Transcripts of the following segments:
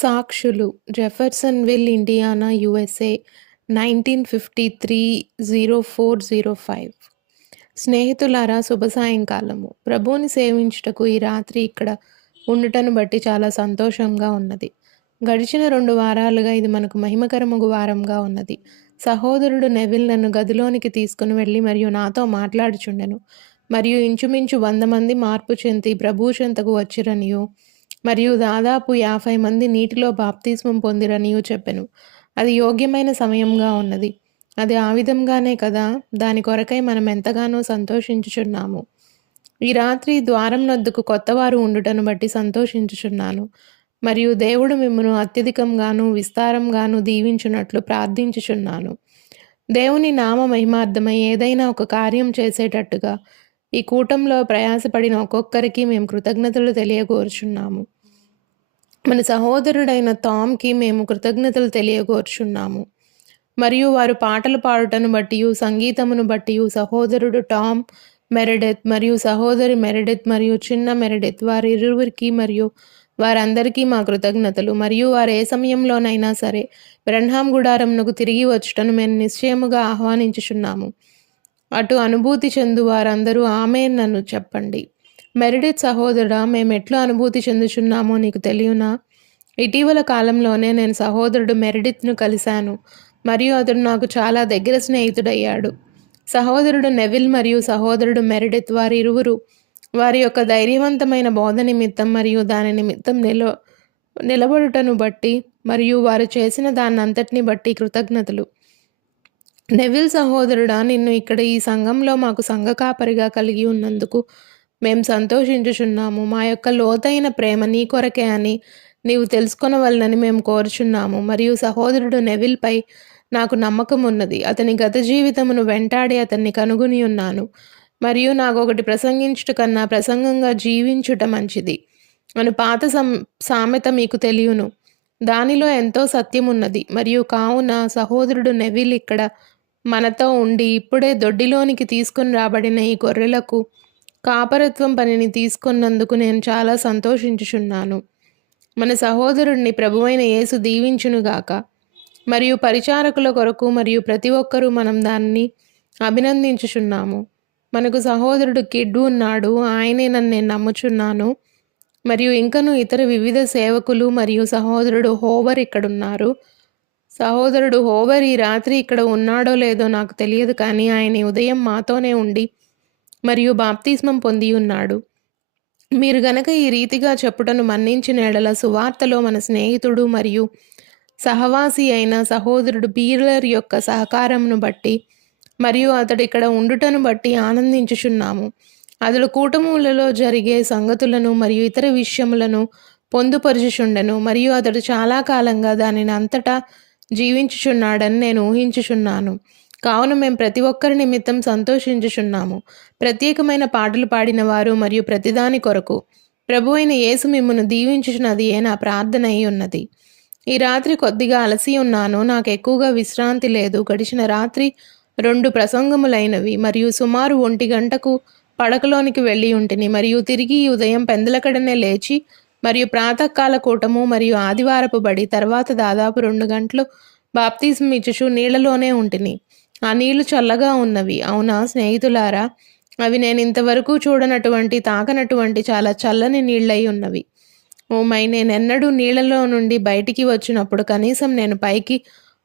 సాక్షులు Jeffersonville, Indiana, USA 1953-0405. స్నేహితులారా, శుభ సాయంకాలము. ప్రభువుని సేవించుటకు ఈ రాత్రి ఇక్కడ ఉండుటను బట్టి చాలా సంతోషంగా ఉన్నది. గడిచిన 2 వారాలుగా ఇది మనకు మహిమకరమగు వారంగా ఉన్నది. సహోదరుడు నెవిల్ నన్ను గదిలోనికి తీసుకుని వెళ్ళి మరియు నాతో మాట్లాడుచుండెను. మరియు ఇంచుమించు 100 మంది మార్పు చెంది ప్రభువు చెంతకు వచ్చిరనియు మరియు దాదాపు 50 మంది నీటిలో బాప్తిస్మం పొందిరనియు చెప్పెను. అది యోగ్యమైన సమయంగా ఉన్నది. అది ఆ విధంగానే కదా. దాని కొరకై మనం ఎంతగానో సంతోషించుచున్నాము. ఈ రాత్రి ద్వారం నొద్దకు కొత్తవారు ఉండుటను బట్టి సంతోషించుచున్నాను. మరియు దేవుడు మిమ్మును అత్యధికంగాను విస్తారంగాను దీవించునట్లు ప్రార్థించుచున్నాను. దేవుని నామ మహిమార్థమై ఏదైనా ఒక కార్యం చేసేటట్టుగా ఈ కూటంలో ప్రయాసపడిన ఒక్కొక్కరికి మేము కృతజ్ఞతలు తెలియగోరుచున్నాము. మన సహోదరుడైన టామ్కి మేము కృతజ్ఞతలు తెలియగోరుచున్నాము. మరియు వారు పాటలు పాడుటను బట్టియు సంగీతమును బట్టియు సహోదరుడు టామ్ మెరెడెత్ మరియు సహోదరి మెరెడెత్ మరియు చిన్న మెరెడెత్ వారిరువురికి మరియు వారందరికీ మా కృతజ్ఞతలు. మరియు వారు ఏ సమయంలోనైనా సరే బ్రహ్మాం గుడారమునకు తిరిగి వచ్చుటను మేము నిశ్చయముగా ఆహ్వానించుచున్నాము. అటు అనుభూతి చెందు వారందరూ ఆమేన్ నన్ను చెప్పండి. మెరిడిత్ సహోదరుడా, మేమెట్లు అనుభూతి చెందుచున్నామో నీకు తెలియనా? ఇటీవల కాలంలోనే నేను సహోదరుడు మెరిడిత్ను కలిశాను మరియు అతడు నాకు చాలా దగ్గర స్నేహితుడయ్యాడు. సహోదరుడు నెవిల్ మరియు సహోదరుడు మెరిడిత్ వారిరువురు వారి యొక్క ధైర్యవంతమైన బోధ నిమిత్తం మరియు దాని నిమిత్తం నిలబడుటను బట్టి మరియు వారు చేసిన దాన్నంతటిని బట్టి కృతజ్ఞతలు. నెవిల్ సహోదరుడా, నిన్ను ఇక్కడ ఈ సంఘంలో మాకు సంఘ కాపరిగా కలిగి ఉన్నందుకు మేము సంతోషించుచున్నాము. మా యొక్క లోతైన ప్రేమ నీ కొరకే అని నీవు తెలుసుకొనవలనని మేము కోరుచున్నాము. మరియు సహోదరుడు నెవిల్పై నాకు నమ్మకం ఉన్నది. అతని గత జీవితమును వెంటాడి అతన్ని కనుగొని ఉన్నాను. మరియు నాకొకటి ప్రసంగించుట కన్నా ప్రసంగంగా జీవించుట మంచిది అని పాత సామెత మీకు తెలియను. దానిలో ఎంతో సత్యమున్నది. మరియు కావున సహోదరుడు నెవిల్ ఇక్కడ మనతో ఉండి ఇప్పుడే దొడ్డిలోనికి తీసుకుని రాబడిన ఈ గొర్రెలకు కాపరత్వం పనిని తీసుకున్నందుకు నేను చాలా సంతోషించుచున్నాను. మన సహోదరుడిని ప్రభువైన యేసు దీవించునుగాక. మరియు పరిచారకుల కొరకు మరియు ప్రతి ఒక్కరూ మనం దాన్ని అభినందించుచున్నాము. మనకు సహోదరుడు కిడ్ ఉన్నాడు, ఆయనేనని నేను నమ్ముచున్నాను. మరియు ఇంకను ఇతర వివిధ సేవకులు మరియు సహోదరుడు హోవర్ ఇక్కడున్నారు. సహోదరుడు హోవర్ ఈ రాత్రి ఇక్కడ ఉన్నాడో లేదో నాకు తెలియదు, కానీ ఆయన ఉదయం మాతోనే ఉండి మరియు బాప్తిస్మం పొంది ఉన్నాడు. మీరు గనక ఈ రీతిగా చెప్పుటను మన్నించిన ఎడల సువార్తలో మన స్నేహితుడు మరియు సహవాసి అయిన సహోదరుడు బీర్లర్ యొక్క సహకారమును బట్టి మరియు అతడు ఇక్కడ ఉండుటను బట్టి ఆనందించుచున్నాము. అతడు కూటములలో జరిగే సంగతులను మరియు ఇతర విషయములను పొందుపరుచుచుండెను మరియు అతడు చాలా కాలంగా దానిని అంతటా జీవించుచున్నాడని నేను ఊహించుచున్నాను. కావున మేము ప్రతి ఒక్కరి నిమిత్తం సంతోషించుచున్నాము. ప్రత్యేకమైన పాటలు పాడిన వారు మరియు ప్రతిదాని కొరకు ప్రభువైన యేసు మిమ్మును దీవించుచున్నది నా ప్రార్థన అయి ఉన్నది. ఈ రాత్రి కొద్దిగా అలసి ఉన్నాను. నాకు ఎక్కువగా విశ్రాంతి లేదు. గడిచిన రాత్రి 2 ప్రసంగములైనవి మరియు సుమారు 1 గంటకు పడకలోనికి వెళ్ళి ఉంటిని మరియు తిరిగి ఉదయం పెందలకడనే లేచి మరియు ప్రాతకాల కూటము మరియు ఆదివారపు బడి తర్వాత దాదాపు 2 గంటలు బాప్తిస్మం ఇచ్చుచు నీళ్లలోనే ఉంటిని. ఆ నీళ్లు చల్లగా ఉన్నవి. అవునా స్నేహితులారా, అవి నేను ఇంతవరకు చూడనటువంటి తాకనటువంటి చాలా చల్లని నీళ్ళై ఉన్నవి. నేనెన్నడూ నీళ్లలో నుండి బయటికి వచ్చినప్పుడు కనీసం నేను పైకి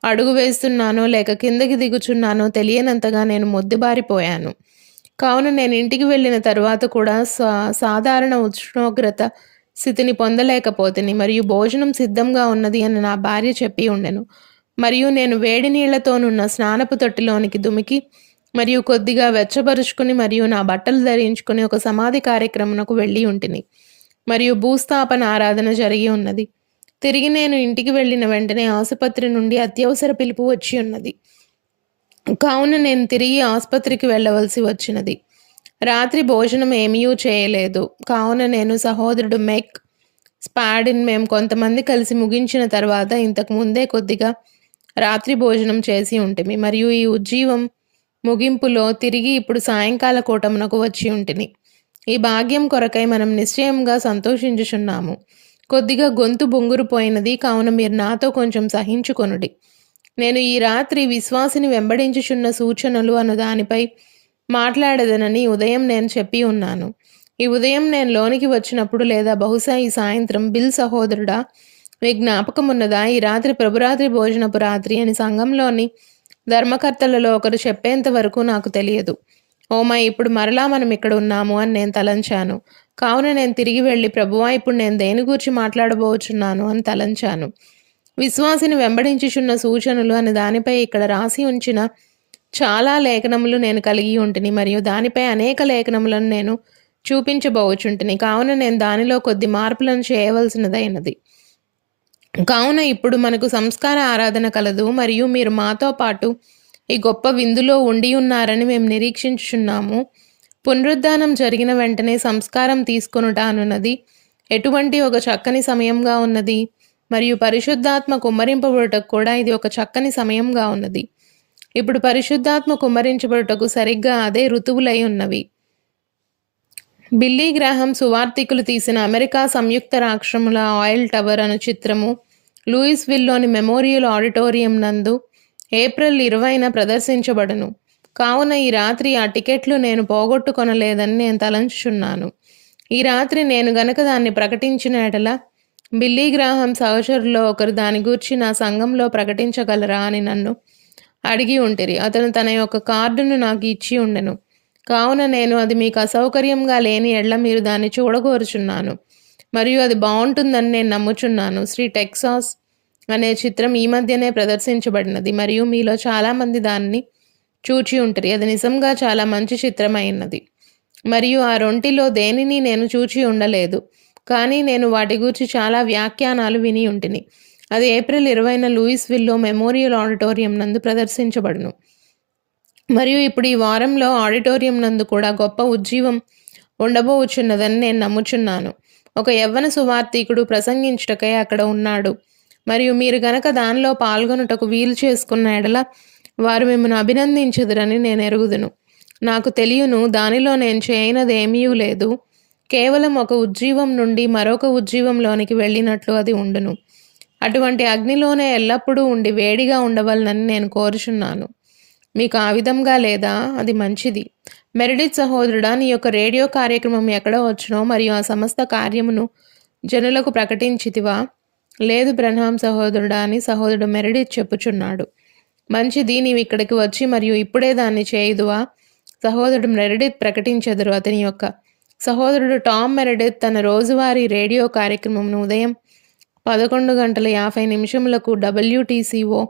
అడుగు వేస్తున్నానో లేక కిందకి దిగుచున్నానో తెలియనంతగా నేను మొద్దుబారిపోయాను. కావున నేను ఇంటికి వెళ్ళిన తరువాత కూడా సాధారణ ఉష్ణోగ్రత స్థితిని పొందలేకపోతిని మరియు భోజనం సిద్ధంగా ఉన్నది అని నా భార్య చెప్పి ఉండెను. మరియు నేను వేడి నీళ్లతోనున్న స్నానపు తొట్టిలోనికి దుమికి మరియు కొద్దిగా వెచ్చబరుచుకుని మరియు నా బట్టలు ధరించుకుని ఒక సమాధి కార్యక్రమమునకు వెళ్ళి ఉంటిని మరియు భూస్థాపన ఆరాధన జరిగి ఉన్నది. తిరిగి నేను ఇంటికి వెళ్ళిన వెంటనే ఆసుపత్రి నుండి అత్యవసర పిలుపు వచ్చి ఉన్నది. కావున నేను తిరిగి ఆసుపత్రికి వెళ్ళవలసి వచ్చినది. రాత్రి భోజనం ఏమీ చేయలేదు. కావున నేను సహోదరుడు మెక్ స్పాడిన్ మేము కొంతమంది కలిసి ముగించిన తర్వాత ఇంతకు ముందే కొద్దిగా రాత్రి భోజనం చేసి ఉంటిమి మరియు ఈ ఉజ్జీవం ముగింపులో తిరిగి ఇప్పుడు సాయంకాల కూటమునకు వచ్చి ఉంటిని. ఈ భాగ్యం కొరకై మనం నిశ్చయంగా సంతోషించుచున్నాము. కొద్దిగా గొంతు బొంగురుపోయినది, కావున మీరు నాతో కొంచెం సహించుకొనుడి. నేను ఈ రాత్రి విశ్వాసిని వెంబడించుచున్న సూచనలు అను దానిపై మాట్లాడదనని ఉదయం నేను చెప్పి ఉన్నాను. ఈ ఉదయం నేను లోనికి వచ్చినప్పుడు లేదా బహుశా ఈ సాయంత్రం బిల్ సహోదరుడా, మీ జ్ఞాపకమున్నదా, ఈ రాత్రి ప్రభురాత్రి భోజనపు రాత్రి అని సంఘంలోని ధర్మకర్తలలో ఒకరు చెప్పేంత వరకు నాకు తెలియదు. ఓమా, ఇప్పుడు మరలా మనం ఇక్కడ ఉన్నాము అని నేను తలంచాను. కావున నేను తిరిగి వెళ్ళి, ప్రభువా, ఇప్పుడు నేను దేని గురించి మాట్లాడబోచున్నాను అని తలంచాను. విశ్వాసిని వెంబడించుచున్న సూచనలు అని దానిపై ఇక్కడ రాసి ఉంచిన చాలా లేఖనములు నేను కలిగి ఉంటిని, మరియు దానిపై అనేక లేఖనములను నేను చూపించబోచుంటిని. కావున నేను దానిలో కొద్ది మార్పులను చేయవలసినదైనది. కావున ఇప్పుడు మనకు సంస్కార ఆరాధన కలదు, మరియు మీరు మాతో పాటు ఈ గొప్ప విందులో ఉండి ఉన్నారని మేము నిరీక్షించుచున్నాము. పునరుద్ధానం జరిగిన వెంటనే సంస్కారం తీసుకొనుట అనున్నది ఎటువంటి ఒక చక్కని సమయంగా ఉన్నది, మరియు పరిశుద్ధాత్మ కుమ్మరింపబడుటకు కూడా ఇది ఒక చక్కని సమయంగా ఉన్నది. ఇప్పుడు పరిశుద్ధాత్మ కుమ్మరించబడుటకు సరిగ్గా అదే ఋతువులై ఉన్నవి. బిల్లీ గ్రాహం సువార్తికులు తీసిన అమెరికా సంయుక్త రాష్ట్రముల ఆయిల్ టవర్ అను చిత్రము లూయిస్విల్లోని మెమోరియల్ ఆడిటోరియం నందు ఏప్రిల్ 20న ప్రదర్శించబడును. కావున ఈ రాత్రి ఆ టికెట్లు నేను పోగొట్టుకొనలేదని నేను తలంచుచున్నాను. ఈ రాత్రి నేను గనక దాన్ని ప్రకటించిన ఎడల బిల్లీ గ్రాహం సహచరుల్లో ఒకరు దాని గూర్చి నా సంఘంలో ప్రకటించగలరా అని నన్ను అడిగి ఉంటిరి. అతను తన యొక్క కార్డును నాకు ఇచ్చి ఉండెను. కావున నేను అది మీకు అసౌకర్యంగా లేని ఎడ్ల మీరు దాన్ని చూడగోరుచున్నాను, మరియు అది బాగుంటుందని నేను నమ్ముచున్నాను. శ్రీ టెక్సాస్ అనే చిత్రం ఈ మధ్యనే ప్రదర్శించబడినది, మరియు మీలో చాలామంది దాన్ని చూచి ఉంటరి. అది నిజంగా చాలా మంచి చిత్రమైనది, మరియు ఆ రెంటిలో దేనిని నేను చూచి ఉండలేదు, కానీ నేను వాటి గురించి చాలా వ్యాఖ్యానాలు విని ఉంటిని. అది ఏప్రిల్ 20న లూయిస్విల్లో మెమోరియల్ ఆడిటోరియం నందు ప్రదర్శించబడును. మరియు ఇప్పుడు ఈ వారంలో ఆడిటోరియం నందు కూడా గొప్ప ఉజ్జీవం ఉండబోచున్నదని నేను నమ్ముచున్నాను. ఒక యవ్వన సువార్తికుడు ప్రసంగించుటకై అక్కడ ఉన్నాడు, మరియు మీరు గనక దానిలో పాల్గొనుటకు వీలు చేసుకున్న ఎడల వారు మిమ్మల్ని అభినందించుదురని నేను ఎరుగుదును. నాకు తెలియను, దానిలో నేను చేయనదేమీ లేదు. కేవలం ఒక ఉజ్జీవం నుండి మరొక ఉజ్జీవంలోనికి వెళ్ళినట్లు అది ఉండును. అటువంటి అగ్నిలోనే ఎల్లప్పుడూ ఉండి వేడిగా ఉండవలనని నేను కోరుచున్నాను. మీకు ఆ విధంగా లేదా? అది మంచిది. మెరిడిత్ సహోదరుడా, నీ యొక్క రేడియో కార్యక్రమం ఎక్కడ వచ్చునో మరియు ఆ సమస్త కార్యమును జనులకు ప్రకటించితివా? లేదు బ్రహ్మాం సహోదరుడా అని సహోదరుడు మెరిడిత్ చెప్పుచున్నాడు. మంచిది, నీవు ఇక్కడికి వచ్చి మరియు ఇప్పుడే దాన్ని చేయుదువా? సహోదరుడు మెరిడిత్ ప్రకటించెదరు. అతని యొక్క సహోదరుడు టామ్ మెరిడిత్ తన రోజువారీ రేడియో కార్యక్రమంను ఉదయం 11:50 WTCO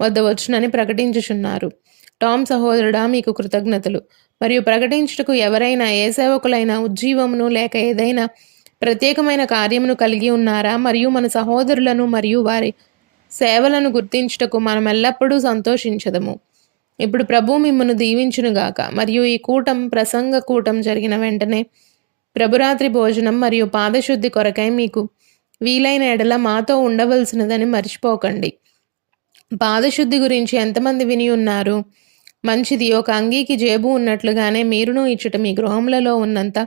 వద్ద వచ్చునని ప్రకటించుచున్నారు. టామ్ సహోదరుడా, మీకు కృతజ్ఞతలు. మరియు ప్రకటించుటకు ఎవరైనా ఏ సేవకులైన ఉజ్జీవమును లేక ఏదైనా ప్రత్యేకమైన కార్యమును కలిగి ఉన్నారా? మరియు మన సహోదరులను మరియు వారి సేవలను గుర్తించుటకు మనం ఎల్లప్పుడూ సంతోషించదము. ఇప్పుడు ప్రభు మిమ్మను దీవించునుగాక. మరియు ఈ ప్రసంగ కూటం జరిగిన వెంటనే ప్రభురాత్రి భోజనం మరియు పాదశుద్ధి కొరకై మీకు వీలైన ఎడల మాతో ఉండవలసినదని మర్చిపోకండి. పాదశుద్ధి గురించి ఎంతమంది విని ఉన్నారు? మంచిది. ఒక అంగీకి జేబు ఉన్నట్లుగానే మీరును ఇచ్చుట మీ గృహములలో ఉన్నంత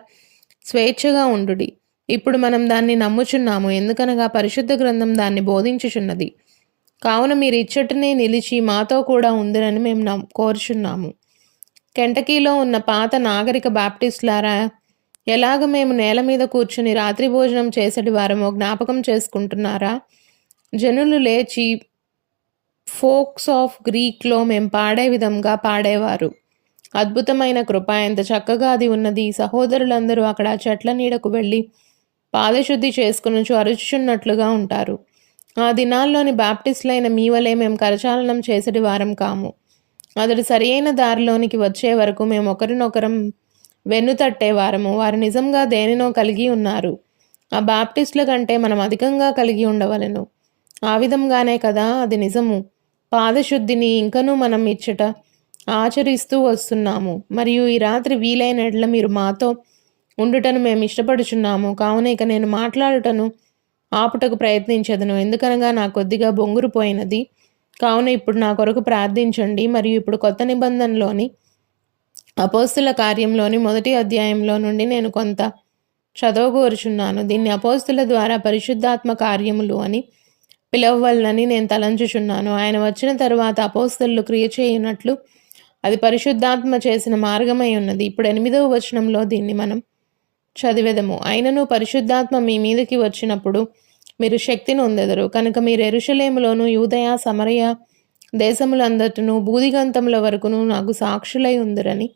స్వేచ్ఛగా ఉండుడి. ఇప్పుడు మనం దాన్ని నమ్ముచున్నాము, ఎందుకనగా పరిశుద్ధ గ్రంథం దాన్ని బోధించుచున్నది. కావున మీరు ఇచ్చటనే నిలిచి మాతో కూడా ఉందిరని మేము కోరుచున్నాము. కెంటకీలో ఉన్న పాత నాగరిక బాప్టిస్టులారా, ఎలాగ మేము నేల మీద కూర్చుని రాత్రి భోజనం చేసేటి వారమో జ్ఞాపకం చేసుకుంటున్నారా? జనులు లేచి ఫోక్స్ ఆఫ్ గ్రీక్లో మేము పాడే విధంగా పాడేవారు. అద్భుతమైన కృప, ఎంత చక్కగా అది ఉన్నది. సహోదరులందరూ అక్కడ చెట్ల నీడకు వెళ్ళి పాదశుద్ధి చేసుకుని అరుచుచున్నట్లుగా ఉంటారు. ఆ దినాల్లోని బాప్టిస్టులైన మీ వలె మేము కరచాలనం చేసేటి వారం కాము. అతడు సరియైన దారిలోనికి వచ్చే వరకు మేము ఒకరినొకరం వెన్నుతట్టేవారము. వారు నిజంగా దేనినో కలిగి ఉన్నారు. ఆ బాప్టిస్టుల కంటే మనం అధికంగా కలిగి ఉండవలెను. ఆ విధంగానే కదా అది నిజము. పాదశుద్ధిని ఇంకనూ మనం ఇచ్చట ఆచరిస్తూ వస్తున్నాము. మరియు ఈ రాత్రి వీలైన ఎడ్ల మీరు మాతో ఉండుటను మేము ఇష్టపడుచున్నాము. కావున ఇక నేను మాట్లాడుటను ఆపుటకు ప్రయత్నించదను, ఎందుకనగా నా కొద్దిగా బొంగురుపోయినది. కావున ఇప్పుడు నా కొరకు ప్రార్థించండి. మరియు ఇప్పుడు కొత్త నిబంధనలోని అపోస్తుల కార్యంలోని 1వ అధ్యాయంలో నుండి నేను కొంత చదవగోరుచున్నాను. దీన్ని అపోస్తుల ద్వారా పరిశుద్ధాత్మ కార్యములు అని పిలవవలనని నేను తలంచుచున్నాను. ఆయన వచ్చిన తరువాత అపోస్తలులు క్రియ చేయునట్లు అది పరిశుద్ధాత్మ చేసిన మార్గమై ఉన్నది. ఇప్పుడు 8వ వచనంలో దీన్ని మనం చదివెదము. అయినను పరిశుద్ధాత్మ మీ మీదకి వచ్చినప్పుడు మీరు శక్తిని పొందెదరు. కనుక మీరు యెరూషలేములోను యూదయ సమరయ దేశములందటను బూదిగంతముల వరకును నాకు సాక్షులై ఉందురని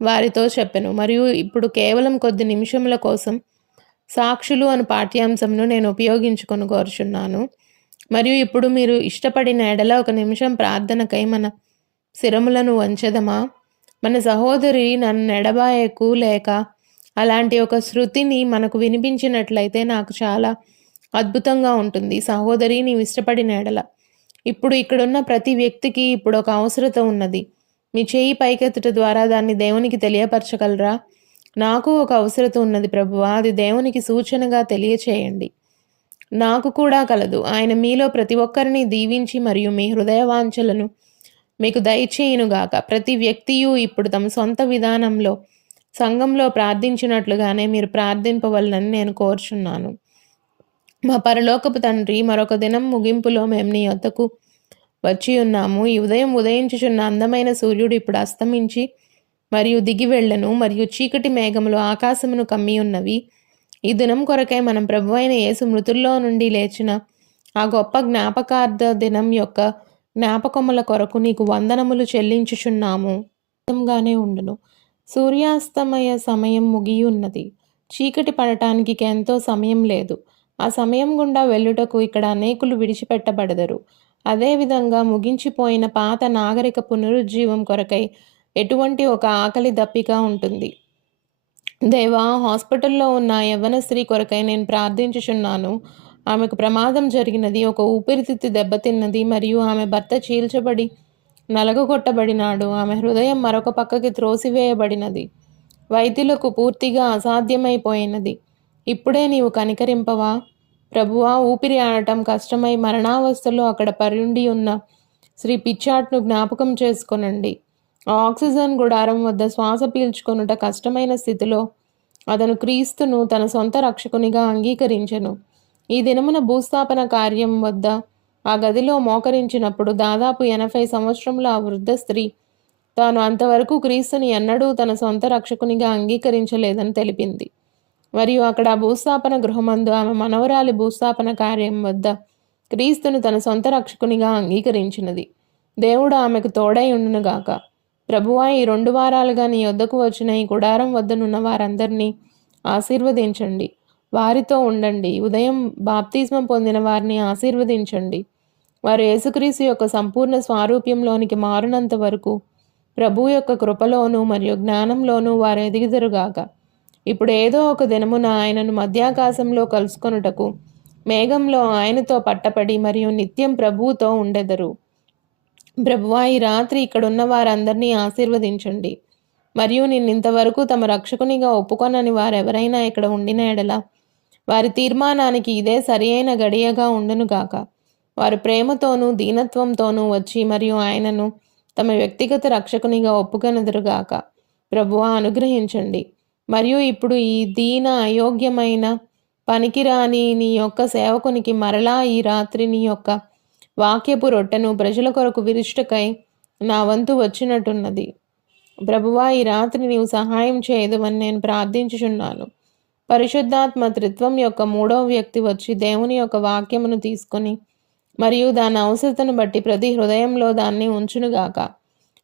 వారితో చెప్పెను. మరియు ఇప్పుడు కేవలం కొద్ది నిమిషముల కోసం సాక్షులు అను పాఠ్యాంశంను నేను ఉపయోగించుకొని కోరుచున్నాను. మరియు ఇప్పుడు మీరు ఇష్టపడిన ఎడల ఒక నిమిషం ప్రార్థనకై మన శిరములను వంచెదమా? మన సహోదరి నన్ను ఎడబాయకు లేక అలాంటి ఒక శృతిని మనకు వినిపించినట్లయితే నాకు చాలా అద్భుతంగా ఉంటుంది. సహోదరి, నీవు ఇష్టపడిన ఎడల. ఇప్పుడు ఇక్కడున్న ప్రతి వ్యక్తికి ఇప్పుడు ఒక అవసరత ఉన్నది. మీ చేయి పైకెత్తుట ద్వారా దాన్ని దేవునికి తెలియపరచగలరా? నాకు ఒక అవసరత ఉన్నది ప్రభువా, అది దేవునికి సూచనగా తెలియచేయండి. నాకు కూడా కలదు. ఆయన మీలో ప్రతి ఒక్కరిని దీవించి మరియు మీ హృదయ వాంఛలను మీకు దయచేయునుగాక. ప్రతి వ్యక్తియు ఇప్పుడు తమ సొంత విధానంలో సంఘంలో ప్రార్థించినట్లుగానే మీరు ప్రార్థింపవలనని నేను కోరుచున్నాను. మా పరలోకపు తండ్రి, మరొక దినం ముగింపులో మేము నీ యొద్దకు వచ్చి ఉన్నాము. ఈ ఉదయం ఉదయించుచున్న అందమైన సూర్యుడు ఇప్పుడు అస్తమించి మరియు దిగి వెళ్ళను, మరియు చీకటి మేఘములు ఆకాశమును కమ్మి ఉన్నవి. ఈ దినం కొరకై మనం ప్రభువైన యేసు మృతుల్లో నుండి లేచిన ఆ గొప్ప జ్ఞాపకార్థ దినం యొక్క జ్ఞాపకముల కొరకు నీకు వందనములు చెల్లించుచున్నాము. గానే ఉండును. సూర్యాస్తమయ సమయం ముగియున్నది. చీకటి పడటానికి ఎంతో సమయం లేదు. ఆ సమయం గుండా వెళ్ళుటకు ఇక్కడ అనేకులు విడిచిపెట్టబడదరు. అదేవిధంగా ముగించిపోయిన పాత నాగరిక పునరుజ్జీవం కొరకై ఎటువంటి ఒక ఆకలి దప్పిక ఉంటుంది. దేవా, హాస్పిటల్లో ఉన్న యవ్వన స్త్రీ కొరకై నేను ప్రార్థించుచున్నాను. ఆమెకు ప్రమాదం జరిగినది, ఒక ఊపిరితిత్తు దెబ్బతిన్నది మరియు ఆమె భర్త చీల్చబడి నలగగొట్టబడినాడు. ఆమె హృదయం మరొక పక్కకి త్రోసివేయబడినది. వైద్యులకు పూర్తిగా అసాధ్యమైపోయినది. ఇప్పుడే నీవు కనికరింపవా? ప్రభువా, ఊపిరి ఆడటం కష్టమై మరణావస్థలో అక్కడ పరుండి ఉన్న శ్రీ పిచ్చాట్ను జ్ఞాపకం చేసుకొనండి. ఆక్సిజన్ గుడారం వద్ద శ్వాస పీల్చుకొనుట కష్టమైన స్థితిలో అతను క్రీస్తును తన సొంత రక్షకునిగా అంగీకరించెను. ఈ దినమున భూస్థాపన కార్యం వద్ద ఆ గదిలో మోకరించినప్పుడు దాదాపు 80 సంవత్సరముల ఆ వృద్ధ స్త్రీ తాను అంతవరకు క్రీస్తుని ఎన్నడూ తన సొంత రక్షకునిగా అంగీకరించలేదని తెలిపింది. మరియు అక్కడ భూస్థాపన గృహమందు ఆమె మనవరాలి భూస్థాపన కార్యం వద్ద క్రీస్తును తన సొంత రక్షకునిగా అంగీకరించినది. దేవుడు ఆమెకు తోడై ఉండునుగాక. ప్రభువా, ఈ 2 వారాలుగా నీ యొద్దకు వచ్చిన ఈ గుడారం వద్దనున్న వారందరినీ ఆశీర్వదించండి. వారితో ఉండండి. ఉదయం బాప్తిస్మం పొందిన వారిని ఆశీర్వదించండి. వారు యేసుక్రీస్తు యొక్క సంపూర్ణ స్వారూప్యంలోనికి మారునంత వరకు ప్రభు యొక్క కృపలోనూ మరియు జ్ఞానంలోనూ వారు ఎదిగిదరుగాక. ఇప్పుడు ఏదో ఒక దినమున ఆయనను మధ్యాకాశంలో కలుసుకొనుటకు మేఘంలో ఆయనతో పట్టపడి మరియు నిత్యం ప్రభువుతో ఉండెదరు. ప్రభువా, ఈ రాత్రి ఇక్కడున్న వారందరినీ ఆశీర్వదించండి. మరియు నిన్నింతవరకు తమ రక్షకునిగా ఒప్పుకొనని వారెవరైనా ఇక్కడ ఉండిన ఎడల వారి తీర్మానానికి ఇదే సరి అయిన గడియగా ఉండునుగాక. వారు ప్రేమతోనూ దీనత్వంతోనూ వచ్చి మరియు ఆయనను తమ వ్యక్తిగత రక్షకునిగా ఒప్పుకొనెదరుగాక. ప్రభువా, అనుగ్రహించండి. మరియు ఇప్పుడు ఈ దీన అయోగ్యమైన పనికిరాని నీ యొక్క సేవకునికి మరలా ఈ రాత్రి నీ యొక్క వాక్యపు రొట్టెను ప్రజల కొరకు విరుష్టకై నా వంతు వచ్చినట్టున్నది. ప్రభువా, ఈ రాత్రి నీవు సహాయం చేయదువని నేను ప్రార్థించుచున్నాను. పరిశుద్ధాత్మ త్రిత్వం యొక్క 3వ వ్యక్తి వచ్చి దేవుని యొక్క వాక్యమును తీసుకొని మరియు దాని అవసరతను బట్టి ప్రతి హృదయంలో దాన్ని ఉంచునుగాక.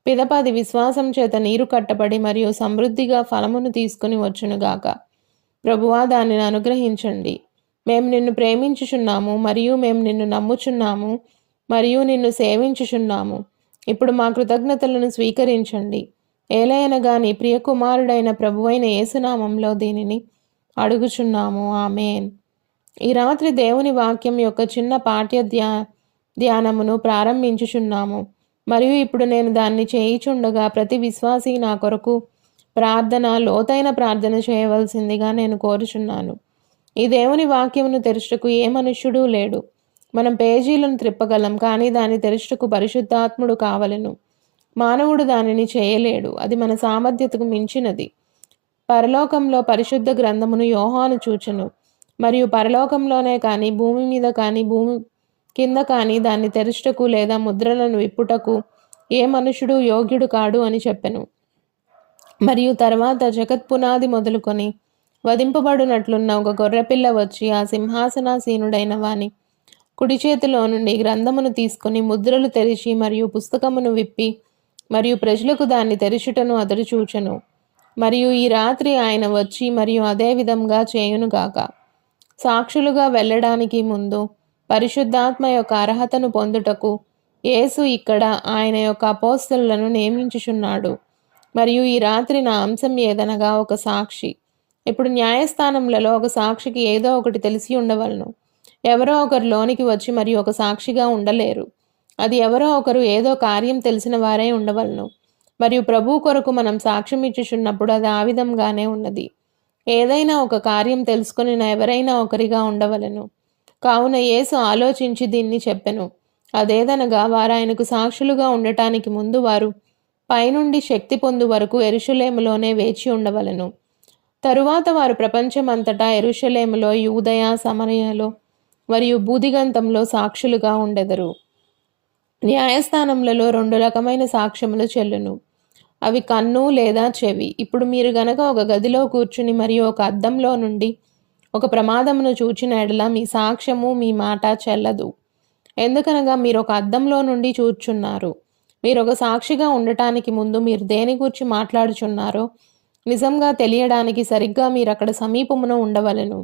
పిదప అది విశ్వాసం చేత నీరు కట్టబడి మరియు సమృద్ధిగా ఫలమును తీసుకుని వచ్చునుగాక. ప్రభువా, దానిని అనుగ్రహించండి. మేము నిన్ను ప్రేమించుచున్నాము మరియు మేము నిన్ను నమ్ముచున్నాము మరియు నిన్ను సేవించుచున్నాము. ఇప్పుడు మా కృతజ్ఞతలను స్వీకరించండి. ఏలయనగా నీ ప్రియకుమారుడైన ప్రభువైన యేసునామంలో దీనిని అడుగుచున్నాము. ఆమేన్. ఈ రాత్రి దేవుని వాక్యం యొక్క చిన్న పాఠ్య ధ్యానమును ప్రారంభించుచున్నాము. మరియు ఇప్పుడు నేను దాన్ని చేయిచుండగా ప్రతి విశ్వాసి నా కొరకు లోతైన ప్రార్థన చేయవలసిందిగా నేను కోరుచున్నాను. ఈ దేవుని వాక్యమును తెరుచుటకు ఏ మనుష్యుడూ లేడు. మనం పేజీలను త్రిప్పగలం, కానీ దాన్ని తెరుచుటకు పరిశుద్ధాత్ముడు కావలెను. మానవుడు దానిని చేయలేడు. అది మన సామర్థ్యతకు మించినది. పరలోకంలో పరిశుద్ధ గ్రంథమును యోహాను చూచెను. మరియు పరలోకంలోనే కాని భూమి మీద కాని భూమి కింద కాని దాన్ని తెరుచుటకు లేదా ముద్రలను విప్పుటకు ఏ మనుషుడు యోగ్యుడు కాడు అని చెప్పెను. మరియు తర్వాత జగత్పునాది మొదలుకొని వధింపబడినట్లున్న ఒక గొర్రెపిల్ల వచ్చి ఆ సింహాసనాసీనుడైన వాని కుడి చేతిలో నుండి గ్రంథమును తీసుకుని ముద్రలు తెరిచి మరియు పుస్తకమును విప్పి మరియు ప్రజలకు దాన్ని తెరుచుటను అతడు చూచెను. మరియు ఈ రాత్రి ఆయన వచ్చి మరియు అదే విధంగా చేయునుగాక. సాక్షులుగా వెళ్ళడానికి ముందు పరిశుద్ధాత్మ యొక్క అర్హతను పొందుటకు యేసు ఇక్కడ ఆయన యొక్క అపోస్తలులను నియమించుచున్నాడు. మరియు ఈ రాత్రి నా అంశం ఏదనగా ఒక సాక్షి. ఇప్పుడు న్యాయస్థానములలో ఒక సాక్షికి ఏదో ఒకటి తెలిసి ఉండవలను. ఎవరో ఒకరు లోనికి వచ్చి మరియు ఒక సాక్షిగా ఉండలేరు. అది ఎవరో ఒకరు ఏదో కార్యం తెలిసిన వారే ఉండవలను. మరియు ప్రభు కొరకు మనం సాక్ష్యం ఇచ్చుచున్నప్పుడు అది ఆ విధంగానే ఉన్నది. ఏదైనా ఒక కార్యం తెలుసుకుని ఎవరైనా ఒకరిగా ఉండవలను. కావున యేసు ఆలోచించి దీన్ని చెప్పెను. అదేదనగా వారు ఆయనకు సాక్షులుగా ఉండటానికి ముందు వారు పైనుండి శక్తి పొందు వరకు యెరూషలేములోనే వేచి ఉండవలను. తరువాత వారు ప్రపంచమంతటా యెరూషలేములో, యూదయ, సమరయలో మరియు భూదిగంతంలో సాక్షులుగా ఉండెదరు. న్యాయస్థానములలో 2 రకమైన సాక్ష్యములు చెల్లును. అవి కన్ను లేదా చెవి. ఇప్పుడు మీరు గనక ఒక గదిలో కూర్చుని మరియు ఒక అద్దంలో నుండి ఒక ప్రమాదమును చూచిన ఎడల మీ సాక్ష్యము మీ మాట చెల్లదు. ఎందుకనగా మీరు ఒక అద్దంలో నుండి చూచున్నారు. మీరు ఒక సాక్షిగా ఉండటానికి ముందు మీరు దేని గురించి మాట్లాడుచున్నారో నిజంగా తెలియడానికి సరిగ్గా మీరు అక్కడ సమీపమున ఉండవలెను.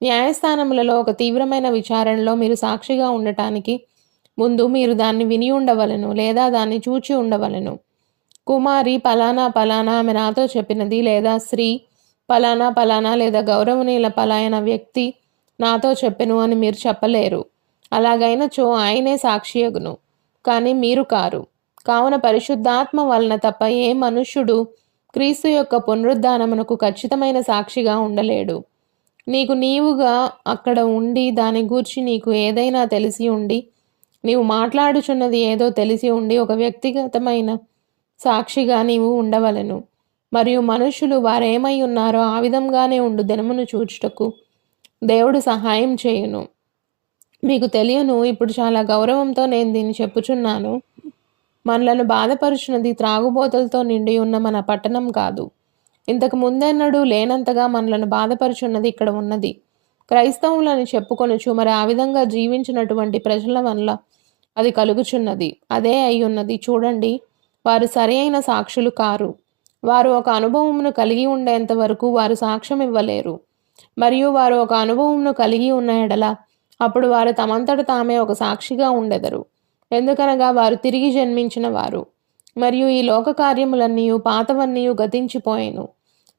న్యాయస్థానములలో ఒక తీవ్రమైన విచారణలో మీరు సాక్షిగా ఉండటానికి ముందు మీరు దాన్ని విని ఉండవలెను లేదా దాన్ని చూచి ఉండవలెను. కుమారి పలానా పలానా ఆమె నాతో చెప్పినది, లేదా స్త్రీ పలానా పలానా లేదా గౌరవనీయుల పలాయన వ్యక్తి నాతో చెప్పెను అని మీరు చెప్పలేరు. అలాగైనచో ఆయనే సాక్షియగును, కానీ మీరు కారు. కావున పరిశుద్ధాత్మ వలన తప్ప ఏ మనుష్యుడు క్రీస్తు యొక్క పునరుద్ధానమునకు ఖచ్చితమైన సాక్షిగా ఉండలేడు. నీకు నీవుగా అక్కడ ఉండి దాని గూర్చి నీకు ఏదైనా తెలిసి ఉండి నీవు మాట్లాడుచున్నది ఏదో తెలిసి ఉండి ఒక వ్యక్తిగతమైన సాక్షిగా నీవు ఉండవలెను. మరియు మనుష్యులు వారేమై ఉన్నారో ఆ విధంగానే ఉండు దినమును చూచుటకు దేవుడు సహాయం చేయును. మీకు తెలియను, ఇప్పుడు చాలా గౌరవంతో నేను దీన్ని చెప్పుచున్నాను. మనలను బాధపరుచున్నది త్రాగుబోతులతో నిండి ఉన్న మన పట్టణం కాదు. ఇంతకు ముందెన్నడూ లేనంతగా మనలను బాధపరుచున్నది ఇక్కడ ఉన్నది. క్రైస్తవులని చెప్పుకొనుచు మరి ఆ విధంగా జీవించినటువంటి ప్రజల వల్ల అది కలుగుచున్నది. అదే అయ్యున్నది. చూడండి, వారు సరి అయిన సాక్షులు కారు. వారు ఒక అనుభవమును కలిగి ఉండేంత వరకు వారు సాక్ష్యం ఇవ్వలేరు. మరియు వారు ఒక అనుభవమును కలిగి ఉన్న ఎడల అప్పుడు వారు తమంతట తామే ఒక సాక్షిగా ఉండెదరు. ఎందుకనగా వారు తిరిగి జన్మించిన వారు. మరియు ఈ లోక కార్యములన్నీయు పాతవన్నీయు గతించిపోయెను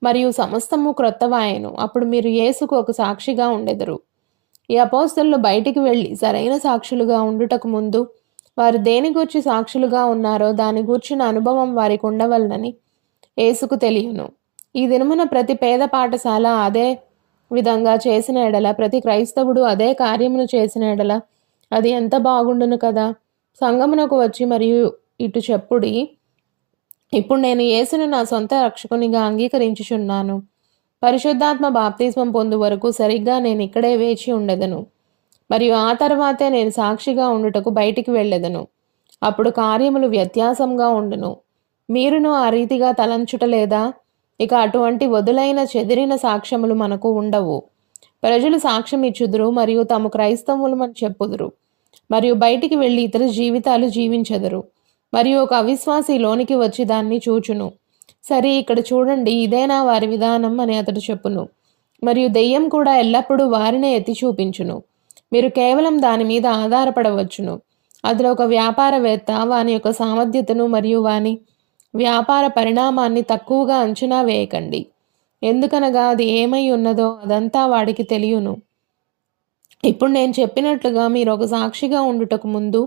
మరియు సమస్తము క్రొత్తవాయెను. అప్పుడు మీరు యేసుకు ఒక సాక్షిగా ఉండెదరు. ఈ అపోస్తలులు బయటికి వెళ్ళి సరైన సాక్షులుగా ఉండుటకు ముందు వారు దేని గూర్చి సాక్షులుగా ఉన్నారో దాని గూర్చిన అనుభవం వారికి ఉండవలనని యేసుకు తెలియను. ఈ దినమున ప్రతి పేద పాఠశాల అదే విధంగా చేసిన ఎడల, ప్రతి క్రైస్తవుడు అదే కార్యమును చేసిన ఎడల అది ఎంత బాగుండును కదా. సంఘమునకు వచ్చి మరియు ఇటు చెప్పుడి, ఇప్పుడు నేను యేసును నా సొంత రక్షకునిగా అంగీకరించుచున్నాను. పరిశుద్ధాత్మ బాప్తిస్మం పొందు వరకు సరిగ్గా నేను ఇక్కడే వేచి ఉండెదను. మరియు ఆ తర్వాతే నేను సాక్షిగా ఉండుటకు బయటికి వెళ్ళెదను. అప్పుడు కార్యములు వ్యత్యాసంగా ఉండును. మీరును ఆ రీతిగా తలంచుటలేదా? ఇక అటువంటి వదులైన చెదిరిన సాక్ష్యములు మనకు ఉండవు. ప్రజలు సాక్ష్యం ఇచ్చుదురు మరియు తాము క్రైస్తవులమని చెప్పుదురు మరియు బయటికి వెళ్ళి ఇతర జీవితాలు జీవించెదరు. మరియు ఒక అవిశ్వాసి లోనికి వచ్చి దాన్ని చూచును. సరే, ఇక్కడ చూడండి, ఇదేనా వారి విధానం అని అతడు చెప్పును. మరియు దెయ్యం కూడా ఎల్లప్పుడూ వారినే ఎత్తి చూపించును. మీరు కేవలం దాని మీద ఆధారపడవచ్చును. అతడు ఒక వ్యాపారవేత్త. వాని యొక్క సామర్థ్యతను మరియు వాని వ్యాపార పరిణామాన్ని తక్కువగా అంచనా వేయకండి. ఎందుకనగా అది ఏమై ఉన్నదో అదంతా వాడికి తెలియను. ఇప్పుడు నేను చెప్పినట్లుగా మీరు ఒక సాక్షిగా ఉండుటకు ముందు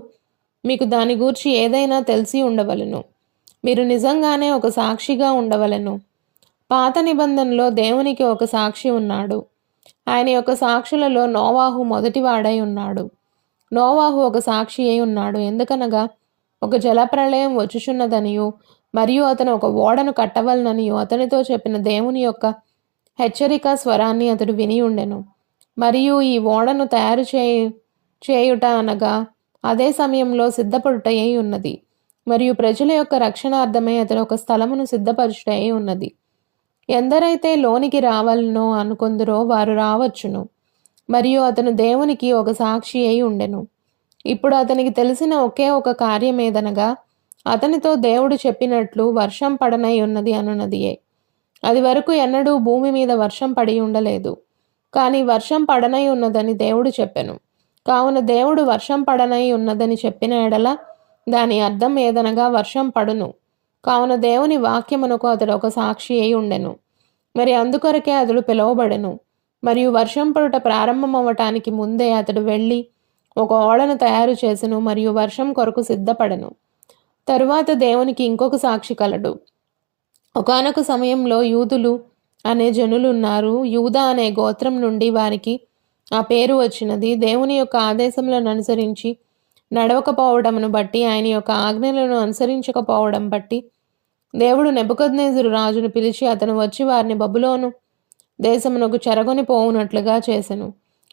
మీకు దాని గూర్చి ఏదైనా తెలిసి ఉండవలెను. మీరు నిజంగానే ఒక సాక్షిగా ఉండవలెను. పాత నిబంధనలో దేవునికి ఒక సాక్షి ఉన్నాడు. ఆయన యొక్క సాక్షులలో నోవాహు మొదటివాడై ఉన్నాడు. నోవాహు ఒక సాక్షి అయి ఉన్నాడు. ఎందుకనగా ఒక జలప్రళయం వచ్చుచున్నదనియు మరియు అతను ఒక ఓడను కట్టవలననియు అతనితో చెప్పిన దేవుని యొక్క హెచ్చరిక స్వరాన్ని అతడు విని ఉండెను. మరియు ఈ ఓడను తయారు చేయుట అనగా అదే సమయంలో సిద్ధపడుటయై ఉన్నది. మరియు ప్రజల యొక్క రక్షణార్థమై అతడు ఒక స్థలమును సిద్ధపరచుటయై ఉన్నది. ఎందరైతే లోనికి రావాలనో అనుకొందురో వారు రావచ్చును. మరియు అతను దేవునికి ఒక సాక్షి అయి ఉండెను. ఇప్పుడు అతనికి తెలిసిన ఒకే ఒక కార్యమేదనగా అతనితో దేవుడు చెప్పినట్లు వర్షం పడనై ఉన్నది అనున్నదియే. అది వరకు ఎన్నడూ భూమి మీద వర్షం పడి ఉండలేదు. కానీ వర్షం పడనై ఉన్నదని దేవుడు చెప్పెను. కావున దేవుడు వర్షం పడనై ఉన్నదని చెప్పిన ఎడల దాని అర్థం ఏదనగా వర్షం పడును. కావున దేవుని వాక్యమునకు అతడు ఒక సాక్షి అయి ఉండెను. మరి అందుకొరకే అతడు పిలువబడెను. మరియు వర్షం పడుట ప్రారంభమవటానికి ముందే అతడు వెళ్ళి ఒక ఓడను తయారు చేసెను మరియు వర్షం కొరకు సిద్ధపడెను. తరువాత దేవునికి ఇంకొక సాక్షి కలడు. ఒకానొక సమయంలో యూదులు అనే జనులున్నారు. యూదా అనే గోత్రం నుండి వారికి ఆ పేరు వచ్చినది. దేవుని యొక్క ఆదేశములను అనుసరించి నడవకపోవడమును బట్టి, ఆయన యొక్క ఆజ్ఞలను అనుసరించకపోవడం బట్టి దేవుడు నెబుకద్నెజరు రాజును పిలిచి అతను వచ్చి వారిని బబులోను దేశమునకు చెరగొని పోవునట్లుగా చేసెను.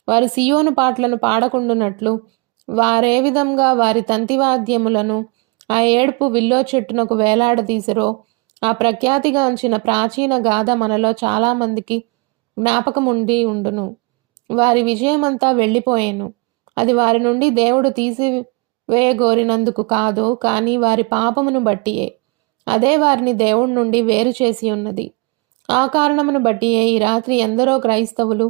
వారు సియోను పాటలను పాడకుండునట్లు వారే విధంగా వారి తంతివాద్యములను ఆ ఏడుపు విల్లో చెట్టునకు వేలాడదీసిరో ఆ ప్రఖ్యాతిగాంచిన ప్రాచీన గాథ మనలో చాలామందికి జ్ఞాపకముండి ఉండును. వారి విజయమంతా వెళ్ళిపోయేను. అది వారి నుండి దేవుడు తీసివేయగోరినందుకు కాదు, కానీ వారి పాపమును బట్టియే. అదే వారిని దేవుడి నుండి వేరు చేసి ఉన్నది. ఆ కారణమును బట్టియే ఈ రాత్రి ఎందరో క్రైస్తవులు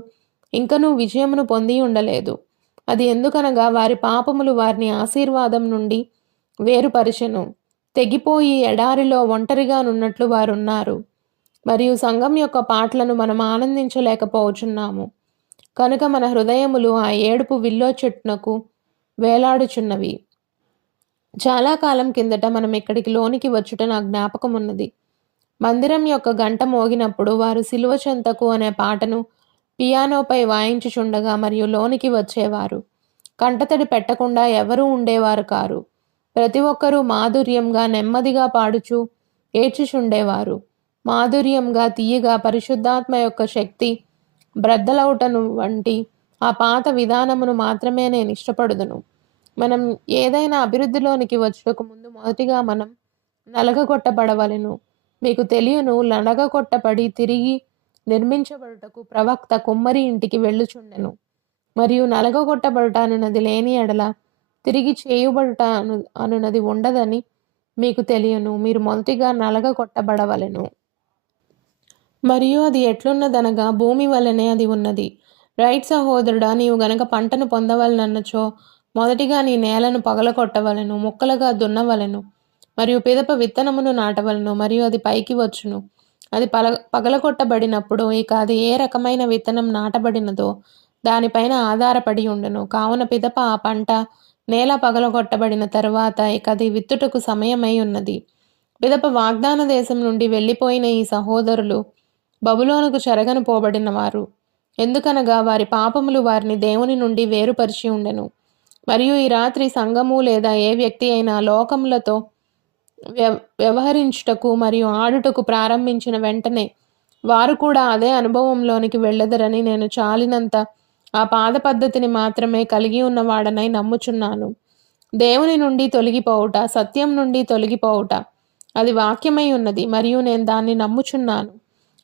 ఇంకనూ విజయమును పొంది ఉండలేదు. అది ఎందుకనగా వారి పాపములు వారిని ఆశీర్వాదం నుండి వేరుపరిచెను. తెగిపోయి ఎడారిలో ఒంటరిగానున్నట్లు వారున్నారు. మరియు సంఘం యొక్క పాటలను మనం ఆనందించలేకపోవచున్నాము. కనుక మన హృదయములు ఆ ఏడుపు విల్లో చెట్టునకు వేలాడుచున్నవి. చాలా కాలం కిందట మనం ఇక్కడికి లోనికి వచ్చుట నా జ్ఞాపకం ఉన్నది. మందిరం యొక్క గంట మోగినప్పుడు వారు సిలువ చెంతకు అనే పాటను పియానోపై వాయించుచుండగా మరియు లోనికి వచ్చేవారు. కంటతడి పెట్టకుండా ఎవరూ ఉండేవారు కారు. ప్రతి ఒక్కరూ మాధుర్యంగా నెమ్మదిగా పాడుచు ఏడ్చుచుండేవారు. మాధుర్యంగా తీయగా పరిశుద్ధాత్మ యొక్క శక్తి బ్రద్దలవుటను వంటి ఆ పాత విధానమును మాత్రమే నేను ఇష్టపడుదును. మనం ఏదైనా అభివృద్ధిలోనికి వచ్చుటకు ముందు మొదటిగా మనం నలగగొట్టబడవలెను. మీకు తెలియను, నలగగొట్టబడి తిరిగి నిర్మించబడుటకు ప్రవక్త కుమ్మరి ఇంటికి వెళ్ళుచుండెను. మరియు నలగగొట్టబడుట అనున్నది లేని ఎడల తిరిగి చేయుబడుట అనున్నది ఉండదని మీకు తెలియను. మీరు మొదటిగా నలగగొట్టబడవలెను. మరియు అది ఎట్లున్నదనగా భూమి వలనే అది ఉన్నది. రైట్ సహోదరుడా, నీవు గనక పంటను పొందవలనన్నచో మొదటిగా నీ నేలను పగలగొట్టవలెను, ముక్కలుగా దున్నవలెను, మరియు పిదప విత్తనమును నాటవలను. మరియు అది పైకి వచ్చును. అది పగలగొట్టబడినప్పుడు ఇక అది ఏ రకమైన విత్తనం నాటబడినదో దానిపైన ఆధారపడి ఉండును. కావున పిదప ఆ పంట నేల పగలగొట్టబడిన తరువాత ఇక అది విత్తుటకు సమయమై ఉన్నది. పిదప వాగ్దాన దేశం నుండి వెళ్ళిపోయిన ఈ సహోదరులు బబులోనుకు చెరగను పోబడిన వారు. ఎందుకనగా వారి పాపములు వారిని దేవుని నుండి వేరుపరిచి ఉండెను. మరియు ఈ రాత్రి సంఘము లేదా ఏ వ్యక్తి అయినా లోకములతో వ్యవహరించుటకు మరియు ఆడుటకు ప్రారంభించిన వెంటనే వారు కూడా అదే అనుభవంలోనికి వెళ్ళదరని నేను చాలినంత ఆ పాద పద్ధతిని మాత్రమే కలిగి ఉన్నవాడనై నమ్ముచున్నాను. దేవుని నుండి తొలగిపోవుట, సత్యం నుండి తొలగిపోవుట అది వాక్యమై ఉన్నది మరియు నేను దాన్ని నమ్ముచున్నాను.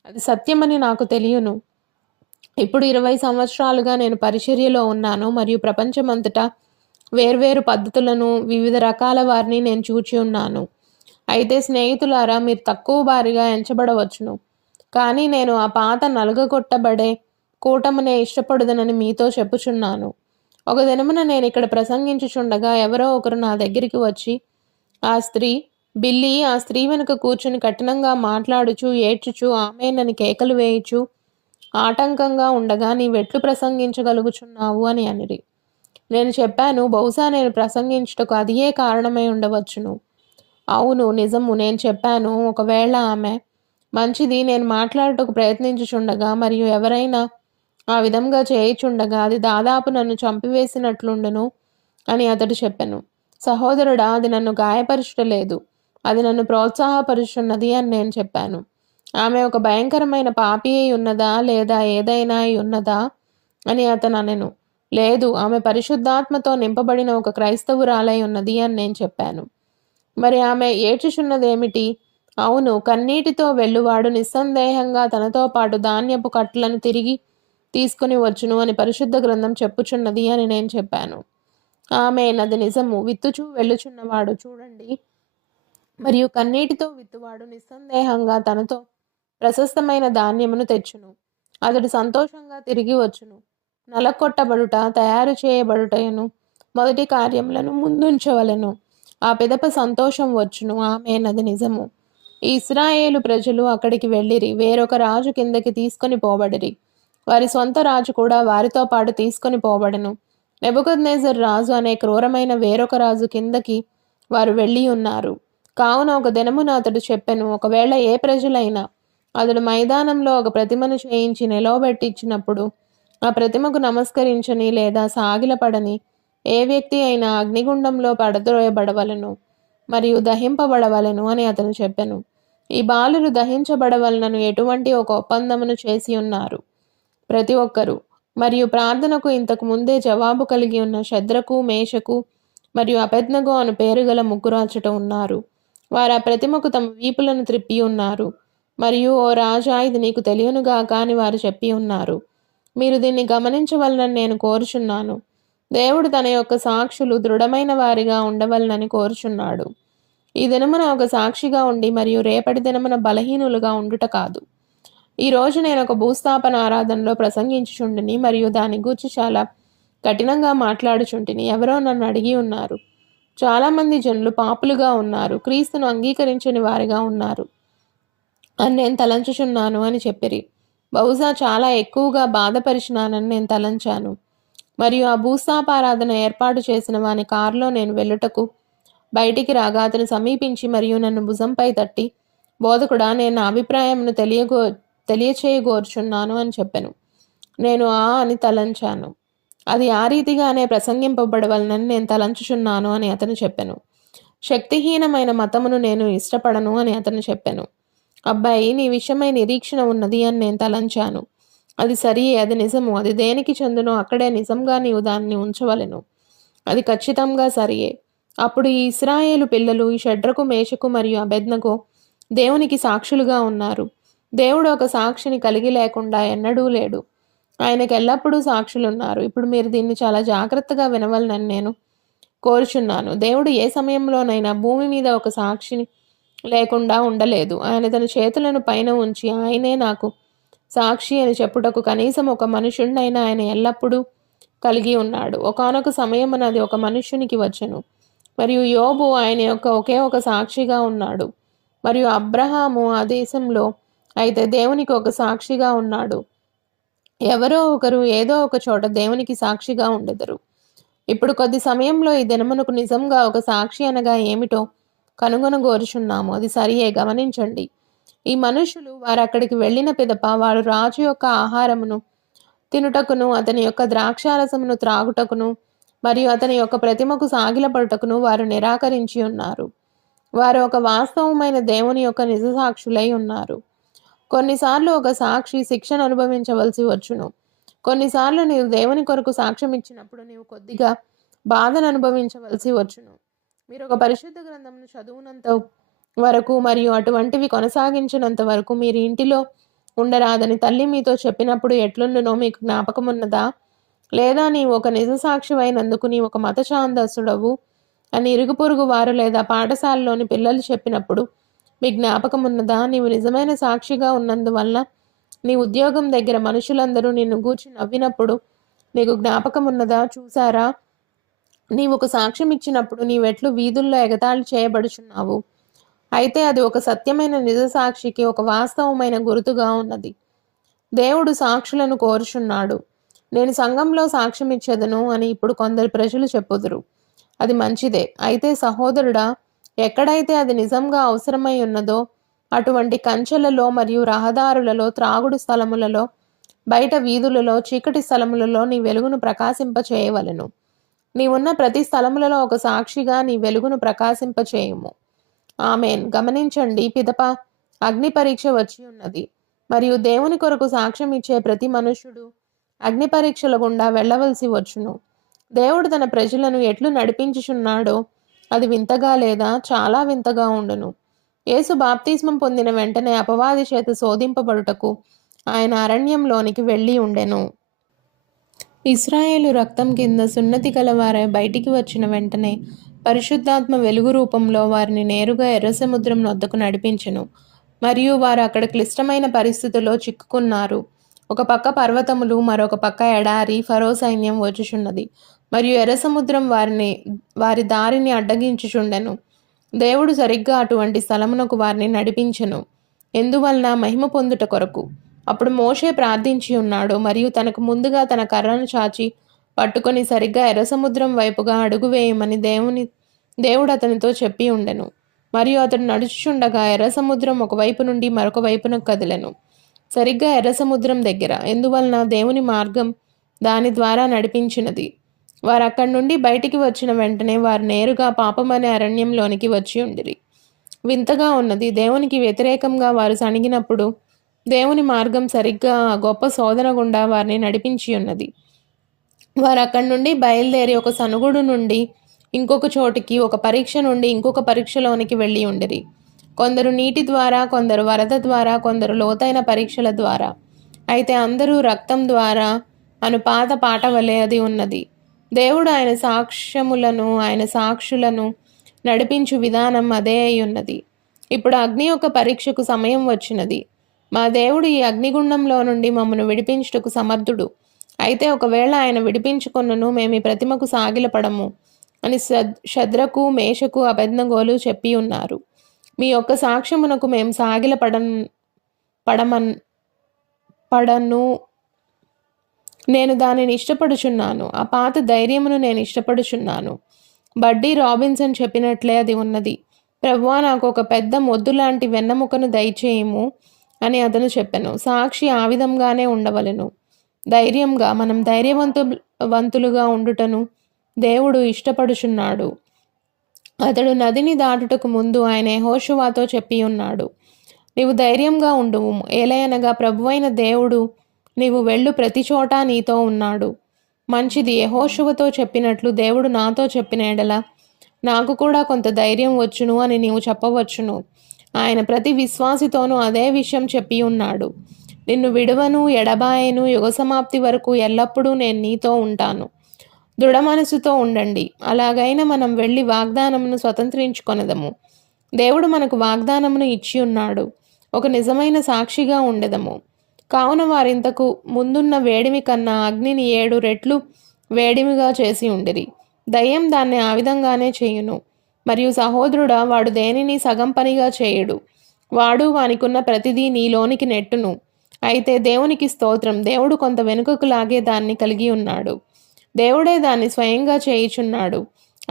అది సత్యమని నాకు తెలియను. ఇప్పుడు 20 సంవత్సరాలుగా నేను పరిచర్యలో ఉన్నాను మరియు ప్రపంచమంతటా వేర్వేరు పద్ధతులను, వివిధ రకాల వారిని నేను చూచి ఉన్నాను. అయితే స్నేహితులారా, మీరు తక్కువ వారిగా ఎంచబడవచ్చును. కానీ నేను ఆ పాత నలుగగొట్టబడే కూటమునే ఇష్టపడుదనని మీతో చెప్పుచున్నాను. ఒక దినమున నేను ఇక్కడ ప్రసంగించుచుండగా ఎవరో ఒకరు నా దగ్గరికి వచ్చి బిల్లీ ఆ స్త్రీ వెనుక కూర్చుని కఠినంగా మాట్లాడుచు, ఏడ్చుచు, ఆమేనని కేకలు వేయుచు ఆటంకంగా ఉండగా నీవెట్లు ప్రసంగించగలుగుచున్నావు అని అనిరి. నేను చెప్పాను, బహుశా నేను ప్రసంగించుటకు అదియే కారణమై ఉండవచ్చును. అవును, నిజము, నేను చెప్పాను. ఒకవేళ ఆమె మంచిది, నేను మాట్లాడుటకు ప్రయత్నించుచుండగా మరియు ఎవరైనా ఆ విధంగా చేయుచుండగా అది దాదాపు నన్ను చంపివేసినట్లుండును అని అతడు చెప్పెను. సహోదరుడా, అది నన్ను గాయపరచుటలేదు. అది నన్ను ప్రోత్సాహపరుచున్నది అని నేను చెప్పాను. ఆమె ఒక భయంకరమైన పాపి అయి ఉన్నదా లేదా ఏదైనా అయి ఉన్నదా అని అతను అనెను. లేదు, ఆమె పరిశుద్ధాత్మతో నింపబడిన ఒక క్రైస్తవురాలై ఉన్నది అని నేను చెప్పాను. మరి ఆమె ఏడ్చుచున్నదేమిటి? అవును, కన్నీటితో వెళ్ళువాడు నిస్సందేహంగా తనతో పాటు ధాన్యపు కట్టలను తిరిగి తీసుకుని వచ్చును అని పరిశుద్ధ గ్రంథం చెప్పుచున్నది అని నేను చెప్పాను. ఆమేనది నిజము. విత్తుచూ వెళ్ళుచున్నవాడు చూడండి, మరియు కన్నీటితో విత్తువాడు నిస్సందేహంగా తనతో ప్రశస్తమైన ధాన్యమును తెచ్చును. అతడు సంతోషంగా తిరిగి వచ్చును. నలకొట్టబడుట, తయారు చేయబడుటయను మొదటి కార్యములను ముందుంచవలెను. ఆ పిదప సంతోషం వచ్చును. ఆమేనది నిజము. ఈ ఇశ్రాయేలు ప్రజలు అక్కడికి వెళ్ళిరి. వేరొక రాజు కిందకి తీసుకొని పోబడిరి. వారి సొంత రాజు కూడా వారితో పాటు తీసుకొని పోబడెను. నెబుకద్నెజరు రాజు అనే క్రూరమైన వేరొక రాజు కిందకి వారు వెళ్ళి ఉన్నారు. కావున ఒక దినమున అతడు చెప్పెను, ఒకవేళ ఏ ప్రజలైనా అతడు మైదానంలో ఒక ప్రతిమను చేయించి నిలవబెట్టించినప్పుడు ఆ ప్రతిమకు నమస్కరించని లేదా సాగిలపడని ఏ వ్యక్తి అయినా అగ్నిగుండంలో పడద్రోయబడవలెను మరియు దహింపబడవలెను అని అతను చెప్పెను. ఈ బాలురు దహించబడవలనను ఎటువంటి ఒక ఒప్పందమును చేసి ఉన్నారు ప్రతి ఒక్కరూ. మరియు ప్రార్థనకు ఇంతకు ముందే జవాబు కలిగి ఉన్న శద్రకు, మేషకు మరియు అబేద్నెగో అను పేరు గల ముగ్గురు అచ్చట ఉన్నారు. వారు ఆ ప్రతిమకు తమ వీపులను త్రిప్పి ఉన్నారు. మరియు ఓ రాజా, ఇది నీకు తెలియనుగాక అని వారు చెప్పి ఉన్నారు. మీరు దీన్ని గమనించవలనని నేను కోరుచున్నాను. దేవుడు తన యొక్క సాక్షులు దృఢమైన వారిగా ఉండవలనని కోరుచున్నాడు. ఈ దినమున ఒక సాక్షిగా ఉండి మరియు రేపటి దినమున బలహీనులుగా ఉండుట కాదు. ఈ రోజు నేను ఒక భూస్థాపన ఆరాధనలో ప్రసంగించుచుంటిని మరియు దాని గూర్చి చాలా కఠినంగా మాట్లాడుచుంటిని. ఎవరో నన్ను అడిగి ఉన్నారు, చాలామంది జనులు పాపులుగా ఉన్నారు, క్రీస్తును అంగీకరించని వారిగా ఉన్నారు అని నేను తలంచుచున్నాను అని చెప్పిరి. బహుశా చాలా ఎక్కువగా బాధపరిచినానని నేను తలంచాను. మరియు ఆ భూస్థాపారాధన ఏర్పాటు చేసిన వాని కారులో నేను వెళ్ళుటకు బయటికి రాగా అతను సమీపించి మరియు నన్ను భుజంపై తట్టి, బోధకుడా, నేను నా అభిప్రాయమును తెలియచేయగోరుచున్నాను అని చెప్పెను. నేను అని తలంచాను. అది ఆ రీతిగానే ప్రసంగింపబడవలనని నేను తలంచుచున్నాను అని అతను చెప్పెను. శక్తిహీనమైన మతమును నేను ఇష్టపడను అని అతను చెప్పెను. అబ్బాయి, నీ విషయమై నిరీక్షణ ఉన్నది అని నేను తలంచాను. అది సరియే, అది నిజము. అది దేనికి చెందునో అక్కడే నిజంగా నీవు దానిని ఉంచవలెను. అది ఖచ్చితంగా సరియే. అప్పుడు ఈ ఇశ్రాయేలు పిల్లలు, ఈ షడ్రకు, మేషకు మరియు అబేద్నెగో దేవునికి సాక్షులుగా ఉన్నారు. దేవుడు ఒక సాక్షిని కలిగి లేకుండా ఎన్నడూ లేడు. ఆయనకు ఎల్లప్పుడూ సాక్షులున్నారు. ఇప్పుడు మీరు దీన్ని చాలా జాగ్రత్తగా వినవలనని నేను కోరుచున్నాను. దేవుడు ఏ సమయంలోనైనా భూమి మీద ఒక సాక్షిని లేకుండా ఉండలేదు. ఆయన తన చేతులను పైన ఉంచి ఆయనే నాకు సాక్షి అని చెప్పుటకు కనీసం ఒక మనుషుడినైనా ఆయన ఎల్లప్పుడూ కలిగి ఉన్నాడు. ఒకానొక సమయమున అది ఒక మనుష్యునికి వచ్చెను. మరియు యోబు ఆయన యొక్క ఒకే ఒక సాక్షిగా ఉన్నాడు. మరియు అబ్రహాము ఆ దేశంలో అయితే దేవునికి ఒక సాక్షిగా ఉన్నాడు. ఎవరో ఒకరు ఏదో ఒక చోట దేవునికి సాక్షిగా ఉండెదరు. ఇప్పుడు కొద్ది సమయంలో ఈ దినమునకు నిజంగా ఒక సాక్షి అనగా ఏమిటో కనుగొనగోరుచున్నాము. అది సరియే, గమనించండి. ఈ మనుషులు వారు అక్కడికి వెళ్ళిన పిదప వారు రాజు యొక్క ఆహారమును తినుటకును, అతని యొక్క ద్రాక్షారసమును త్రాగుటకును మరియు అతని యొక్క ప్రతిమకు సాగిలపడుటకును వారు నిరాకరించి ఉన్నారు. వారు ఒక వాస్తవమైన దేవుని యొక్క నిజ సాక్షులై ఉన్నారు. కొన్నిసార్లు ఒక సాక్షి శిక్షను అనుభవించవలసి వచ్చును. కొన్నిసార్లు నీవు దేవుని కొరకు సాక్ష్యం ఇచ్చినప్పుడు నీవు కొద్దిగా బాధను అనుభవించవలసి వచ్చును. మీరు ఒక పరిశుద్ధ గ్రంథమును చదువునంత వరకు మరియు అటువంటివి కొనసాగించినంత వరకు మీరు ఇంటిలో ఉండరాదని తల్లి మీతో చెప్పినప్పుడు ఎట్లుండునో మీకు జ్ఞాపకమున్నదా? లేదా నీవు ఒక నిజ సాక్షివైనందుకు నీవు ఒక మత ఛాందసుడవు అని ఇరుగు పొరుగు వారు లేదా పాఠశాలలోని పిల్లలు చెప్పినప్పుడు మీ జ్ఞాపకం ఉన్నదా? నీవు నిజమైన సాక్షిగా ఉన్నందువల్ల నీ ఉద్యోగం దగ్గర మనుషులందరూ నిన్ను గూర్చి నవ్వినప్పుడు నీకు జ్ఞాపకం ఉన్నదా? చూసారా, నీవు ఒక సాక్ష్యం ఇచ్చినప్పుడు నీవెట్లు వీధుల్లో ఎగతాళి చేయబడుచున్నావు. అయితే అది ఒక సత్యమైన నిజ సాక్షికి ఒక వాస్తవమైన గుర్తుగా ఉన్నది. దేవుడు సాక్షులను కోరుచున్నాడు. నేను సంఘంలో సాక్ష్యం ఇచ్చేదను అని ఇప్పుడు కొందరు ప్రజలు చెప్పుదురు. అది మంచిదే. అయితే సహోదరుడా, ఎక్కడైతే అది నిజంగా అవసరమై ఉన్నదో అటువంటి కంచెలలో మరియు రహదారులలో, త్రాగుడు స్థలములలో, బయట వీధులలో, చీకటి స్థలములలో నీ వెలుగును ప్రకాశింప చేయవలెను. నీవున్న ప్రతి స్థలములలో ఒక సాక్షిగా నీ వెలుగును ప్రకాశింప చేయుము. ఆమేన్. గమనించండి, పిదప అగ్ని పరీక్ష వచ్చి ఉన్నది. మరియు దేవుని కొరకు సాక్ష్యం ఇచ్చే ప్రతి మనుష్యుడు అగ్ని పరీక్షల గుండా వెళ్ళవలసి వచ్చును. దేవుడు తన ప్రజలను ఎట్లు నడిపించుచున్నాడో అది వింతగా లేదా చాలా వింతగా ఉండును. యేసు బాప్తిస్మం పొందిన వెంటనే అపవాది చేత శోధింపబడుటకు ఆయన అరణ్యంలోనికి వెళ్ళి ఉండెను. ఇశ్రాయేలు రక్తం కింద సున్నతి గలవారై బయటికి వచ్చిన వెంటనే పరిశుద్ధాత్మ వెలుగు రూపంలో వారిని నేరుగా ఎర్రసముద్రం నొద్దకు నడిపించెను. మరియు వారు అక్కడ క్లిష్టమైన పరిస్థితుల్లో చిక్కుకున్నారు. ఒక పక్క పర్వతములు, మరొక పక్క ఎడారి, ఫరో సైన్యం వచ్చుచున్నది. మరియు ఎర్రసముద్రం వారి దారిని అడ్డగించుచుండెను. దేవుడు సరిగ్గా అటువంటి స్థలమునకు వారిని నడిపించెను. ఎందువలన? మహిమ పొందుట కొరకు. అప్పుడు మోషే ప్రార్థించి ఉన్నాడు మరియు తనకు ముందుగా తన కర్రను చాచి పట్టుకొని సరిగ్గా ఎర్రసముద్రం వైపుగా అడుగు వేయమని దేవుడు అతనితో చెప్పి ఉండెను. మరియు అతడు నడుచుచుండగా ఎర్రసముద్రం ఒకవైపు నుండి మరొక వైపునకు కదిలెను, సరిగ్గా ఎర్రసముద్రం దగ్గర. ఎందువలన? దేవుని మార్గం దాని ద్వారా నడిపించినది. వారు అక్కడి నుండి బయటికి వచ్చిన వెంటనే వారు నేరుగా పాపమనే అరణ్యంలోనికి వచ్చి ఉండిరి. వింతగా ఉన్నది, దేవునికి వ్యతిరేకంగా వారు సణిగినప్పుడు దేవుని మార్గం సరిగ్గా గొప్ప శోధన గుండా వారిని నడిపించి ఉన్నది. వారు అక్కడి నుండి బయలుదేరి ఒక సనుగుడు నుండి ఇంకొక చోటికి, ఒక పరీక్ష నుండి ఇంకొక పరీక్షలోనికి వెళ్ళి ఉండిరి. కొందరు నీటి ద్వారా, కొందరు వరద ద్వారా, కొందరు లోతైన పరీక్షల ద్వారా. అయితే అందరూ రక్తం ద్వారా అను పాత పాట వలె అది ఉన్నది. దేవుడు ఆయన సాక్షులను నడిపించు విధానం అదే అయి ఉన్నది. ఇప్పుడు అగ్ని యొక్క పరీక్షకు సమయం వచ్చినది. మా దేవుడు ఈ అగ్నిగుండంలో నుండి మమ్మను విడిపించుటకు సమర్థుడు. అయితే ఒకవేళ ఆయన విడిపించుకొనును, మేము ఈ ప్రతిమకు సాగిలపడము అని శద్రకు, మేషకు, అబేద్నెగోలు చెప్పి ఉన్నారు. మీ యొక్క సాక్ష్యమునకు మేము పడను. నేను దానిని ఇష్టపడుచున్నాను. ఆ పాత ధైర్యమును నేను ఇష్టపడుచున్నాను. బడ్డీ రాబిన్సన్ చెప్పినట్లే అది ఉన్నది. ప్రభువా, నాకు ఒక పెద్ద మొద్దు లాంటి వెన్నముకను దయచేయము అని అతను చెప్పెను. సాక్షి ఆ విధంగానే ఉండవలెను. ధైర్యంగా, మనం ధైర్యవంతులుగా ఉండుటను దేవుడు ఇష్టపడుచున్నాడు. అతడు నదిని దాటుటకు ముందు ఆయన యెహోషువతో చెప్పి ఉన్నాడు, నీవు ధైర్యంగా ఉండుము, ఏలయనగా ప్రభువైన దేవుడు నీవు వెళ్ళు ప్రతి చోట నీతో ఉన్నాడు. మంచిది, యెహోషువతో చెప్పినట్లు దేవుడు నాతో చెప్పిన ఎడల నాకు కూడా కొంత ధైర్యం వచ్చును అని నీవు చెప్పవచ్చును. ఆయన ప్రతి విశ్వాసితోనూ అదే విషయం చెప్పి ఉన్నాడు. నిన్ను విడువను, ఎడబాయను, యుగ సమాప్తి వరకు ఎల్లప్పుడూ నేను నీతో ఉంటాను. దృఢ మనసుతో ఉండండి. అలాగైనా మనం వెళ్ళి వాగ్దానమును స్వతంత్రించుకొనదము. దేవుడు మనకు వాగ్దానమును ఇచ్చి ఉన్నాడు. ఒక నిజమైన సాక్షిగా ఉండెదము. కావున వారింతకు ముందున్న వేడిమి కన్నా అగ్నిని 7 రెట్లు వేడిమిగా చేసి ఉండిరి. దయ్యం దాన్ని ఆ విధంగానే చేయును. మరియు సహోదరుడా, వాడు దేనిని సగం పనిగా చేయుడు. వాడు వానికున్న ప్రతిదీ నీలోనికి నెట్టును. అయితే దేవునికి స్తోత్రం, దేవుడు కొంత వెనుకకు లాగే దాన్ని కలిగి ఉన్నాడు. దేవుడే దాన్ని స్వయంగా చేయుచున్నాడు.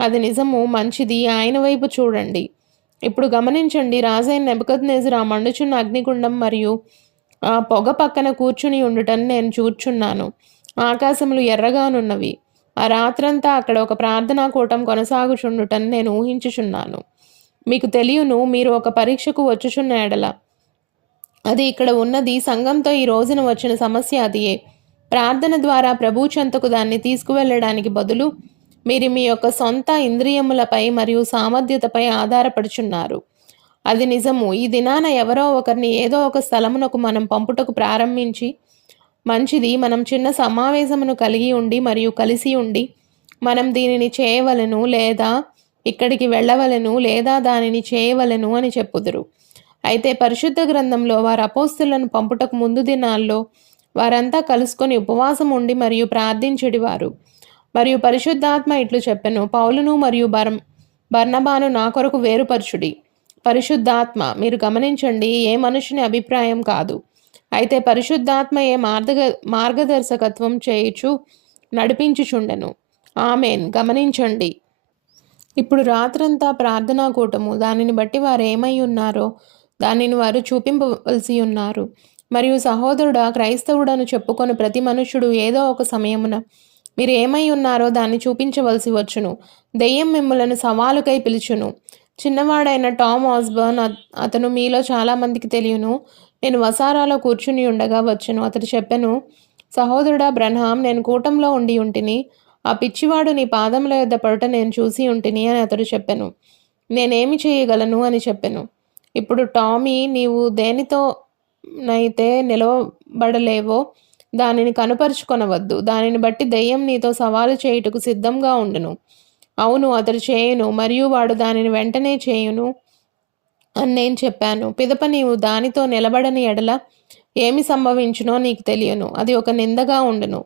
అది నిజము, మంచిది. ఆయన వైపు చూడండి. ఇప్పుడు గమనించండి, రాజైన నెబుకద్నెజరు ఆ మండుచున్న అగ్నిగుండం మరియు ఆ పొగ పక్కన కూర్చుని ఉండుటను నేను చూచున్నాను. ఆకాశములు ఎర్రగానున్నవి. ఆ రాత్రంతా అక్కడ ఒక ప్రార్థనా కూటం కొనసాగుచుండుటను నేను ఊహించుచున్నాను. మీకు తెలియను, మీరు ఒక పరీక్షకు వచ్చుచున్న ఎడల అది ఇక్కడ ఉన్నది. సంఘంతో ఈ రోజున వచ్చిన సమస్య అదియే. ప్రార్థన ద్వారా ప్రభు చెంతకు దాన్ని తీసుకువెళ్ళడానికి బదులు మీరు మీ యొక్క సొంత ఇంద్రియములపై మరియు సామర్థ్యతపై ఆధారపడుచున్నారు. అది నిజము. ఈ దినాన ఎవరో ఒకరిని ఏదో ఒక స్థలమునకు మనం పంపుటకు ప్రారంభించి, మంచిది, మనం చిన్న సమావేశమును కలిగి ఉండి మరియు కలిసి ఉండి మనం దీనిని చేయవలెను, లేదా ఇక్కడికి వెళ్ళవలెను, లేదా దానిని చేయవలెను అని చెప్పుదురు. అయితే పరిశుద్ధ గ్రంథంలో వారు అపోస్తలులను పంపుటకు ముందు దినాల్లో వారంతా కలుసుకొని ఉపవాసం ఉండి మరియు ప్రార్థించెడివారు. మరియు పరిశుద్ధాత్మ ఇట్లు చెప్పెను, పౌలును మరియు బర్నబాను నా కొరకు వేరుపరచుడి. పరిశుద్ధాత్మ, మీరు గమనించండి, ఏ మనుషుని అభిప్రాయం కాదు. అయితే పరిశుద్ధాత్మయే మార్గదర్శకత్వం చేయుచు నడిపించుచుండెను. ఆమేన్. గమనించండి, ఇప్పుడు రాత్రంతా ప్రార్థనా కూటము. దానిని బట్టి వారు ఏమై ఉన్నారో దానిని వారు చూపింపవలసి ఉన్నారు. మరియు సహోదరుడా, క్రైస్తవుడను చెప్పుకొని ప్రతి మనుష్యుడు ఏదో ఒక సమయమున మీరు ఏమై ఉన్నారో దాన్ని చూపించవలసి వచ్చును. దెయ్యం మిమ్ములను సవాలుకై పిలుచును. చిన్నవాడైన టామ్ ఆస్బర్న్ అతను మీలో చాలామందికి తెలియను. నేను వసారాలో కూర్చుని ఉండగా వచ్చెను. అతడు చెప్పెను, సహోదరుడా బ్రహ్మాం, నేను కూటంలో ఉండి ఉంటిని. ఆ పిచ్చివాడు నీ పాదముల యొద్ద పడుట నేను చూసి ఉంటిని అని అతడు చెప్పెను. నేనేమి చేయగలను అని చెప్పెను. ఇప్పుడు టామీ, నీవు దేనితోనైతే నిలవబడలేవో దానిని కనుపరుచుకొనవద్దు. దానిని బట్టి దెయ్యం నీతో సవాలు చేయుటకు సిద్ధంగా ఉండును. అవును, అతడు చేయును, మరియు వాడు దానిని వెంటనే చేయును అని నేను చెప్పాను. పిదప నీవు దానితో నిలబడని ఎడల ఏమి సంభవించునో నీకు తెలియను. అది ఒక నిందగా ఉండును.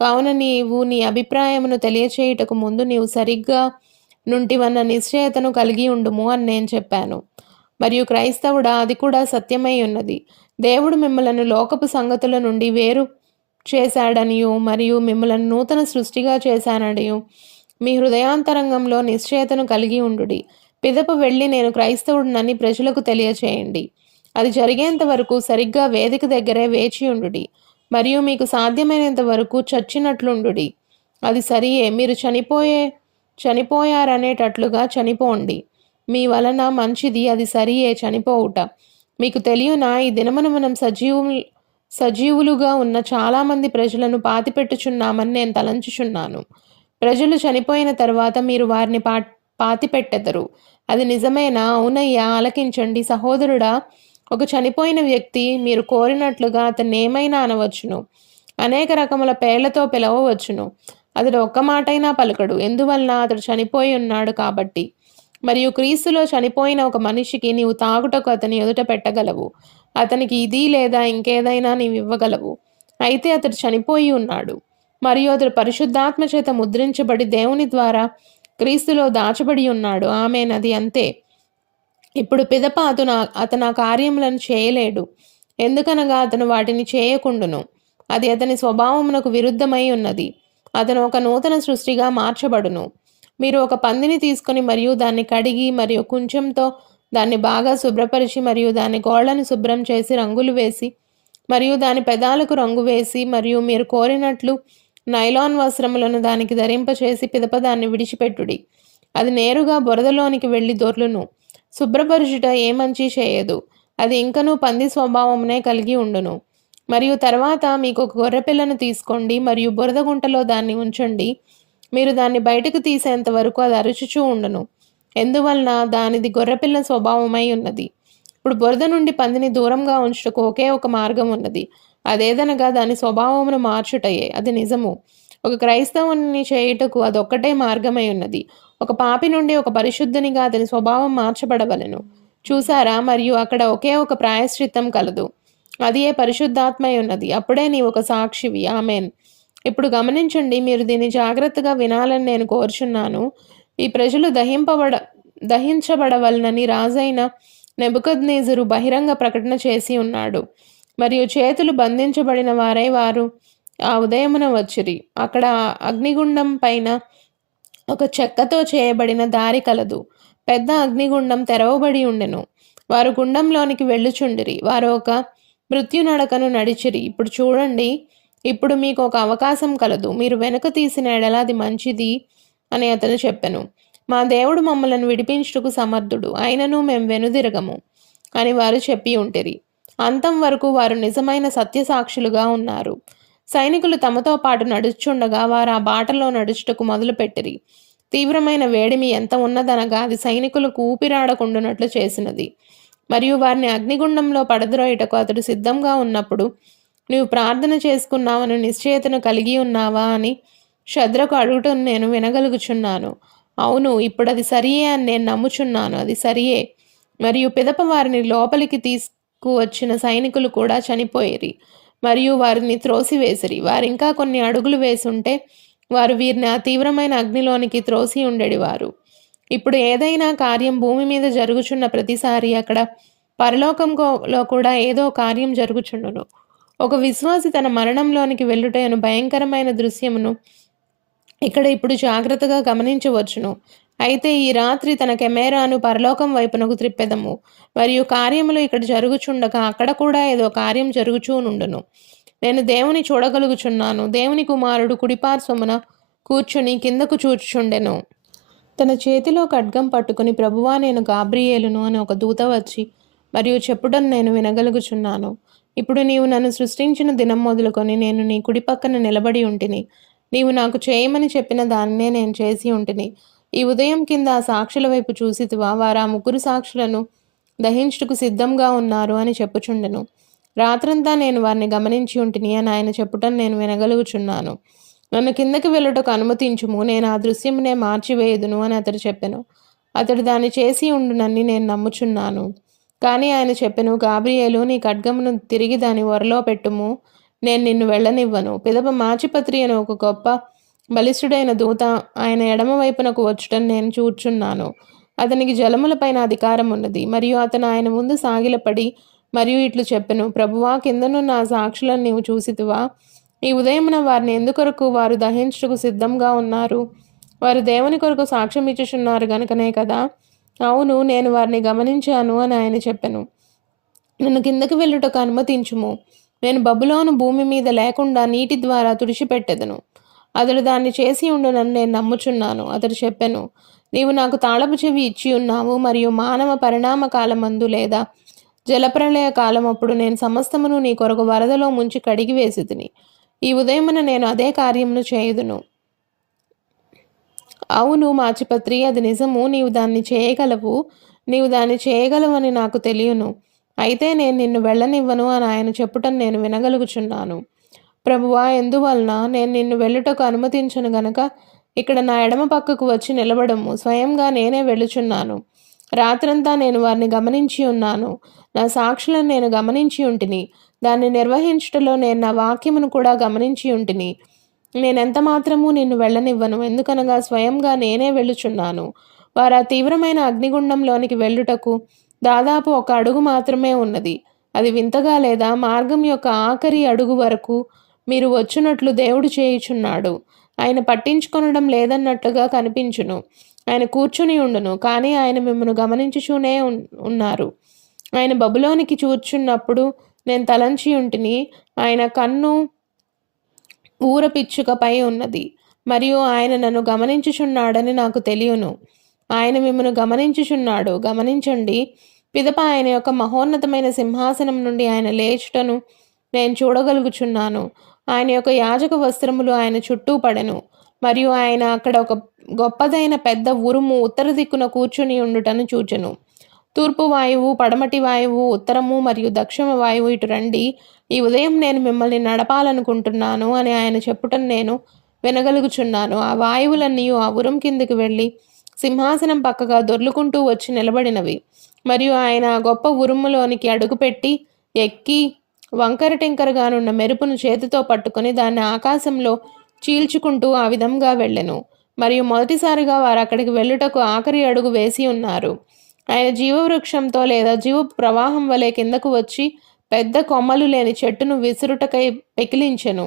కావున నీవు నీ అభిప్రాయమును తెలియచేయుటకు ముందు నీవు సరిగ్గా నుంటివన్న నిశ్చయతను కలిగి ఉండుము అని నేను చెప్పాను. మరియు క్రైస్తవుడా, అది కూడా సత్యమై ఉన్నది. దేవుడు మిమ్మలను లోకపు సంగతుల నుండి వేరు చేశాడనియు మరియు మిమ్మలను నూతన సృష్టిగా చేశాననియు మీ హృదయాంతరంగంలో నిశ్చయతను కలిగి ఉండుడి. పిదప వెళ్ళి నేను క్రైస్తవుడినని ప్రజలకు తెలియచేయండి. అది జరిగేంత వరకు సరిగ్గా వేదిక దగ్గరే వేచి ఉండుడి. మరియు మీకు సాధ్యమైనంత వరకు చచ్చినట్లుండుడి. అది సరియే, మీరు చనిపోయారనేటట్లుగా చనిపోండి. మీ వలన మంచిది, అది సరియే, చనిపోవుట. మీకు తెలియనా, ఈ దినమున మనం సజీవులుగా ఉన్న చాలామంది ప్రజలను పాతిపెట్టుచున్నామని నేను తలంచుచున్నాను. ప్రజలు చనిపోయిన తర్వాత మీరు వారిని పాతిపెట్టెదరు. అది నిజమేనా? అవునయ్యా, ఆలకించండి. సహోదరుడా, ఒక చనిపోయిన వ్యక్తి మీరు కోరినట్లుగా అతన్ని ఏమైనా అనవచ్చును. అనేక రకముల పేర్లతో పిలవవచ్చును. అతడు ఒక్క మాటైనా పలుకడు. ఎందువలన? అతడు చనిపోయి ఉన్నాడు కాబట్టి. మరియు క్రీస్తులో చనిపోయిన ఒక మనిషికి నీవు తాగుటకు అతని ఎదుట పెట్టగలవు. అతనికి ఇది లేదా ఇంకేదైనా నీవు ఇవ్వగలవు. అయితే అతడు చనిపోయి ఉన్నాడు మరియు అతడు పరిశుద్ధాత్మ చేత ముద్రించబడి దేవుని ద్వారా క్రీస్తులో దాచబడి ఉన్నాడు. ఆమేన్, అది అంతే. ఇప్పుడు పిదప అతను ఆ కార్యములను చేయలేడు. ఎందుకనగా అతను వాటిని చేయకుండును. అది అతని స్వభావమునకు విరుద్ధమై ఉన్నది. అతను ఒక నూతన సృష్టిగా మార్చబడును. మీరు ఒక పందిని తీసుకొని మరియు దాన్ని కడిగి మరియు కొంచెంతో దాన్ని బాగా శుభ్రపరిచి మరియు దాని గోళ్లను శుభ్రం చేసి రంగులు వేసి మరియు దాని పెదాలకు రంగు వేసి మరియు మీరు కోరినట్లు నైలాన్ వస్త్రములను దానికి ధరింపచేసి పిదప దాన్ని విడిచిపెట్టుడి. అది నేరుగా బురదలోనికి వెళ్ళి దొర్లును. శుభ్రపరుచుట ఏ మంచి చేయదు. అది ఇంకనూ పంది స్వభావమునే కలిగి ఉండును. మరియు తర్వాత మీకు ఒక గొర్రెపిల్లను తీసుకోండి మరియు బురద గుంటలో దాన్ని ఉంచండి. మీరు దాన్ని బయటకు తీసేంత వరకు అది అరుచుచూ ఉండును. ఎందువలన? దానిది గొర్రెపిల్ల స్వభావమై ఉన్నది. ఇప్పుడు బురద నుండి పందిని దూరంగా ఉంచుటకు ఒకే ఒక మార్గం ఉన్నది. అదేదనగా దాని స్వభావమును మార్చుటయే. అది నిజము. ఒక క్రైస్తవుని చేయుటకు అదొక్కటే మార్గమై ఉన్నది. ఒక పాపి నుండి ఒక పరిశుద్ధునిగా అతని స్వభావం మార్చబడవలెను. చూసారా? మరియు అక్కడ ఒకే ఒక ప్రాయశ్చిత్తం కలదు. అది ఏ పరిశుద్ధాత్మై ఉన్నది. అప్పుడే నీవు ఒక సాక్షివి. ఆమేన్. ఇప్పుడు గమనించండి, మీరు దీన్ని జాగ్రత్తగా వినాలని నేను కోరుచున్నాను. ఈ ప్రజలు దహించబడవలనని రాజైన నెబుకద్నెజరు బహిరంగ ప్రకటన చేసి ఉన్నాడు. మరియు చేతులు బంధించబడిన వారై వారు ఆ ఉదయమున వచ్చిరి. అక్కడ అగ్నిగుండం పైన ఒక చెక్కతో చేయబడిన దారి కలదు. పెద్ద అగ్నిగుండం తెరవబడి ఉండెను. వారు గుండంలోనికి వెళ్ళుచుండిరి. వారు ఒక మృత్యునడకను నడిచిరి. ఇప్పుడు చూడండి, ఇప్పుడు మీకు ఒక అవకాశం కలదు. మీరు వెనుక తీసిన ఎడల అది మంచిది అని అతను చెప్పెను. మా దేవుడు మమ్మలను విడిపించుటకు సమర్థుడు, అయినను మేము వెనుదిరగము అని వారు చెప్పి ఉంటిరి. అంతం వరకు వారు నిజమైన సత్యసాక్షులుగా ఉన్నారు. సైనికులు తమతో పాటు నడుచుండగా వారు ఆ బాటలో నడుచుటకు మొదలుపెట్టిరి. తీవ్రమైన వేడిమి ఎంత ఉన్నదనగా అది సైనికులకు ఊపిరాడకుండునట్లు చేసినది. మరియు వారిని అగ్నిగుండంలో పడద్రోయుటకు అతడు సిద్ధంగా ఉన్నప్పుడు, నీవు ప్రార్థన చేసుకున్నావని నిశ్చయతను కలిగి ఉన్నావా అని శద్రకు అడుగుటం నేను వినగలుగుచున్నాను. అవును, ఇప్పుడు అది సరియే అని నేను నమ్ముచున్నాను. అది సరియే. మరియు పిదప వారిని లోపలికి తీసుకువచ్చిన సైనికులు కూడా చనిపోయిరి మరియు వారిని త్రోసివేసిరి. వారింకా కొన్ని అడుగులు వేసుంటే వారు వీరిని ఆ తీవ్రమైన అగ్నిలోనికి త్రోసి ఉండేవారు. ఇప్పుడు ఏదైనా కార్యం భూమి మీద జరుగుచున్న ప్రతిసారి అక్కడ పరలోకంలో కూడా ఏదో కార్యం జరుగుచుండును. ఒక విశ్వాసి తన మరణంలోనికి వెళ్ళుటను భయంకరమైన దృశ్యమును ఇక్కడ ఇప్పుడు జాగ్రత్తగా గమనించవచ్చును. అయితే ఈ రాత్రి తన కెమెరాను పరలోకం వైపునకు త్రిప్పెదము. మరియు కార్యములు ఇక్కడ జరుగుచుండగా అక్కడ కూడా ఏదో కార్యం జరుగుచూనుండును. నేను దేవుని చూడగలుగుచున్నాను. దేవుని కుమారుడు కుడిపార్శ్వమున కూర్చుని కిందకు చూచుచుండెను. తన చేతిలో ఖడ్గం పట్టుకుని, ప్రభువా, నేను గాబ్రియేలును అని ఒక దూత వచ్చి మరియు చెప్పుటను నేను వినగలుగుచున్నాను. ఇప్పుడు నీవు నన్ను సృష్టించిన దినం మొదలుకొని నేను నీ కుడి పక్కన నిలబడి ఉంటిని. నీవు నాకు చేయమని చెప్పిన దానినే నేను చేసి ఉంటిని. ఈ ఉదయం కింద ఆ సాక్షుల వైపు చూసితివా? వారు ఆ ముగ్గురు సాక్షులను దహించుటకు సిద్ధంగా ఉన్నారు అని చెప్పుచుండెను. రాత్రంతా నేను వారిని గమనించి ఉంటిని అని ఆయన చెప్పుటను నేను వినగలుగుచున్నాను. నన్ను కిందకి వెళ్ళుటకు అనుమతించుము, నేను ఆ దృశ్యమునే మార్చివేయుదును అని అతడు చెప్పెను. అతడు దాన్ని చేసి ఉండునని నేను నమ్ముచున్నాను. కానీ ఆయన చెప్పెను, గాబ్రియేలు, నీ ఖడ్గమును తిరిగి దాని ఒరలో పెట్టుము, నేను నిన్ను వెళ్ళనివ్వను. పిదప మాచిపత్రి అని ఒక గొప్ప బలిష్ఠుడైన దూత ఆయన ఎడమ వైపునకు వచ్చుటను నేను చూచున్నాను. అతనికి జలములపైన అధికారం ఉన్నది. మరియు అతను ఆయన ముందు సాగిలపడి మరియు ఇట్లు చెప్పెను, ప్రభువా, కిందనున్న ఆ సాక్షులను నీవు చూసితివా? ఈ ఉదయమున వారిని ఎందుకొరకు వారు దహించుటకు సిద్ధంగా ఉన్నారు? వారు దేవుని కొరకు సాక్ష్యం ఇచ్చుచున్నారు గనుకనే కదా? అవును, నేను వారిని గమనించాను అని ఆయన చెప్పెను. నన్ను కిందకి వెళ్ళుటకు అనుమతించుము, నేను బబులోను భూమి మీద లేకుండా నీటి ద్వారా తుడిచిపెట్టెదను. అతడు దాన్ని చేసి ఉండునని నేను నమ్ముచున్నాను. అతడు చెప్పెను, నీవు నాకు తాళపు చెవి ఇచ్చి ఉన్నావు, మరియు మానవ పరిణామ కాలమందు లేదా జలప్రళయ కాలమప్పుడు నేను సమస్తమును నీ కొరకు వరదలో ముంచి కడిగి వేసి తిని. ఈ ఉదయమున నేను అదే కార్యమును చేయుదును. అవును మాచిపత్రి, అది నిజము. నీవు దాన్ని చేయగలవు. నీవు దాన్ని చేయగలవని నాకు తెలియను. అయితే నేను నిన్ను వెళ్ళనివ్వను అని ఆయన చెప్పుటను నేను వినగలుగుచున్నాను. ప్రభువా, ఎందువలన? నేను నిన్ను వెళ్ళుటకు అనుమతించను గనక ఇక్కడ నా ఎడమ పక్కకు వచ్చి నిలబడము. స్వయంగా నేనే వెళ్ళుచున్నాను. రాత్రంతా నేను వారిని గమనించి ఉన్నాను. నా సాక్షులను నేను గమనించి ఉంటిని. దాన్ని నిర్వహించుటలో నేను నా వాక్యమును కూడా గమనించి ఉంటిని. నేనెంత మాత్రము నిన్ను వెళ్ళనివ్వను, ఎందుకనగా స్వయంగా నేనే వెళ్ళుచున్నాను. వారు ఆ తీవ్రమైన అగ్నిగుండంలోనికి వెళ్ళుటకు దాదాపు ఒక అడుగు మాత్రమే ఉన్నది. అది వింతగా లేదా? మార్గం యొక్క ఆఖరి అడుగు వరకు మీరు వచ్చునట్లు దేవుడు చేయుచున్నాడు. ఆయన పట్టించుకొనడం లేదన్నట్లుగా కనిపించును. ఆయన కూర్చుని ఉండును, కానీ ఆయన మిమ్మల్ని గమనించుచూనే ఉన్నారు. ఆయన బబులోనికి చూచున్నప్పుడు నేను తలంచి ఉంటిని. ఆయన కన్ను ఊర పిచ్చుకపై ఉన్నది, మరియు ఆయన నన్ను గమనించుచున్నాడని నాకు తెలియను. ఆయన మిమ్మల్ని గమనించుచున్నాడు. గమనించండి. పిదప ఆయన యొక్క మహోన్నతమైన సింహాసనం నుండి ఆయన లేచుటను నేను చూడగలుగుచున్నాను. ఆయన యొక్క యాజక వస్త్రములు ఆయన చుట్టూ పడెను, మరియు ఆయన అక్కడ ఒక గొప్పదైన పెద్ద ఉరుము ఉత్తర దిక్కున కూర్చుని ఉండుటను చూచెను. తూర్పు వాయువు, పడమటి వాయువు, ఉత్తరము మరియు దక్షిణ వాయువు ఇటు రండి. ఈ ఉదయం నేను మిమ్మల్ని నడపాలనుకుంటున్నాను అని ఆయన చెప్పుటను నేను వినగలుగుచున్నాను. ఆ వాయువులన్నీ ఆ ఉరం కిందకి వెళ్ళి సింహాసనం పక్కగా దొర్లుకుంటూ వచ్చి నిలబడినవి. మరియు ఆయన గొప్ప ఉరుములోనికి అడుగుపెట్టి ఎక్కి వంకర టింకరగానున్న మెరుపును చేతితో పట్టుకొని దాన్ని ఆకాశంలో చీల్చుకుంటూ ఆ విధంగా వెళ్ళెను. మరియు మొదటిసారిగా వారు అక్కడికి వెళ్ళుటకు ఆఖరి అడుగు వేసి ఉన్నారు. ఆయన జీవవృక్షంతో లేదా జీవ ప్రవాహం వలె కిందకు వచ్చి పెద్ద కొమ్మలు లేని చెట్టును విసురుటకై పెకిలించెను.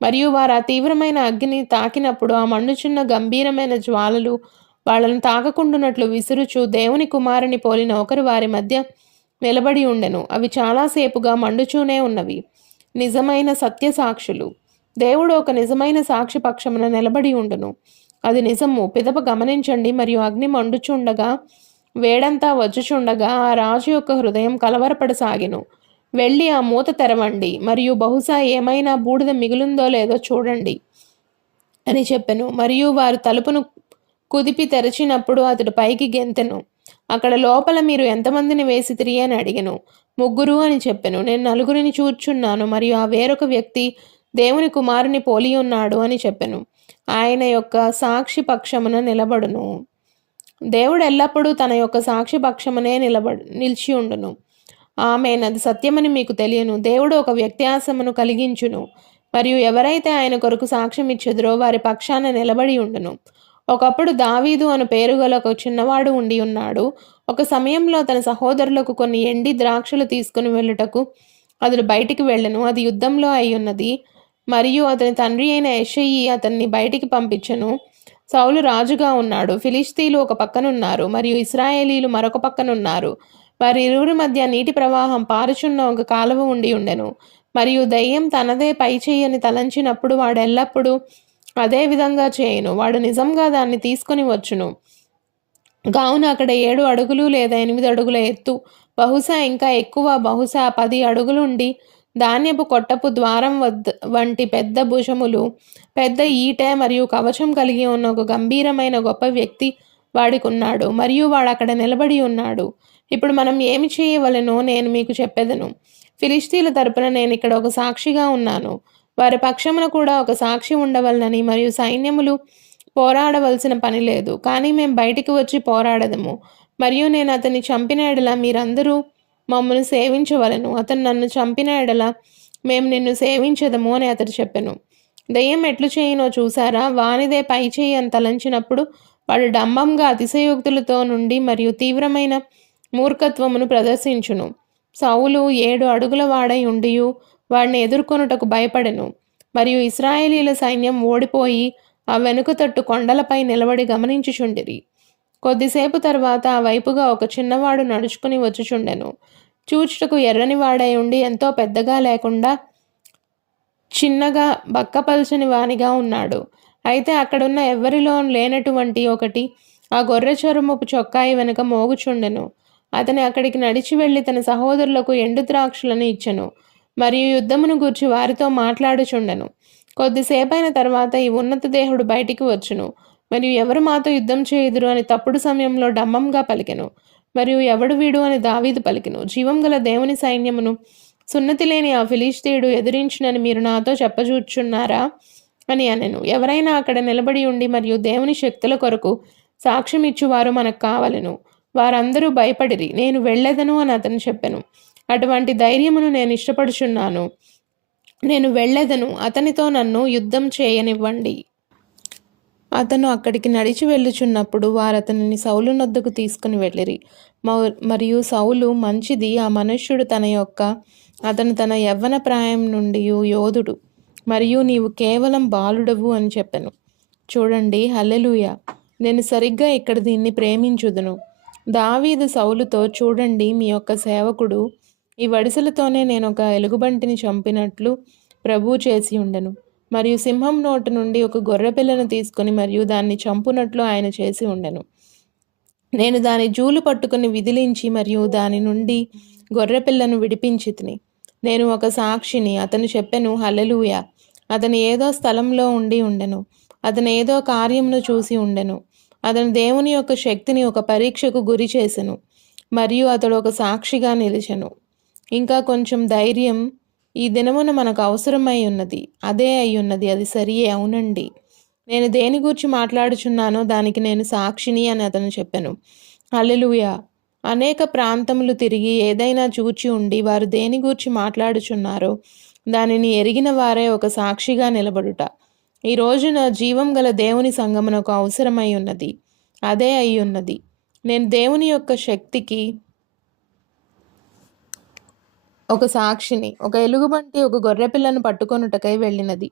మరియు వారు ఆ తీవ్రమైన అగ్నిని తాకినప్పుడు ఆ మండుచున్న గంభీరమైన జ్వాలలు వాళ్ళను తాకకుండునట్లు విసురుచు దేవుని కుమారుని పోలిన ఒకరు వారి మధ్య నిలబడి ఉండెను. అవి చాలాసేపుగా మండుచూనే ఉన్నవి. నిజమైన సత్య సాక్షులు. దేవుడు ఒక నిజమైన సాక్షి పక్షమున నిలబడి ఉండును. అది నిజము. పిదప గమనించండి. మరియు అగ్ని మండుచుండగా వేడంతా వచ్చుచుండగా ఆ రాజు యొక్క హృదయం కలవరపడసాగెను. వెళ్ళి ఆ మూత తెరవండి, మరియు బహుశా ఏమైనా బూడిద మిగులుందో లేదో చూడండి అని చెప్పెను. మరియు వారు తలుపును కుదిపి తెరచినప్పుడు అతడు పైకి గెంతెను. అక్కడ లోపల మీరు ఎంతమందిని వేసితిరి అని అడిగెను. 3 అని చెప్పెను. నేను 4 చూచున్నాను, మరియు ఆ వేరొక వ్యక్తి దేవుని కుమారుని పోలి ఉన్నాడు అని చెప్పెను. ఆయన యొక్క సాక్షి పక్షమున నిలబడును. దేవుడు ఎల్లప్పుడూ తన యొక్క సాక్షి పక్షమునే నిలిచి ఉండును. ఆమేన్. అది సత్యమని మీకు తెలియను. దేవుడు ఒక వ్యత్యాసమును కలిగించును, మరియు ఎవరైతే ఆయన కొరకు సాక్ష్యం ఇచ్చెదరో వారి పక్షాన నిలబడి ఉండును. ఒకప్పుడు దావీదు అను పేరు గల ఒక చిన్నవాడు ఉండి ఉన్నాడు. ఒక సమయంలో తన సహోదరులకు కొన్ని ఎండి ద్రాక్షలు తీసుకుని వెళ్ళుటకు అతడు బయటికి వెళ్ళెను. అది యుద్ధంలో అయి ఉన్నది, మరియు అతని తండ్రి అయిన యెషయి అతన్ని బయటికి పంపించెను. సౌలు రాజుగా ఉన్నాడు. ఫిలిష్తీయులు ఒక పక్కనున్నారు, మరియు ఇశ్రాయేలీలు మరొక పక్కనున్నారు. వారి ఇరువురి మధ్య నీటి ప్రవాహం పారుచున్న ఒక కాలువ ఉండి ఉండెను. మరియు దయ్యం తనదే పై చెయ్యని తలంచినప్పుడు వాడు ఎల్లప్పుడూ అదే విధంగా చేయును. వాడు నిజంగా దాన్ని తీసుకుని వచ్చును. కావున అక్కడ 7 అడుగులు లేదా 8 అడుగుల ఎత్తు, బహుశా ఇంకా ఎక్కువ, బహుశా 10 అడుగులుండి, ధాన్యపు కొట్టపు ద్వారం వంటి పెద్ద భుజములు, పెద్ద ఈటె మరియు కవచం కలిగి ఉన్న ఒక గంభీరమైన గొప్ప వ్యక్తి వాడికున్నాడు. మరియు వాడక్కడ నిలబడి ఉన్నాడు. ఇప్పుడు మనం ఏమి చేయవలెనో నేను మీకు చెప్పెదను. ఫిలిష్తీయుల తరపున నేనిక్కడ ఒక సాక్షిగా ఉన్నాను. వారి పక్షమున కూడా ఒక సాక్షి ఉండవలెనని మరియు సైన్యములు పోరాడవలసిన పని లేదు. కానీ మేము బయటికి వచ్చి పోరాడదము. మరియు నేను అతన్ని చంపిన ఎడల మీరందరూ మమ్మను సేవించవలెను. అతను నన్ను చంపిన ఎడల మేము నిన్ను సేవించదము అని అతడు చెప్పెను. దెయ్యం ఎట్లు చేయునో చూసారా? వానిదే పై చెయ్యి అని తలంచినప్పుడు వాడు డంబంగా అతిశయోక్తులతో నుండి మరియు తీవ్రమైన మూర్ఖత్వమును ప్రదర్శించును. సౌలు 7 అడుగుల వాడై ఉండియు వాడిని ఎదుర్కొనుటకు భయపడెను. మరియు ఇశ్రాయేలీయుల సైన్యం ఓడిపోయి ఆ వెనుక తట్టు కొండలపై నిలబడి గమనించుచుండిరి. కొద్దిసేపు తర్వాత ఆ వైపుగా ఒక చిన్నవాడు నడుచుకుని వచ్చుచుండెను. చూచుటకు ఎర్రని వాడై ఉండి ఎంతో పెద్దగా లేకుండా చిన్నగా బక్కపల్చని వానిగా ఉన్నాడు. అయితే అక్కడున్న ఎవ్వరిలో లేనటువంటి ఒకటి ఆ గొర్రె చర్మపు చొక్కాయి వెనుక మోగుచుండెను. అతని అక్కడికి నడిచి వెళ్లి తన సహోదరులకు ఎండు ద్రాక్షలను ఇచ్చెను. మరియు యుద్ధమును గూర్చి వారితో మాట్లాడుచుండెను. కొద్దిసేపైన తర్వాత ఈ ఉన్నత దేహుడు బయటికి వచ్చును. మరియు ఎవరు మాతో యుద్ధం చేయుదురు అని తప్పుడు సమయంలో డంబంగా పలికెను. మరియు ఎవడు వీడు అని దావీదు పలికెను. జీవం గల దేవుని సైన్యమును సున్నతి లేని ఆ ఫిలిష్తీయుడు ఎదిరించునని మీరు నాతో చెప్పజూచున్నారా అని అనెను. ఎవరైనా అక్కడ నిలబడి ఉండి మరియు దేవుని శక్తుల కొరకు సాక్ష్యమిచ్చువారు మనకు కావలెను. వారందరూ భయపడిరి. నేను వెళ్ళెదను అని అతను చెప్పెను. అటువంటి ధైర్యమును నేను ఇష్టపడుచున్నాను. నేను వెళ్ళెదను, అతనితో నన్ను యుద్ధం చేయనివ్వండి. అతను అక్కడికి నడిచి వెళ్ళుచున్నప్పుడు వారతనిని సౌలు నొద్దకు తీసుకుని వెళ్ళిరి. మరియు సౌలు మంచిది, ఆ మనుష్యుడు అతను తన యవ్వన ప్రాయం నుండి యోధుడు, మరియు నీవు కేవలం బాలుడవు అని చెప్పెను. చూడండి, హల్లెలూయా, నేను సరిగ్గా ఇక్కడ దీన్ని ప్రేమించుదును. దావీదు సౌలుతో, చూడండి, మీ యొక్క సేవకుడు ఈ వడిసెలతోనే నేను ఒక ఎలుగుబంటిని చంపినట్లు ప్రభువు చేసి ఉండెను. మరియు సింహం నోటు నుండి ఒక గొర్రెపిల్లను తీసుకుని మరియు దాన్ని చంపునట్లు ఆయన చేసి ఉండెను. నేను దాని జూలు పట్టుకుని విదిలించి మరియు దాని నుండి గొర్రెపిల్లను విడిపించి తిని. నేను ఒక సాక్షిని. అతను చెప్పెను, హల్లెలూయా. అతను ఏదో స్థలంలో ఉండి ఉండెను. అతను ఏదో కార్యమును చూసి ఉండెను. అతను దేవుని యొక్క శక్తిని ఒక పరీక్షకు గురి చేసెను. మరియు అతడు ఒక సాక్షిగా నిలిచెను. ఇంకా కొంచెం ధైర్యం ఈ దినమున మనకు అవసరమై ఉన్నది. అదే అయ్యున్నది. అది సరియే, అవునండి. నేను దేని గురించి మాట్లాడుచున్నానో దానికి నేను సాక్షిని అని అతను చెప్పెను. హల్లెలూయా. అనేక ప్రాంతములు తిరిగి ఏదైనా చూచి ఉండి వారు దేని గూర్చి మాట్లాడుచున్నారో దానిని ఎరిగిన వారే ఒక సాక్షిగా నిలబడుట ఈ రోజున జీవం గల దేవుని సంగమునకు అవసరమై ఉన్నది. అదే అయ్యున్నది. నేను దేవుని యొక్క శక్తికి ఒక సాక్షిని. ఒక ఎలుగుబంటి ఒక గొర్రెపిల్లను పట్టుకొనుటకై వెళ్ళినది.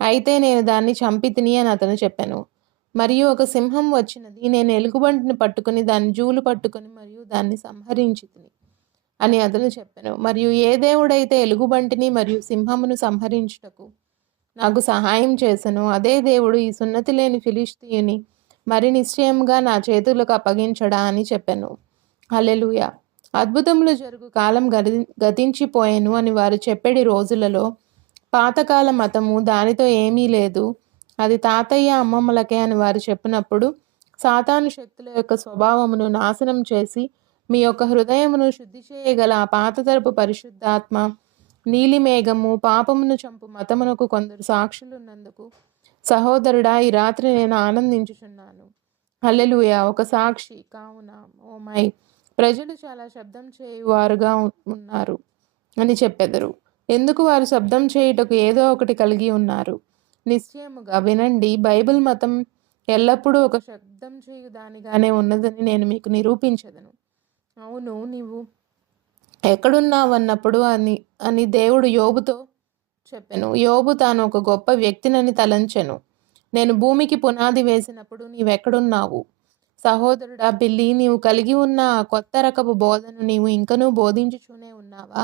అయితే నేను దాన్ని చంపితిని అని అతను చెప్పాను. మరియు ఒక సింహం వచ్చినది. నేను ఎలుగుబంటిని పట్టుకుని దాని జూలు పట్టుకుని మరియు దాన్ని సంహరించితిని అని అతను చెప్పాను. మరియు ఏ దేవుడైతే ఎలుగుబంటిని మరియు సింహమును సంహరించుటకు నాకు సహాయం చేసెను, అదే దేవుడు ఈ సున్నతి లేని ఫిలిష్తీయుని మరి నిశ్చయంగా నా చేతులకు అప్పగించడా అని చెప్పాను. హల్లెలూయా. అద్భుతములు జరుగు కాలం గతించిపోయెను అని వారు చెప్పేడి రోజులలో పాతకాల మతము దానితో ఏమీ లేదు, అది తాతయ్య అమ్మమ్మలకే అని వారు చెప్పినప్పుడు సాతాను శక్తుల యొక్క స్వభావమును నాశనం చేసి మీ యొక్క హృదయమును శుద్ధి చేయగల ఆ పాత తరపు పరిశుద్ధాత్మ నీలిమేఘము పాపమును చంపు మతమునకు కొందరు సాక్షులున్నందుకు సహోదరుడా, ఈ రాత్రి నేను ఆనందించుచున్నాను. హల్లెలూయా. ఒక సాక్షి కావున ఓ మై ప్రజలు చాలా శబ్దం చేయువారుగా ఉన్నారు అని చెప్పెదరు. ఎందుకు వారు శబ్దం చేయుటకు ఏదో ఒకటి కలిగి ఉన్నారు. నిశ్చయముగా వినండి, బైబిల్ మతం ఎల్లప్పుడూ ఒక శబ్దం చేయు దానిగానే ఉన్నదని నేను మీకు నిరూపించదను. అవును, నీవు ఎక్కడున్నావన్నప్పుడు అని దేవుడు యోబుతో చెప్పెను. యోబు తాను ఒక గొప్ప వ్యక్తినని తలంచెను. నేను భూమికి పునాది వేసినప్పుడు నీవెక్కడున్నావు? సహోదరుడా బిల్లి, నీవు కలిగి ఉన్న ఆ కొత్త రకపు బోధను నీవు ఇంకనూ బోధించుచూనే ఉన్నావా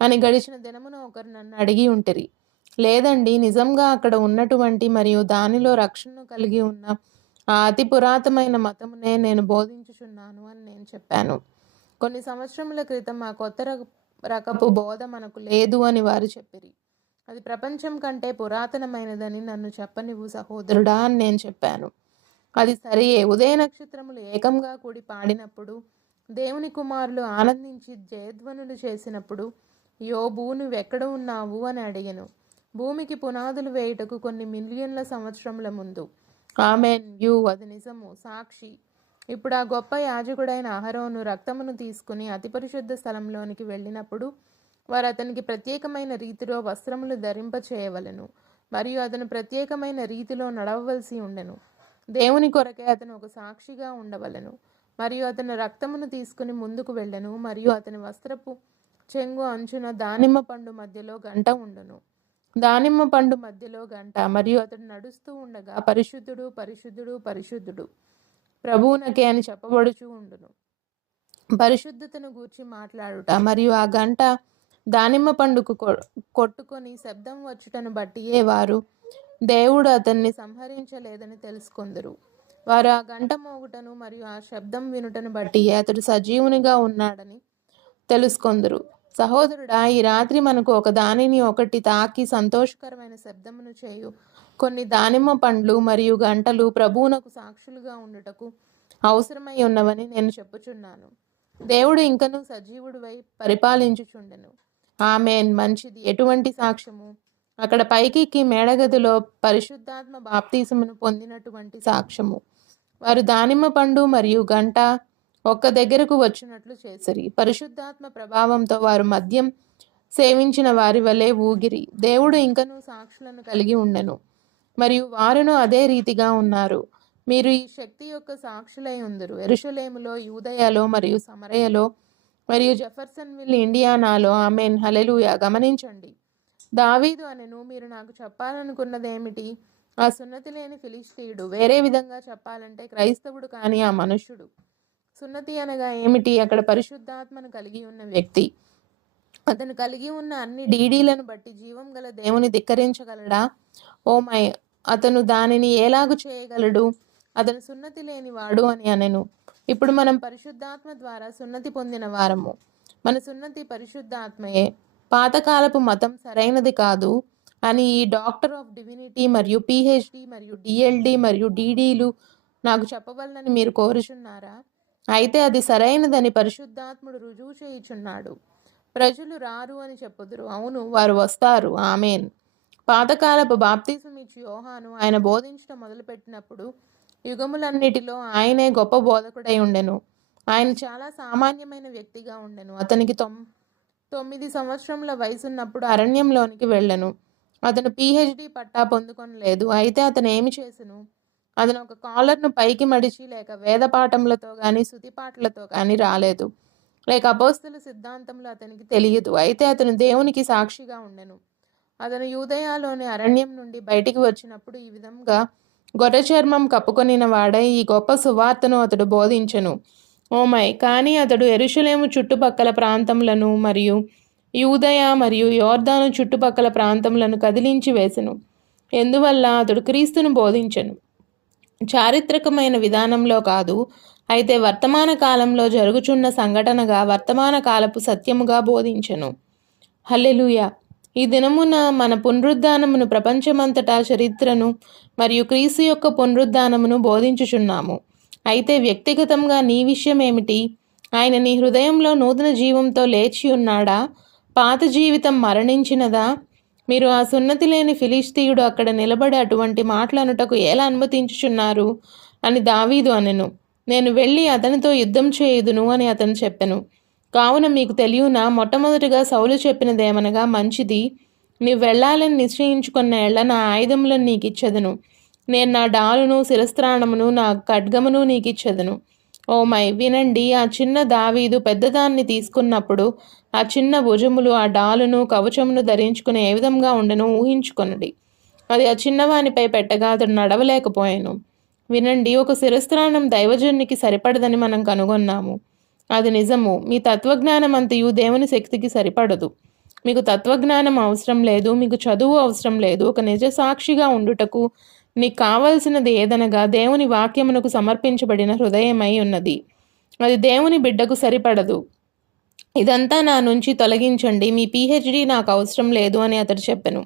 అని గడిచిన దినమున ఒకరు నన్ను అడిగి ఉంటిరి. లేదండి, నిజంగా అక్కడ ఉన్నటువంటి మరియు దానిలో రక్షణను కలిగి ఉన్న ఆ అతి పురాతనమైన మతమునే నేను బోధించుచున్నాను అని నేను చెప్పాను. కొన్ని సంవత్సరముల క్రితం ఆ కొత్త రకపు బోధ మనకు లేదు అని వారు చెప్పిరి. అది ప్రపంచం కంటే పురాతనమైనదని నన్ను చెప్పనివ్వు సహోదరుడా అని నేను చెప్పాను. అది సరియే. ఉదయ నక్షత్రములు ఏకంగా కూడి పాడినప్పుడు, దేవుని కుమారులు ఆనందించి జయధ్వనులు చేసినప్పుడు, యోబు నువ్వెక్కడ ఉన్నావు అని అడిగెను. భూమికి పునాదులు వేయుటకు కొన్ని మిలియన్ల సంవత్సరముల ముందు. ఆమెన్. అది నిజము, సాక్షి. ఇప్పుడు ఆ గొప్ప యాజకుడైన అహరోను రక్తమును తీసుకుని అతి పరిశుద్ధ స్థలంలోనికి వెళ్ళినప్పుడు వారు అతనికి ప్రత్యేకమైన రీతిలో వస్త్రములు ధరింప చేయవలెను, మరియు అతను ప్రత్యేకమైన రీతిలో నడవవలసి ఉండెను. దేవుని కొరకే అతను ఒక సాక్షిగా ఉండవలెను. మరియు అతను రక్తమును తీసుకుని ముందుకు వెళ్ళెను, మరియు అతని వస్త్రపు చెంగు అంచున దానిమ్మ పండు మధ్యలో గంట ఉండును. దానిమ్మ పండు మధ్యలో గంట. మరియు అతడు నడుస్తూ ఉండగా పరిశుద్ధుడు, పరిశుద్ధుడు, పరిశుద్ధుడు ప్రభువునకే అని చెప్పబడుచూ ఉండును. పరిశుద్ధతను గూర్చి మాట్లాడుట మరియు ఆ గంట దానిమ్మ పండుకు కొట్టుకొని శబ్దం వచ్చుటను బట్టియే వారు దేవుడు అతన్ని సంహరించలేదని తెలుసుకొందరు. వారు ఆ గంట మోగుటను మరియు ఆ శబ్దం వినుటను బట్టి అతడు సజీవునిగా ఉన్నాడని తెలుసుకొందరు. సహోదరుడా, ఈ రాత్రి మనకు ఒక దానిని ఒకటి తాకి సంతోషకరమైన శబ్దమును చేయు కొన్ని దానిమ్మ పండ్లు మరియు గంటలు ప్రభువునకు సాక్షులుగా ఉండుటకు అవసరమై ఉన్నవని నేను చెప్పుచున్నాను. దేవుడు ఇంకనూ సజీవుడివై పరిపాలించుచుండెను. ఆమేన్. మంచిది. ఎటువంటి సాక్ష్యము? అక్కడ పైకి మేడగదిలో పరిశుద్ధాత్మ బాప్తీసమును పొందినటువంటి సాక్ష్యము. వారు దానిమ్మ పండు మరియు గంట ఒక్క దగ్గరకు వచ్చినట్లు చేసిరి. పరిశుద్ధాత్మ ప్రభావంతో వారు మద్యం సేవించిన వారి వలె ఊగిరి. దేవుడు ఇంకనూ సాక్షులను కలిగి ఉండెను, మరియు వారును అదే రీతిగా ఉన్నారు. మీరు ఈ శక్తి యొక్క సాక్షులై ఉందరు. యెరూషలేములో, యూదయలో మరియు సమరయలో మరియు జెఫర్సన్విల్, ఇండియానాలో. ఆమేన్. హల్లెలూయా. గమనించండి. దావీదు అనెను, మీరు నాకు చెప్పాలనుకున్నదేమిటి? ఆ సున్నతి లేని ఫిలిష్తీయుడు. వేరే విధంగా చెప్పాలంటే క్రైస్తవుడు కాని ఆ మనుష్యుడు. సున్నతి అనగా ఏమిటి? అక్కడ పరిశుద్ధాత్మను కలిగి ఉన్న వ్యక్తి. అతను కలిగి ఉన్న అన్ని డీడీలను బట్టి జీవం గల దేవుని ధిక్కరించగలడా? Oh my! అతను దానిని ఎలాగు చేయగలడు? అతను సున్నతి లేనివాడు అని అనెను. ఇప్పుడు మనం పరిశుద్ధాత్మ ద్వారా సున్నతి పొందిన వారము. మన సున్నతి పరిశుద్ధాత్మయే. పాతకాలపు మతం సరైనది కాదు అని ఈ డాక్టర్ ఆఫ్ డివినిటీ మరియు పిహెచ్డి మరియు డిఎల్డి మరియు డిడీలు నాకు చెప్పవలనని మీరు కోరుచున్నారా? అయితే అది సరైనదని పరిశుద్ధాత్ముడు రుజువు చేయుచున్నాడు. ప్రజలు రారు అని చెప్పుదురు. అవును, వారు వస్తారు. ఆమేన్. పాతకాలపు బాప్తిసం ఇచ్చి యోహాను ఆయన బోధించడం మొదలుపెట్టినప్పుడు యుగములన్నిటిలో ఆయనే గొప్ప బోధకుడై ఉండెను. ఆయన చాలా సామాన్యమైన వ్యక్తిగా ఉండెను. అతనికి 9 సంవత్సరముల వయసున్నప్పుడు అరణ్యంలోనికి వెళ్ళెను. అతను పిహెచ్డి పట్టా పొందుకొనలేదు. అయితే అతను ఏమి చేసెను? అతను ఒక కాలర్ను పైకి మడిచి లేక వేద పాఠములతో కానీ శృతిపాటలతో కానీ రాలేదు. లేక అపోస్తల సిద్ధాంతములు అతనికి తెలియదు. అయితే అతను దేవునికి సాక్షిగా ఉండెను. అతను యూదయలోని అరణ్యం నుండి బయటికి వచ్చినప్పుడు ఈ విధంగా గొర్రె చర్మం కప్పుకొనిన వాడై ఈ గొప్ప సువార్తను అతడు బోధించెను. ఓమై! కానీ అతడు యెరూషలేము చుట్టుపక్కల ప్రాంతములను మరియు యూదయ మరియు యోర్దాను చుట్టుపక్కల ప్రాంతములను కదిలించి వేసెను. ఎందువల్ల? అతడు క్రీస్తును బోధించెను, చారిత్రకమైన విధానంలో కాదు, అయితే వర్తమాన కాలంలో జరుగుచున్న సంఘటనగా వర్తమాన కాలపు సత్యముగా బోధించెను. హల్లెలూయా. ఈ దినమున మన పునరుద్ధానమును ప్రపంచమంతటా చరిత్రను మరియు క్రీస్తు యొక్క పునరుద్ధానమును బోధించుచున్నాము. అయితే వ్యక్తిగతంగా నీ విషయం ఏమిటి? ఆయన నీ హృదయంలో నూతన జీవంతో లేచి ఉన్నాడా? పాత జీవితం మరణించినదా? మీరు ఆ సున్నతి లేని ఫిలిష్తీయుడు అక్కడ నిలబడి అటువంటి మాటలనుటకు ఎలా అనుమతించుచున్నారు అని దావీదు అనెను. నేను వెళ్ళి అతనితో యుద్ధం చేయుదును అని అతను చెప్పెను. కావున మీకు తెలియనా? మొట్టమొదటిగా సౌలు చెప్పినదేమనగా, మంచిది, నీవు వెళ్ళాలని నిశ్చయించుకున్న ఎళ్ళ నా ఆయుధములను నీకిచ్చెదను. నేను నా డాలును, శిరస్త్రాణమును, నా ఖడ్గమును నీకిచ్చెదను. Oh my! వినండి. ఆ చిన్న దావీదు పెద్దదాన్ని తీసుకున్నప్పుడు ఆ చిన్న భుజములు ఆ డాలును కవచమును ధరించుకుని ఏ విధంగా ఉండను ఊహించుకొనండి. అది ఆ చిన్నవానిపై పెట్టగా అతడు నడవలేకపోయాను. వినండి. ఒక శిరస్త్రాణం దైవజనునికి సరిపడదని మనం కనుగొన్నాము. అది నిజము. మీ తత్వజ్ఞానం అంతయు దేవుని శక్తికి సరిపడదు. మీకు తత్వజ్ఞానం అవసరం లేదు, మీకు చదువు అవసరం లేదు. ఒక నిజ సాక్షిగా ఉండుటకు నీకు కావలసినది ఏదనగా దేవుని వాక్యమునకు సమర్పించబడిన హృదయమై ఉన్నది. అది దేవుని బిడ్డకు సరిపడదు. ఇదంతా నా నుంచి తొలగించండి. మీ పీహెచ్డీ నాకు అవసరం లేదు అని అతడు చెప్పెను.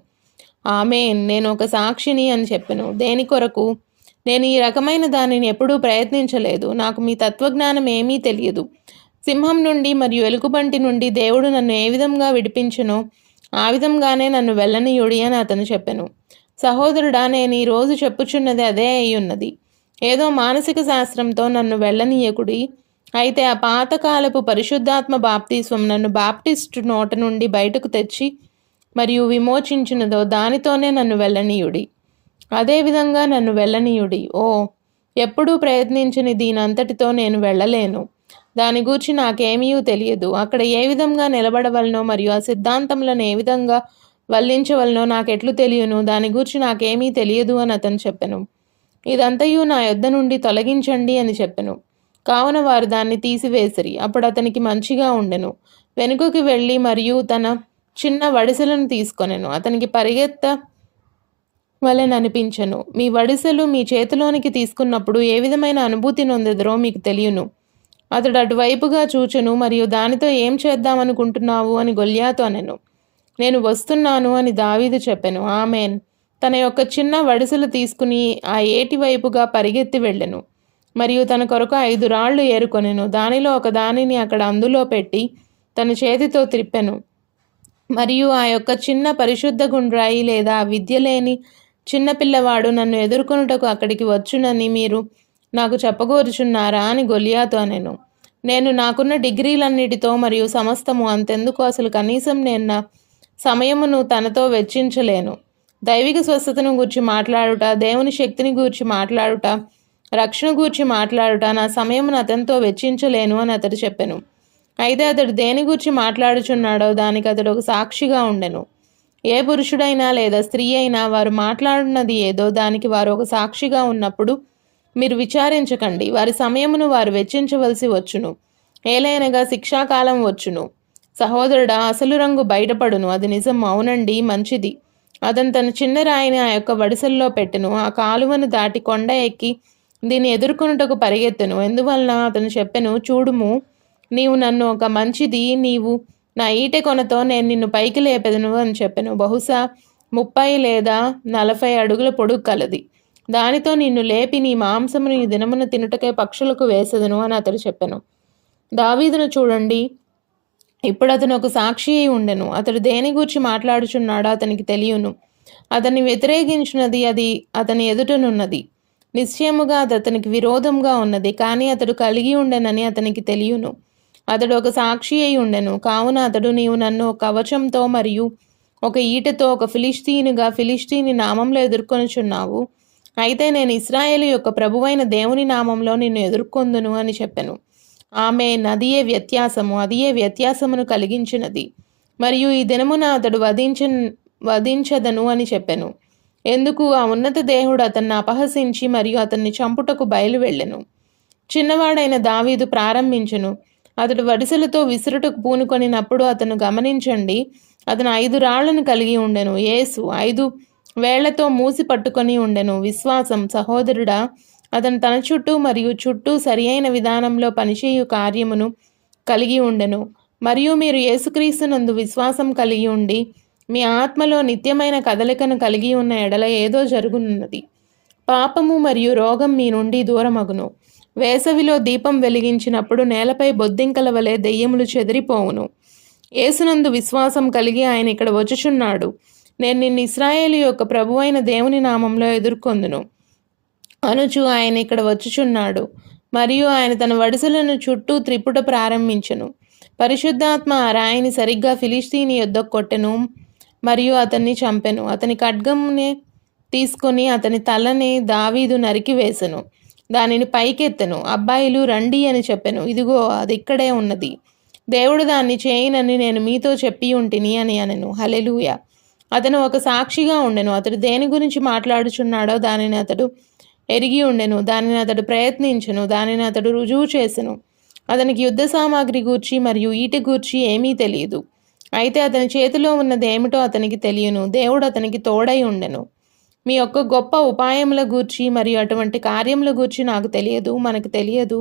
ఆమేన్, నేను ఒక సాక్షిని అని చెప్పెను. దేని కొరకు? నేను ఈ రకమైన దానిని ఎప్పుడూ ప్రయత్నించలేదు. నాకు మీ తత్వజ్ఞానం ఏమీ తెలియదు. సింహం నుండి మరియు ఎలుగుబంటి నుండి దేవుడు నన్ను ఏ విధంగా విడిపించెనో ఆ విధంగానే నన్ను వెళ్ళనీయుడి అని అతను చెప్పెను. సహోదరుడా, నేను ఈ రోజు చెప్పుచున్నది అదే అయి ఉన్నది. ఏదో మానసిక శాస్త్రంతో నన్ను వెళ్ళనీయకుడి. అయితే ఆ పాతకాలపు పరిశుద్ధాత్మ బాప్తిస్వం నన్ను బాప్టిస్టు నోట నుండి బయటకు తెచ్చి మరియు విమోచించినదో దానితోనే నన్ను వెళ్ళనీయుడి. అదేవిధంగా నన్ను వెళ్ళనీయుడి. ఓ, ఎప్పుడూ ప్రయత్నించని దీనంతటితో నేను వెళ్ళలేను. దాని గూర్చి నాకేమీ తెలియదు. అక్కడ ఏ విధంగా నిలబడవలనో మరియు ఆ సిద్ధాంతములను ఏ విధంగా వల్లించవలనో నాకెట్లు తెలియను. దాని గూర్చి నాకేమీ తెలియదు అని అతను చెప్పెను. ఇదంతయు నా యొద్ద నుండి తొలగించండి అని చెప్పెను. కావున వారు దాన్ని తీసివేసిరి. అప్పుడు అతనికి మంచిగా ఉండెను. వెనుకకి వెళ్ళి మరియు తన చిన్న వడిసెలను తీసుకొనెను. అతనికి పరిగెత్త వలెననిపించెను. మీ వడిసెలు మీ చేతిలోనికి తీసుకున్నప్పుడు ఏ విధమైన అనుభూతి నొందెదరో మీకు తెలియను. అతడు అటువైపుగా చూచెను మరియు దానితో ఏం చేద్దామనుకుంటున్నావు అని గొల్యాతో అనెను. నేను వస్తున్నాను అని దావీదు చెప్పెను. ఆమేన్. తన యొక్క చిన్న వడిసెలు తీసుకుని ఆ ఏటి వైపుగా పరిగెత్తి వెళ్ళెను మరియు తన కొరకు 5 రాళ్లు ఏరుకొనెను. దానిలో ఒక దానిని అక్కడ అందులో పెట్టి తన చేతితో త్రిప్పెను. మరియు ఆ యొక్క చిన్న పరిశుద్ధ గుండ్రాయి లేదా విద్య లేని చిన్నపిల్లవాడు నన్ను ఎదుర్కొనుటకు అక్కడికి వచ్చునని మీరు నాకు చెప్పగోరుచున్నారా అని గొలియాతో అనెను. నేను నాకున్న డిగ్రీలన్నిటితో మరియు సమస్తము అంతెందుకు, అసలు కనీసం నేను నా సమయమును తనతో వెచ్చించలేను. దైవిక స్వస్థతను గూర్చి మాట్లాడుట, దేవుని శక్తిని గూర్చి మాట్లాడుట, రక్షణ గూర్చి మాట్లాడుట నా సమయమును అతనితో వెచ్చించలేను అని అతడు చెప్పెను. అయితే అతడు దేని గూర్చి మాట్లాడుచున్నాడో దానికి అతడు ఒక సాక్షిగా ఉండెను. ఏ పురుషుడైనా లేదా స్త్రీ అయినా వారు మాట్లాడినది ఏదో దానికి వారు ఒక సాక్షిగా ఉన్నప్పుడు మీరు విచారించకండి. వారి సమయమును వారు వెచ్చించవలసి వచ్చును. ఏలైనగా శిక్షాకాలం వచ్చును. సహోదరుడా, అసలు రంగు బయటపడును. అది నిజం. అవునండి, మంచిది. అతను తన చిన్న రాయిని ఆ యొక్క వడిసెల్లో పెట్టెను. ఆ కాలువను దాటి కొండ ఎక్కి దీన్ని ఎదుర్కొనుటకు పరిగెత్తెను. ఎందువలన అతను చెప్పెను, చూడుము, నీవు నన్ను ఒక మంచిది, నీవు నా ఈటె కొనతో నేను నిన్ను పైకి లేపెదను అని చెప్పెను. బహుశా 30 లేదా 40 అడుగుల పొడుగు కలది. దానితో నిన్ను లేపి నీ మాంసమును ఈ దినమున తినుటకై పక్షులకు వేసెదను అని అతడు చెప్పెను. దావీదును చూడండి, ఇప్పుడు అతను ఒక సాక్షి అయి ఉండెను. అతడు దేని గూర్చి మాట్లాడుచున్నాడో అతనికి తెలియను. అతన్ని వ్యతిరేకించినది అది అతని ఎదుటనున్నది. నిశ్చయముగా అది అతనికి విరోధంగా ఉన్నది. కానీ అతడు కలిగి ఉండెనని అతనికి తెలియను. అతడు ఒక సాక్షి అయి ఉండెను. కావున అతడు, నీవు నన్ను ఒక కవచంతో మరియు ఒక ఈటెతో ఒక ఫిలిష్తీని నామంలో ఎదుర్కొనుచున్నావు. అయితే నేను ఇశ్రాయేలు యొక్క ప్రభువైన దేవుని నామంలో నిన్ను ఎదుర్కొందును అని చెప్పెను. ఆమేన్. అదియే వ్యత్యాసమును కలిగించినది. మరియు ఈ దినమున అతడు వధించదను అని చెప్పెను. ఎందుకు? ఆ ఉన్నత దేవుడు అతన్ని అపహసించి మరియు అతన్ని చంపుటకు బయలు వెళ్ళెను. చిన్నవాడైన దావీదు ప్రారంభించెను. అతడు వడిసెలతో విసురుటకు పూనుకొనినప్పుడు అతను గమనించండి, అతను 5 రాళ్లను కలిగి ఉండెను. యేసు 5 వేళ్లతో మూసి పట్టుకొని ఉండెను. విశ్వాసం. సహోదరుడా, అతను తన చుట్టూ సరియైన విధానంలో పనిచేయు కార్యమును కలిగి ఉండెను. మరియు మీరు యేసుక్రీస్తునందు విశ్వాసం కలిగి ఉండి మీ ఆత్మలో నిత్యమైన కదలికను కలిగి ఉన్న ఎడల ఏదో జరుగునున్నది. పాపము మరియు రోగం మీ నుండి దూరమగును. వేసవిలో దీపం వెలిగించినప్పుడు నేలపై బొద్దింకల వలె దెయ్యములు చెదిరిపోవును. యేసునందు విశ్వాసం కలిగి ఆయన ఇక్కడ వచ్చుచున్నాడు. నేను నిన్ను ఇశ్రాయేలు యొక్క ప్రభువైన దేవుని నామంలో ఎదుర్కొందును అనుచు ఆయన ఇక్కడ వచ్చుచున్నాడు. మరియు ఆయన తన వడిసెలను చుట్టూ త్రిపుట ప్రారంభించెను. పరిశుద్ధాత్మ ఆ రాయిని సరిగ్గా ఫిలిష్తీని యొద్దకు కొట్టెను మరియు అతన్ని చంపెను. అతని ఖడ్గమునే తీసుకొని అతని తలని దావీదు నరికివేసెను. దానిని పైకెత్తెను. అబ్బాయిలు రండి అని చెప్పెను. ఇదిగో అది ఇక్కడే ఉన్నది. దేవుడు దాన్ని చేయనని నేను మీతో చెప్పి ఉంటిని అని అనెను. హల్లెలూయా. అతను ఒక సాక్షిగా ఉండెను. అతడు దేని గురించి మాట్లాడుచున్నాడో దానిని అతడు ఎరిగి ఉండెను. దానిని అతడు ప్రయత్నించెను. దానిని అతడు రుజువు చేసెను. అతనికి యుద్ధ సామాగ్రి గూర్చి మరియు ఈటె గూర్చి ఏమీ తెలియదు. అయితే అతని చేతిలో ఉన్నది ఏమిటో అతనికి తెలియను. దేవుడు అతనికి తోడై ఉండెను. మీ యొక్క గొప్ప ఉపాయముల గూర్చి మరియు అటువంటి కార్యముల గూర్చి నాకు తెలియదు, మనకు తెలియదు.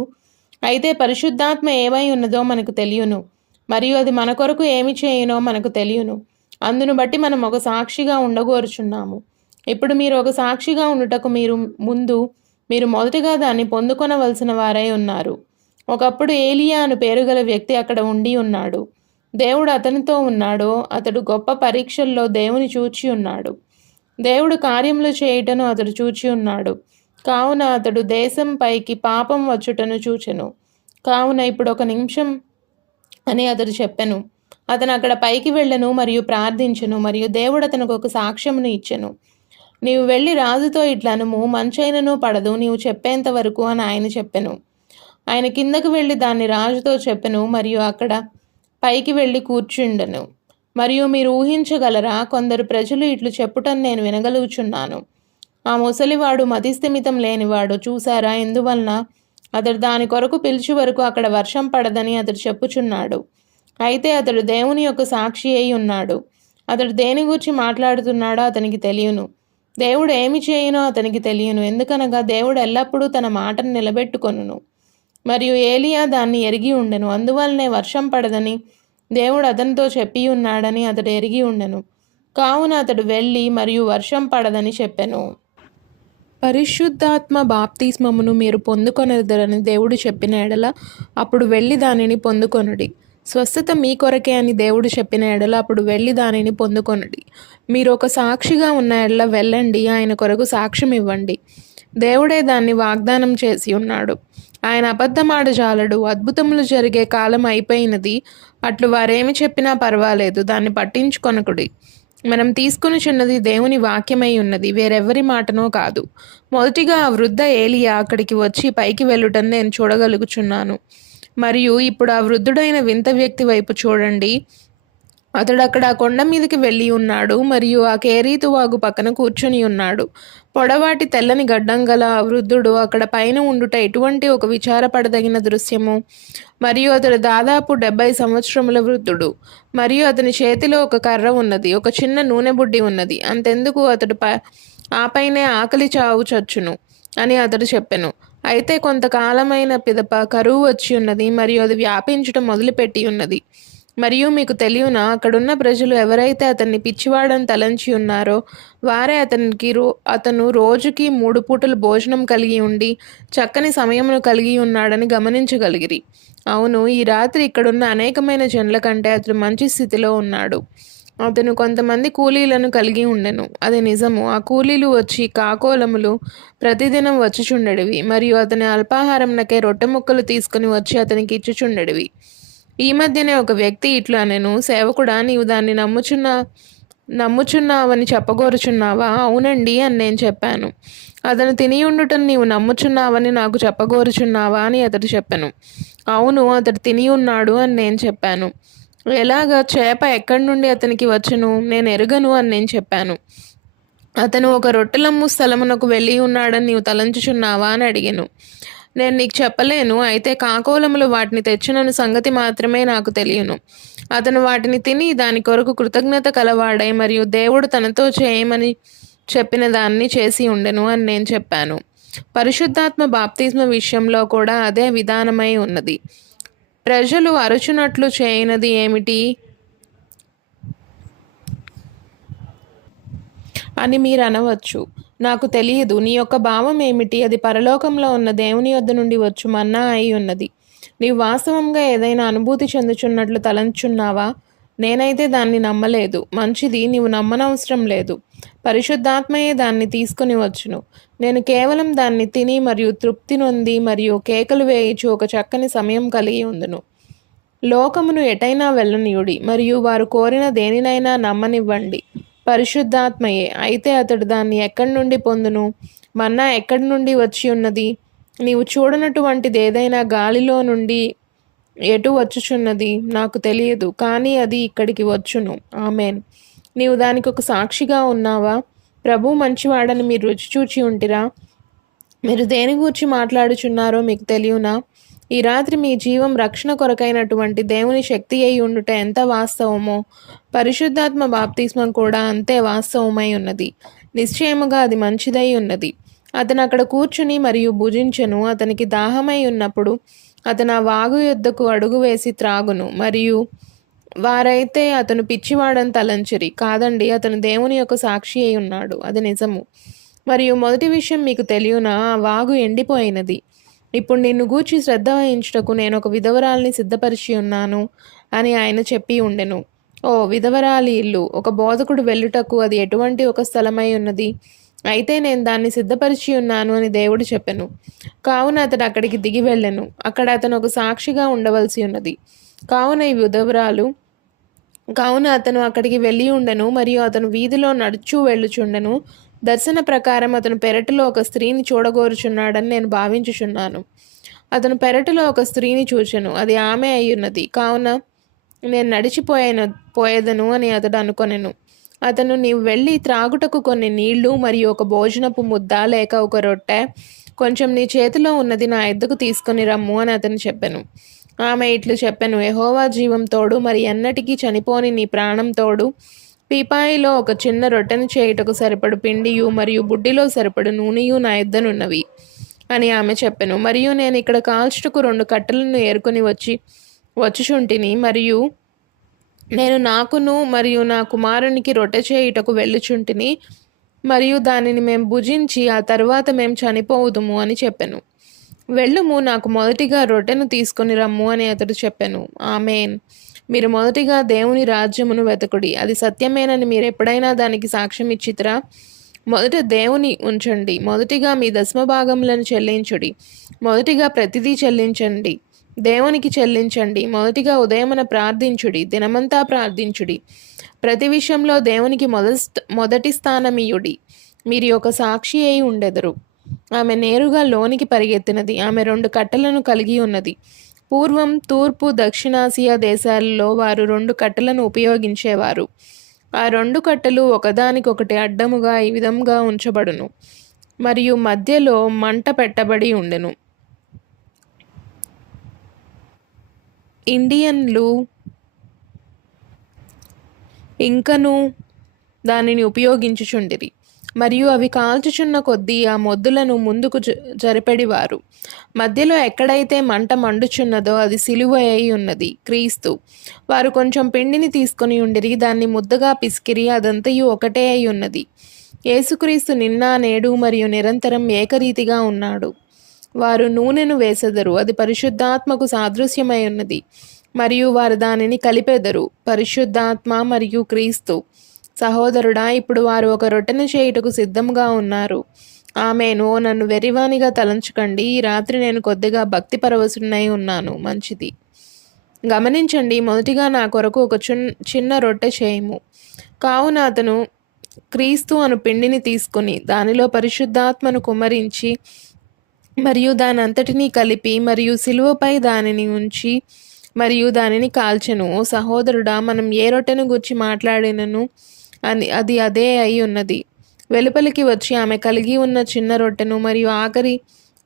అయితే పరిశుద్ధాత్మ ఏమై ఉన్నదో మనకు తెలియను, మరియు అది మన కొరకు ఏమి చేయునో మనకు తెలియను. అందును బట్టి మనం ఒక సాక్షిగా ఉండగోరుచున్నాము. ఇప్పుడు మీరు ఒక సాక్షిగా ఉండుటకు మీరు మొదటిగా దాన్ని పొందుకొనవలసిన వారై ఉన్నారు. ఒకప్పుడు ఏలియా అను పేరుగల వ్యక్తి అక్కడ ఉండి ఉన్నాడు. దేవుడు అతనితో ఉన్నాడో, అతడు గొప్ప పరీక్షల్లో దేవుని చూచి ఉన్నాడు. దేవుడు కార్యములు చేయుటను అతడు చూచి ఉన్నాడు. కావున అతడు దేశం పైకి పాపం వచ్చుటను చూచెను. కావున ఇప్పుడు ఒక నిమిషం అని అతడు చెప్పెను. అతను అక్కడ పైకి వెళ్ళెను మరియు ప్రార్థించెను, మరియు దేవుడు అతనికి ఒక సాక్ష్యమును ఇచ్చెను. నీవు వెళ్ళి రాజుతో ఇట్లనుము, మంచైనను పడదు నీవు చెప్పేంత వరకు అని ఆయన చెప్పెను. ఆయన కిందకు వెళ్ళి దాన్ని రాజుతో చెప్పెను, మరియు అక్కడ పైకి వెళ్ళి కూర్చుండెను. మరియు మీరు ఊహించగలరా, కొందరు ప్రజలు ఇట్లు చెప్పుటని నేను వినగలుగుచున్నాను. ఆ ముసలివాడు మతిస్థిమితం లేనివాడు, చూసారా, ఎందువలన అతడు దాని కొరకు పిలిచి వరకు అక్కడ వర్షం పడదని అతడు చెప్పుచున్నాడు. అయితే అతడు దేవుని యొక్క సాక్షి అయి ఉన్నాడు. అతడు దేని గురించి మాట్లాడుతున్నాడో అతనికి తెలియను. దేవుడు ఏమి చేయునో అతనికి తెలియను. ఎందుకనగా దేవుడు ఎల్లప్పుడూ తన మాటను నిలబెట్టుకొనును. మరియు ఏలియా దాన్ని ఎరిగి ఉండెను. అందువలనే వర్షం పడదని దేవుడు అతనితో చెప్పి ఉన్నాడని అతడు ఎరిగి ఉండెను. కావున అతడు వెళ్ళి మరియు వర్షం పడదని చెప్పెను. పరిశుద్ధాత్మ బాప్తిస్మమును మీరు పొందుకొనెదరని దేవుడు చెప్పిన ఎడల అప్పుడు వెళ్ళి దానిని పొందుకొనుడి. స్వస్థత మీ కొరకే అని దేవుడు చెప్పిన ఎడల అప్పుడు వెళ్ళి దానిని పొందుకొనుడి. మీరు ఒక సాక్షిగా ఉన్న ఎడల వెళ్ళండి, ఆయన కొరకు సాక్ష్యం ఇవ్వండి. దేవుడే దాన్ని వాగ్దానం చేసి ఉన్నాడు. ఆయన అబద్ధమాడ జాలడు. అద్భుతములు జరిగే కాలం అయిపోయినది. అట్లు వారేమి చెప్పినా పర్వాలేదు, దాన్ని పట్టించుకొనకుడి. మనం తీసుకొనిచున్నది దేవుని వాక్యమై ఉన్నది, వేరెవ్వరి మాటనో కాదు. మొదటిగా ఆ వృద్ధ ఏలియా అక్కడికి వచ్చి పైకి వెళ్ళుటని నేను చూడగలుగుచున్నాను. మరియు ఇప్పుడు ఆ వృద్ధుడైన వింత వ్యక్తి వైపు చూడండి. అతడు అక్కడ ఆ కొండ మీదకి వెళ్ళి ఉన్నాడు, మరియు ఆ కేరీతు వాగు పక్కన కూర్చొని ఉన్నాడు. పొడవాటి తెల్లని గడ్డం గల ఆ వృద్ధుడు అక్కడ పైన ఉండుట ఎటువంటి ఒక విచారపడదగిన దృశ్యము. మరియు అతడు దాదాపు 70 సంవత్సరముల వృద్ధుడు. మరియు అతని చేతిలో ఒక కర్ర ఉన్నది, ఒక చిన్న నూనె బుడ్డి ఉన్నది. అంతెందుకు, అతడు ఆ పైనే ఆకలి చావు చచ్చును అని అతడు చెప్పెను. అయితే కొంతకాలమైన పిదప కరువు వచ్చి ఉన్నది, మరియు అది వ్యాపించటం మొదలుపెట్టి ఉన్నది. మరియు మీకు తెలియనా, అక్కడున్న ప్రజలు ఎవరైతే అతన్ని పిచ్చివాడని తలంచి ఉన్నారో వారే అతను రోజుకి 3 పూటలు భోజనం కలిగి ఉండి చక్కని సమయమును కలిగి ఉన్నాడని గమనించగలిగిరి. అవును, ఈ రాత్రి ఇక్కడున్న అనేకమైన జనుల కంటే అతడు మంచి స్థితిలో ఉన్నాడు. అతను కొంతమంది కూలీలను కలిగి ఉండెను, అది నిజము. ఆ కూలీలు వచ్చి కాకోలములు ప్రతిదినం వచ్చుచుండెడివి, మరియు అతని అల్పాహారంనకే రొట్టె ముక్కలు తీసుకుని వచ్చి అతనికి ఇచ్చుచుండెడివి. ఈ మధ్యనే ఒక వ్యక్తి ఇట్లు అనెను, సేవకుడా, నీవు దాన్ని నమ్ముచున్నావని చెప్పగోరుచున్నావా? అవునండి అని నేను చెప్పాను. అతను తినియుండుటను నీవు నమ్ముచున్నావని నాకు చెప్పగోరుచున్నావా అని అతడు చెప్పెను. అవును, అతడు తిని ఉన్నాడు అని నేను చెప్పాను. ఎలాగా? చేప ఎక్కడి నుండి అతనికి వచ్చును? నేను ఎరుగను అని నేను చెప్పాను. అతను ఒక రొట్టెలమ్ము స్థలమునకు వెళ్ళి ఉన్నాడని నీవు తలంచుచున్నావా అని అడిగాను. నేను నీకు చెప్పలేను. అయితే కాకోలములు వాటిని తెచ్చునని సంగతి మాత్రమే నాకు తెలియను. అతను వాటిని తిని దాని కొరకు కృతజ్ఞత కలవాడై మరియు దేవుడు తనతో చేయమని చెప్పిన దాన్ని చేసి ఉండెను అని నేను చెప్పాను. పరిశుద్ధాత్మ బాప్తిస్మ విషయంలో కూడా అదే విధానమై ఉన్నది. ప్రజలు అరుచునట్లు చేయనది ఏమిటి అని మీరు అనవచ్చు. నాకు తెలియదు. నీ యొక్క భావం ఏమిటి? అది పరలోకంలో ఉన్న దేవుని యొద్ద నుండి వచ్చు మన్నా అయి ఉన్నది. నీవు వాస్తవంగా ఏదైనా అనుభూతి చెందుచున్నట్లు తలంచున్నావా? నేనైతే దాన్ని నమ్మలేదు. మంచిది, నీవు నమ్మనవసరం లేదు. పరిశుద్ధాత్మయే దాన్ని తీసుకుని వచ్చును. నేను కేవలం దాన్ని తిని మరియు తృప్తి నొంది మరియు కేకలు వేయిచు ఒక చక్కని సమయం కలిగి ఉందును. లోకమును ఎటైనా వెళ్ళనీయుడి, మరియు వారు కోరిన దేనినైనా నమ్మనివ్వండి. పరిశుద్ధాత్మయే. అయితే అతడు దాన్ని ఎక్కడి నుండి పొందును? మన్నా ఎక్కడి నుండి వచ్చి ఉన్నది? నీవు చూడనటువంటిది ఏదైనా గాలిలో నుండి ఎటు వచ్చుచున్నది నాకు తెలియదు, కానీ అది ఇక్కడికి వచ్చును. ఆమెన్. నీవు దానికి ఒక సాక్షిగా ఉన్నావా? ప్రభు మంచివాడని మీరు రుచి చూచి ఉంటిరా? మీరు దేని గురించి మాట్లాడుచున్నారో మీకు తెలియనా? ఈ రాత్రి మీ జీవం రక్షణ కొరకైనటువంటి దేవుని శక్తి అయి ఉండుట ఎంత వాస్తవమో పరిశుద్ధాత్మ బాప్తిస్మం కూడా అంతే వాస్తవమై ఉన్నది. నిశ్చయముగా అది మంచిదై ఉన్నది. అతను అక్కడ కూర్చుని మరియు భుజించెను. అతనికి దాహమై ఉన్నప్పుడు అతను ఆ వాగు యొద్దకు అడుగు వేసి త్రాగును. మరియు వారైతే అతను పిచ్చివాడని తలంచిరి. కాదండి, అతను దేవుని యొక్క సాక్షి అయి ఉన్నాడు, అది నిజము. మరియు మొదటి విషయం మీకు తెలియనా, ఆ వాగు ఎండిపోయినది. ఇప్పుడు నిన్ను గూర్చి శ్రద్ధ వహించుటకు నేను ఒక విధవరాల్ని సిద్ధపరిచి ఉన్నాను అని ఆయన చెప్పి ఉండెను. ఓ విధవరాలి ఇల్లు, ఒక బోధకుడు వెళ్ళుటకు అది ఎటువంటి ఒక స్థలమై ఉన్నది. అయితే నేను దాన్ని సిద్ధపరిచి ఉన్నాను అని దేవుడు చెప్పెను. కావున అతడు అక్కడికి దిగి వెళ్ళెను. అక్కడ అతను ఒక సాక్షిగా ఉండవలసి ఉన్నది. కావున ఈ విధవరాలు కావున అతను అక్కడికి వెళ్ళి ఉండెను. మరియు అతను వీధిలో నడుచు వెళ్ళుచుండెను. దర్శన ప్రకారం అతను పెరటిలో ఒక స్త్రీని చూడగోరుచున్నాడని నేను భావించుచున్నాను. అతను పెరటిలో ఒక స్త్రీని చూచెను, అది ఆమె అయ్యున్నది. కావున నేను పోయేదను అని అతడు అనుకొనెను. అతను, నీవు వెళ్ళి త్రాగుటకు కొన్ని నీళ్లు మరియు ఒక భోజనపు ముద్ద లేక ఒక రొట్టె కొంచెం నీ చేతిలో ఉన్నది నా ఎద్దుకు తీసుకొని రమ్ము అని అతను చెప్పెను. ఆమె ఇట్లు చెప్పెను, యెహోవా జీవం తోడు, మరి ఎన్నటికీ చనిపోని నీ ప్రాణం తోడు, పీపాయిలో ఒక చిన్న రొట్టెను చేయుటకు సరిపడు పిండియు మరియు బుడ్డిలో సరిపడు నూనెయు నా ఎద్దనున్నవి అని ఆమె చెప్పెను. మరియు నేను ఇక్కడ కాల్చుటకు 2 కట్టెలను ఏరుకొని వచ్చుచుంటిని. మరియు నేను నాకును మరియు నా కుమారునికి రొట్టె చేయుటకు వెళ్ళుచుంటిని. మరియు దానిని మేము భుజించి ఆ తరువాత మేము చనిపోవుదుము అని చెప్పెను. వెళ్ళుము, నాకు మొదటిగా రొట్టెను తీసుకొని రమ్ము అని అతడు చెప్పెను. ఆమేన్. మీరు మొదటిగా దేవుని రాజ్యమును వెతకుడి, అది సత్యమేనని మీరు ఎప్పుడైనా దానికి సాక్ష్యం ఇచ్చితిరా? మొదట దేవుని ఉంచండి. మొదటిగా మీ దశమభాగములను చెల్లించుడి. మొదటిగా ప్రతిదీ చెల్లించండి, దేవునికి చెల్లించండి. మొదటిగా ఉదయమున ప్రార్థించుడి, దినమంతా ప్రార్థించుడి. ప్రతి విషయంలో దేవునికి మొదటి స్థానమియుడి. మీరు ఒక సాక్షి అయి ఉండెదరు. ఆమె నేరుగా లోనికి పరిగెత్తినది. ఆమె 2 కట్టెలను కలిగి ఉన్నది. పూర్వం తూర్పు దక్షిణాసియా దేశాలలో వారు 2 కట్టెలను ఉపయోగించేవారు. ఆ 2 కట్టెలు ఒకదానికొకటి అడ్డముగా ఈ విధంగా ఉంచబడును మరియు మధ్యలో మంట పెట్టబడి ఉండెను. ఇండియన్లు ఇంకను దానిని ఉపయోగించుచుండిరి మరియు అవి కాల్చుచున్న కొద్దీ ఆ మొద్దులను ముందుకు జరిపెడివారు. మధ్యలో ఎక్కడైతే మంట మండుచున్నదో అది సిలువ అయి ఉన్నది, క్రీస్తు. వారు కొంచెం పిండిని తీసుకొని ఉండిరి, దాన్ని ముద్దగా పిసికిరి, అదంతయు ఒకటే అయి ఉన్నది. యేసుక్రీస్తు నిన్న నేడు మరియు నిరంతరం ఏకరీతిగా ఉన్నాడు. వారు నూనెను వేసెదరు, అది పరిశుద్ధాత్మకు సాదృశ్యమై ఉన్నది, మరియు వారు దానిని కలిపెదరు, పరిశుద్ధాత్మ మరియు క్రీస్తు. సహోదరుడా, ఇప్పుడు వారు ఒక రొట్టెను చేయుటకు సిద్ధంగా ఉన్నారు. ఆమేను. నన్ను వెర్రివానిగా తలంచకండి. ఈ రాత్రి నేను కొద్దిగా భక్తి పరవశుడినై ఉన్నాను. మంచిది. గమనించండి, మొదటిగా నా కొరకు ఒక చిన్న రొట్టె చేయము. కావున అతను క్రీస్తు అను పిండిని తీసుకుని దానిలో పరిశుద్ధాత్మను కుమ్మరించి మరియు దాని అంతటినీ కలిపి మరియు సిలువపై దానిని ఉంచి మరియు దానిని కాల్చెను. ఓ సహోదరుడా, మనం ఏ రొట్టెను గురించి మాట్లాడినను అది అదే అయి ఉన్నది. వెలుపలికి వచ్చి ఆమె కలిగి ఉన్న చిన్న రొట్టెను మరియు ఆఖరి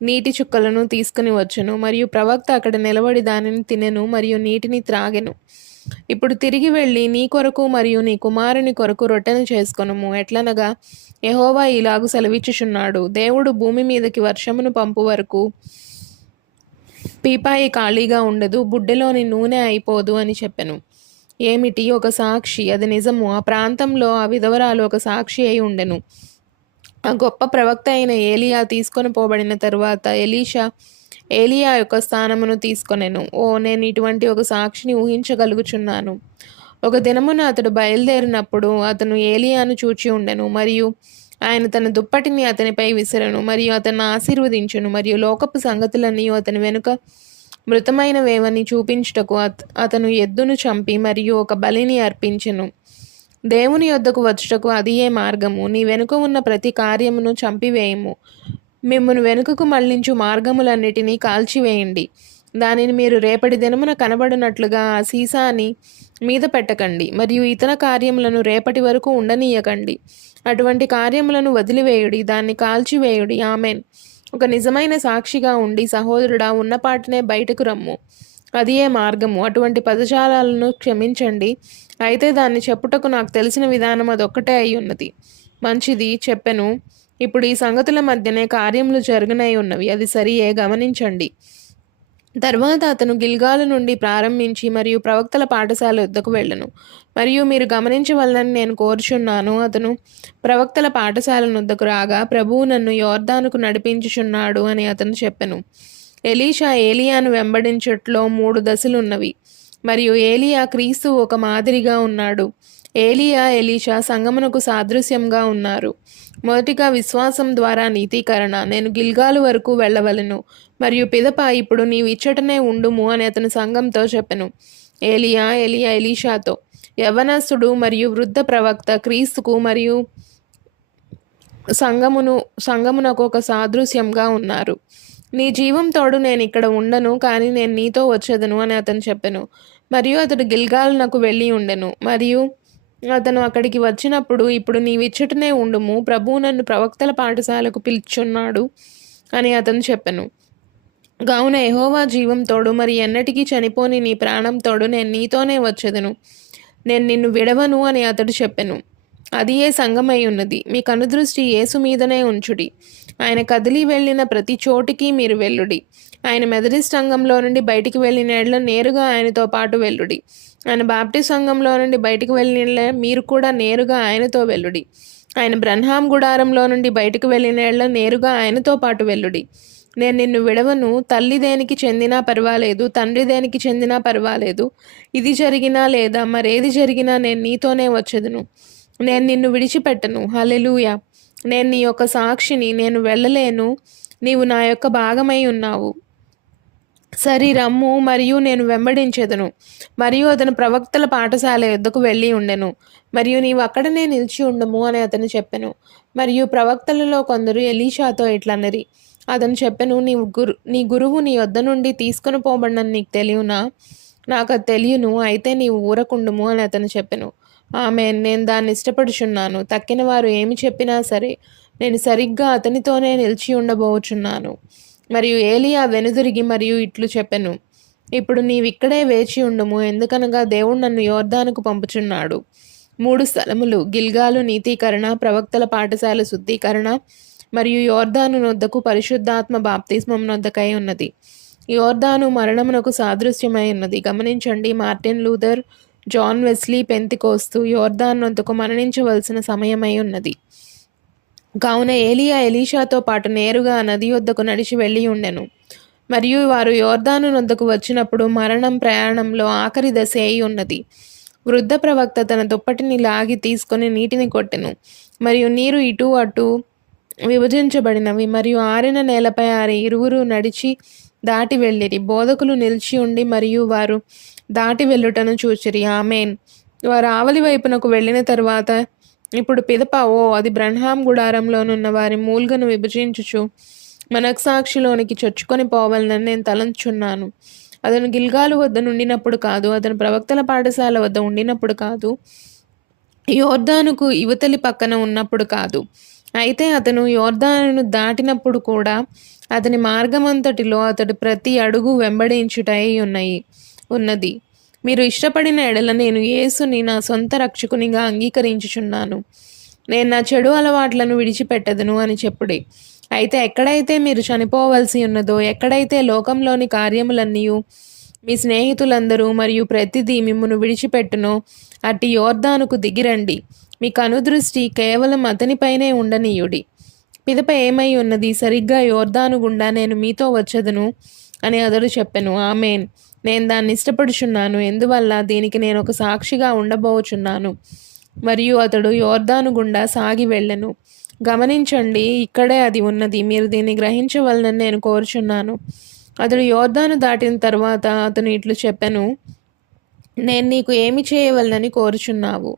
నీటి చుక్కలను తీసుకుని వచ్చెను. మరియు ప్రవక్త అక్కడ నిలబడి దానిని తినెను మరియు నీటిని త్రాగెను. ఇప్పుడు తిరిగి వెళ్ళి నీ కొరకు మరియు నీ కుమారుని కొరకు రొట్టెను చేసుకొనుము. ఎట్లనగా యెహోవా ఇలాగు సెలవిచ్చుచున్నాడు, దేవుడు భూమి మీదకి వర్షమును పంపు వరకు పీపాయి ఖాళీగా ఉండదు, బుడ్డెలోని నూనె అయిపోదు అని చెప్పెను. ఏమిటి? ఒక సాక్షి. అది నిజము. ఆ ప్రాంతంలో ఆ విధవరాలు ఒక సాక్షి అయి ఉండెను. ఆ గొప్ప ప్రవక్త అయిన ఏలియా తీసుకొని పోబడిన తరువాత ఏలియా యొక్క స్థానమును తీసుకొనెను. నేను ఇటువంటి ఒక సాక్షిని ఊహించగలుగుచున్నాను. ఒక దినమున అతడు బయలుదేరినప్పుడు అతను ఏలియాను చూచి ఉండెను మరియు ఆయన తన దుప్పటిని అతనిపై విసిరెను మరియు అతన్ని ఆశీర్వదించెను మరియు లోకపు సంగతులన్నీ అతని వెనుక మృతమైనవేవని చూపించుటకు అతను ఎద్దును చంపి మరియు ఒక బలిని అర్పించెను. దేవుని యొద్దకు వచ్చుటకు అదియే మార్గము. నీ వెనుక ఉన్న ప్రతి కార్యమును చంపివేయము. మిమ్మును వెనుకకు మళ్లించు మార్గములన్నిటినీ కాల్చివేయండి. దానిని మీరు రేపటి దినమున కనబడినట్లుగా ఆ సీసాని మీద పెట్టకండి మరియు ఇతర కార్యములను రేపటి వరకు ఉండనీయకండి. అటువంటి కార్యములను వదిలివేయుడి, దాన్ని కాల్చివేయుడి. ఆమెన్. ఒక నిజమైన సాక్షిగా ఉండి సహోదరుడా, ఉన్నపాటినే బయటకు రమ్ము. అదియే మార్గము. అటువంటి పదజాలాలను క్షమించండి. అయితే దాన్ని చెప్పుటకు నాకు తెలిసిన విధానం అదొక్కటే అయి ఉన్నది. మంచిది చెప్పెను. ఇప్పుడు ఈ సంగతుల మధ్యనే కార్యములు జరుగునై ఉన్నవి. అది సరియే, గమనించండి. తర్వాత అతను గిల్గాలు నుండి ప్రారంభించి మరియు ప్రవక్తల పాఠశాల యొద్దకు వెళ్ళెను. మరియు మీరు గమనించవలనని నేను కోరుచున్నాను. అతను ప్రవక్తల పాఠశాల నొద్దకు రాగా, ప్రభువు నన్ను యోర్దానుకు నడిపించుచున్నాడు అని అతను చెప్పెను. ఎలీషా ఏలియాను వెంబడించుట్లో 3 దశలున్నవి. మరియు ఏలియా క్రీస్తు ఒక మాదిరిగా ఉన్నాడు. ఏలియా ఎలీషా సంగమునకు సాదృశ్యంగా ఉన్నారు. మొదటిగా విశ్వాసం ద్వారా నీతీకరణ. నేను గిల్గాలు వరకు వెళ్ళవలెను, మరియు పిదప ఇప్పుడు నీవు ఇచ్చటనే ఉండుము అని అతను సంఘంతో చెప్పెను. ఏలియా ఎలీషాతో, యవ్వనస్తుడు మరియు వృద్ధ ప్రవక్త క్రీస్తుకు మరియు సంగమునకు ఒక సాదృశ్యంగా ఉన్నారు. నీ జీవం తోడు నేను ఇక్కడ ఉండను, కానీ నేను నీతో వచ్చేదను అని అతను చెప్పెను. మరియు అతడు గిల్గాలునకు వెళ్ళి ఉండెను. మరియు అతను అక్కడికి వచ్చినప్పుడు, ఇప్పుడు నీవిచ్చటనే ఉండుము, ప్రభువు నన్ను ప్రవక్తల పాఠశాలకు పిలుచున్నాడు అని అతను చెప్పెను. కావున యెహోవా జీవం తోడు మరి ఎన్నటికీ చనిపోని నీ ప్రాణం తోడు నేను నీతోనే వచ్చేదను, నేను నిన్ను విడవను అని అతడు చెప్పెను. అది ఏ సంగమై ఉన్నది. మీ కనుదృష్టి యేసు మీదనే ఉంచుడి. ఆయన కదిలి వెళ్ళిన ప్రతి చోటికి మీరు వెళ్ళుడి. ఆయన మెథడిస్ట్ సంఘంలో నుండి బయటికి వెళ్ళిన ఎడల నేరుగా ఆయనతో పాటు వెళ్ళుడి. ఆయన బాప్టిస్ట్ సంఘంలో నుండి బయటికి వెళ్ళిన మీరు కూడా నేరుగా ఆయనతో వెళ్ళుడి. ఆయన బ్రహ్మాం గుడారంలో నుండి బయటకు వెళ్ళిన ఎడల నేరుగా ఆయనతో పాటు వెళ్ళుడి. నేను నిన్ను విడవను. తల్లి దేనికి చెందినా పర్వాలేదు, తండ్రి దేనికి చెందినా పర్వాలేదు, ఇది జరిగినా లేదా మరేది జరిగినా నేను నీతోనే వచ్చేదను, నేను నిన్ను విడిచిపెట్టను. హల్లెలూయా. నేను నీ యొక్క సాక్షిని. నేను వెళ్ళలేను, నీవు నా యొక్క భాగమై ఉన్నావు. సరి రమ్ము, మరియు నేను వెంబడించెదను. మరియు అతను ప్రవక్తల పాఠశాల యొద్దకు వెళ్ళి ఉండెను. మరియు నీవు అక్కడనే నిలిచి ఉండము అని అతను చెప్పెను. మరియు ప్రవక్తలలో కొందరు ఎలీషాతో ఇట్లన్నరి. అతను చెప్పెను, నీ గురువు నీ యొద్ద నుండి తీసుకొని పోబడినని నీకు తెలియనా? నాకు అది తెలియను. అయితే నీవు ఊరకుండుము అని అతను చెప్పెను. నేను దాన్ని ఇష్టపడుచున్నాను. తక్కిన వారు ఏమి చెప్పినా సరే నేను సరిగ్గా అతనితోనే నిలిచి ఉండబోచున్నాను. మరియు ఏలియా వెనుదిరిగి మరియు ఇట్లు చెప్పెను, ఇప్పుడు నీవిక్కడే వేచి ఉండుము, ఎందుకనగా దేవుడు నన్ను యోర్దానుకు పంపుచున్నాడు. 3 స్థలములు, గిల్గాలు నీతీకరణ, ప్రవక్తల పాఠశాల శుద్ధీకరణ, మరియు యోర్దాను నొద్దకు పరిశుద్ధాత్మ బాప్తిస్మం నొద్దకై ఉన్నది. యోర్దాను మరణమునకు సాదృశ్యమై ఉన్నది. గమనించండి, మార్టిన్ లూథర్, జాన్ వెస్లీ, పెంతికోస్తు యోర్దాను నొద్దకు మరణించవలసిన సమయమై ఉన్నది. కావున ఏలియా ఎలీషాతో పాటు నేరుగా నది యొద్దకు నడిచి వెళ్ళి ఉండెను. మరియు వారు యోర్దాను నొద్దకు వచ్చినప్పుడు మరణం ప్రయాణంలో ఆఖరి దశ అయి ఉన్నది. వృద్ధ ప్రవక్త తన దుప్పటిని లాగి తీసుకొని నీటిని కొట్టెను. మరియు నీరు ఇటు అటు విభజించబడినవి. మరియు ఆరిన నేలపై ఇరువురు నడిచి దాటి వెళ్ళిరి. బోధకులు నిలిచి ఉండి మరియు వారు దాటి వెళ్ళుటను చూచిరి. ఆమేన్. వారు ఆవలి వైపునకు వెళ్ళిన తరువాత, ఇప్పుడు పిదప అది బ్రహ్మాం గుడారంలోనున్న వారి మూల్గను విభజించుచు మనస్సాక్షిలోనికి చొచ్చుకొని పోవాలని నేను తలంచున్నాను. అతను గిల్గాలు వద్ద ఉండినప్పుడు కాదు, అతను ప్రవక్తల పాఠశాల వద్ద ఉండినప్పుడు కాదు, యోర్దానుకు ఇవతలి పక్కన ఉన్నప్పుడు కాదు, అయితే అతను యోర్దానును దాటినప్పుడు కూడా అతని మార్గమంతటిలో అతడు ప్రతి అడుగు వెంబడించుటై ఉన్నది. మీరు ఇష్టపడిన ఎడల నేను యేసుని నా సొంత రక్షకునిగా అంగీకరించుచున్నాను. నేను నా చెడు అలవాట్లను విడిచిపెట్టదును అని చెప్పుడే. అయితే ఎక్కడైతే మీరు చనిపోవలసి ఉన్నదో, ఎక్కడైతే లోకంలోని కార్యములన్నీ, మీ స్నేహితులందరూ మరియు ప్రతిదీ మిమ్మును విడిచిపెట్టునో, అట్టి యోర్దానుకు దిగిరండి. మీ కనుదృష్టి కేవలం అతనిపైనే ఉండనీయుడి. పిదప ఏమై ఉన్నది, సరిగ్గా యోర్దాను గుండా నేను మీతో వచ్చేదను అని అతడు చెప్పెను. ఆమేన్. నేను దాన్ని ఇష్టపడుచున్నాను, ఎందువల్ల దీనికి నేను ఒక సాక్షిగా ఉండబోచున్నాను. మరియు అతడు యోర్దాను గుండా సాగి వెళ్ళెను. గమనించండి, ఇక్కడే అది ఉన్నది. మీరు దీన్ని గ్రహించవలనని నేను కోరుచున్నాను. అతడు యోర్దాను దాటిన తర్వాత అతను ఇట్లు చెప్పెను, నేను నీకు ఏమి చేయవలనని కోరుచున్నావు?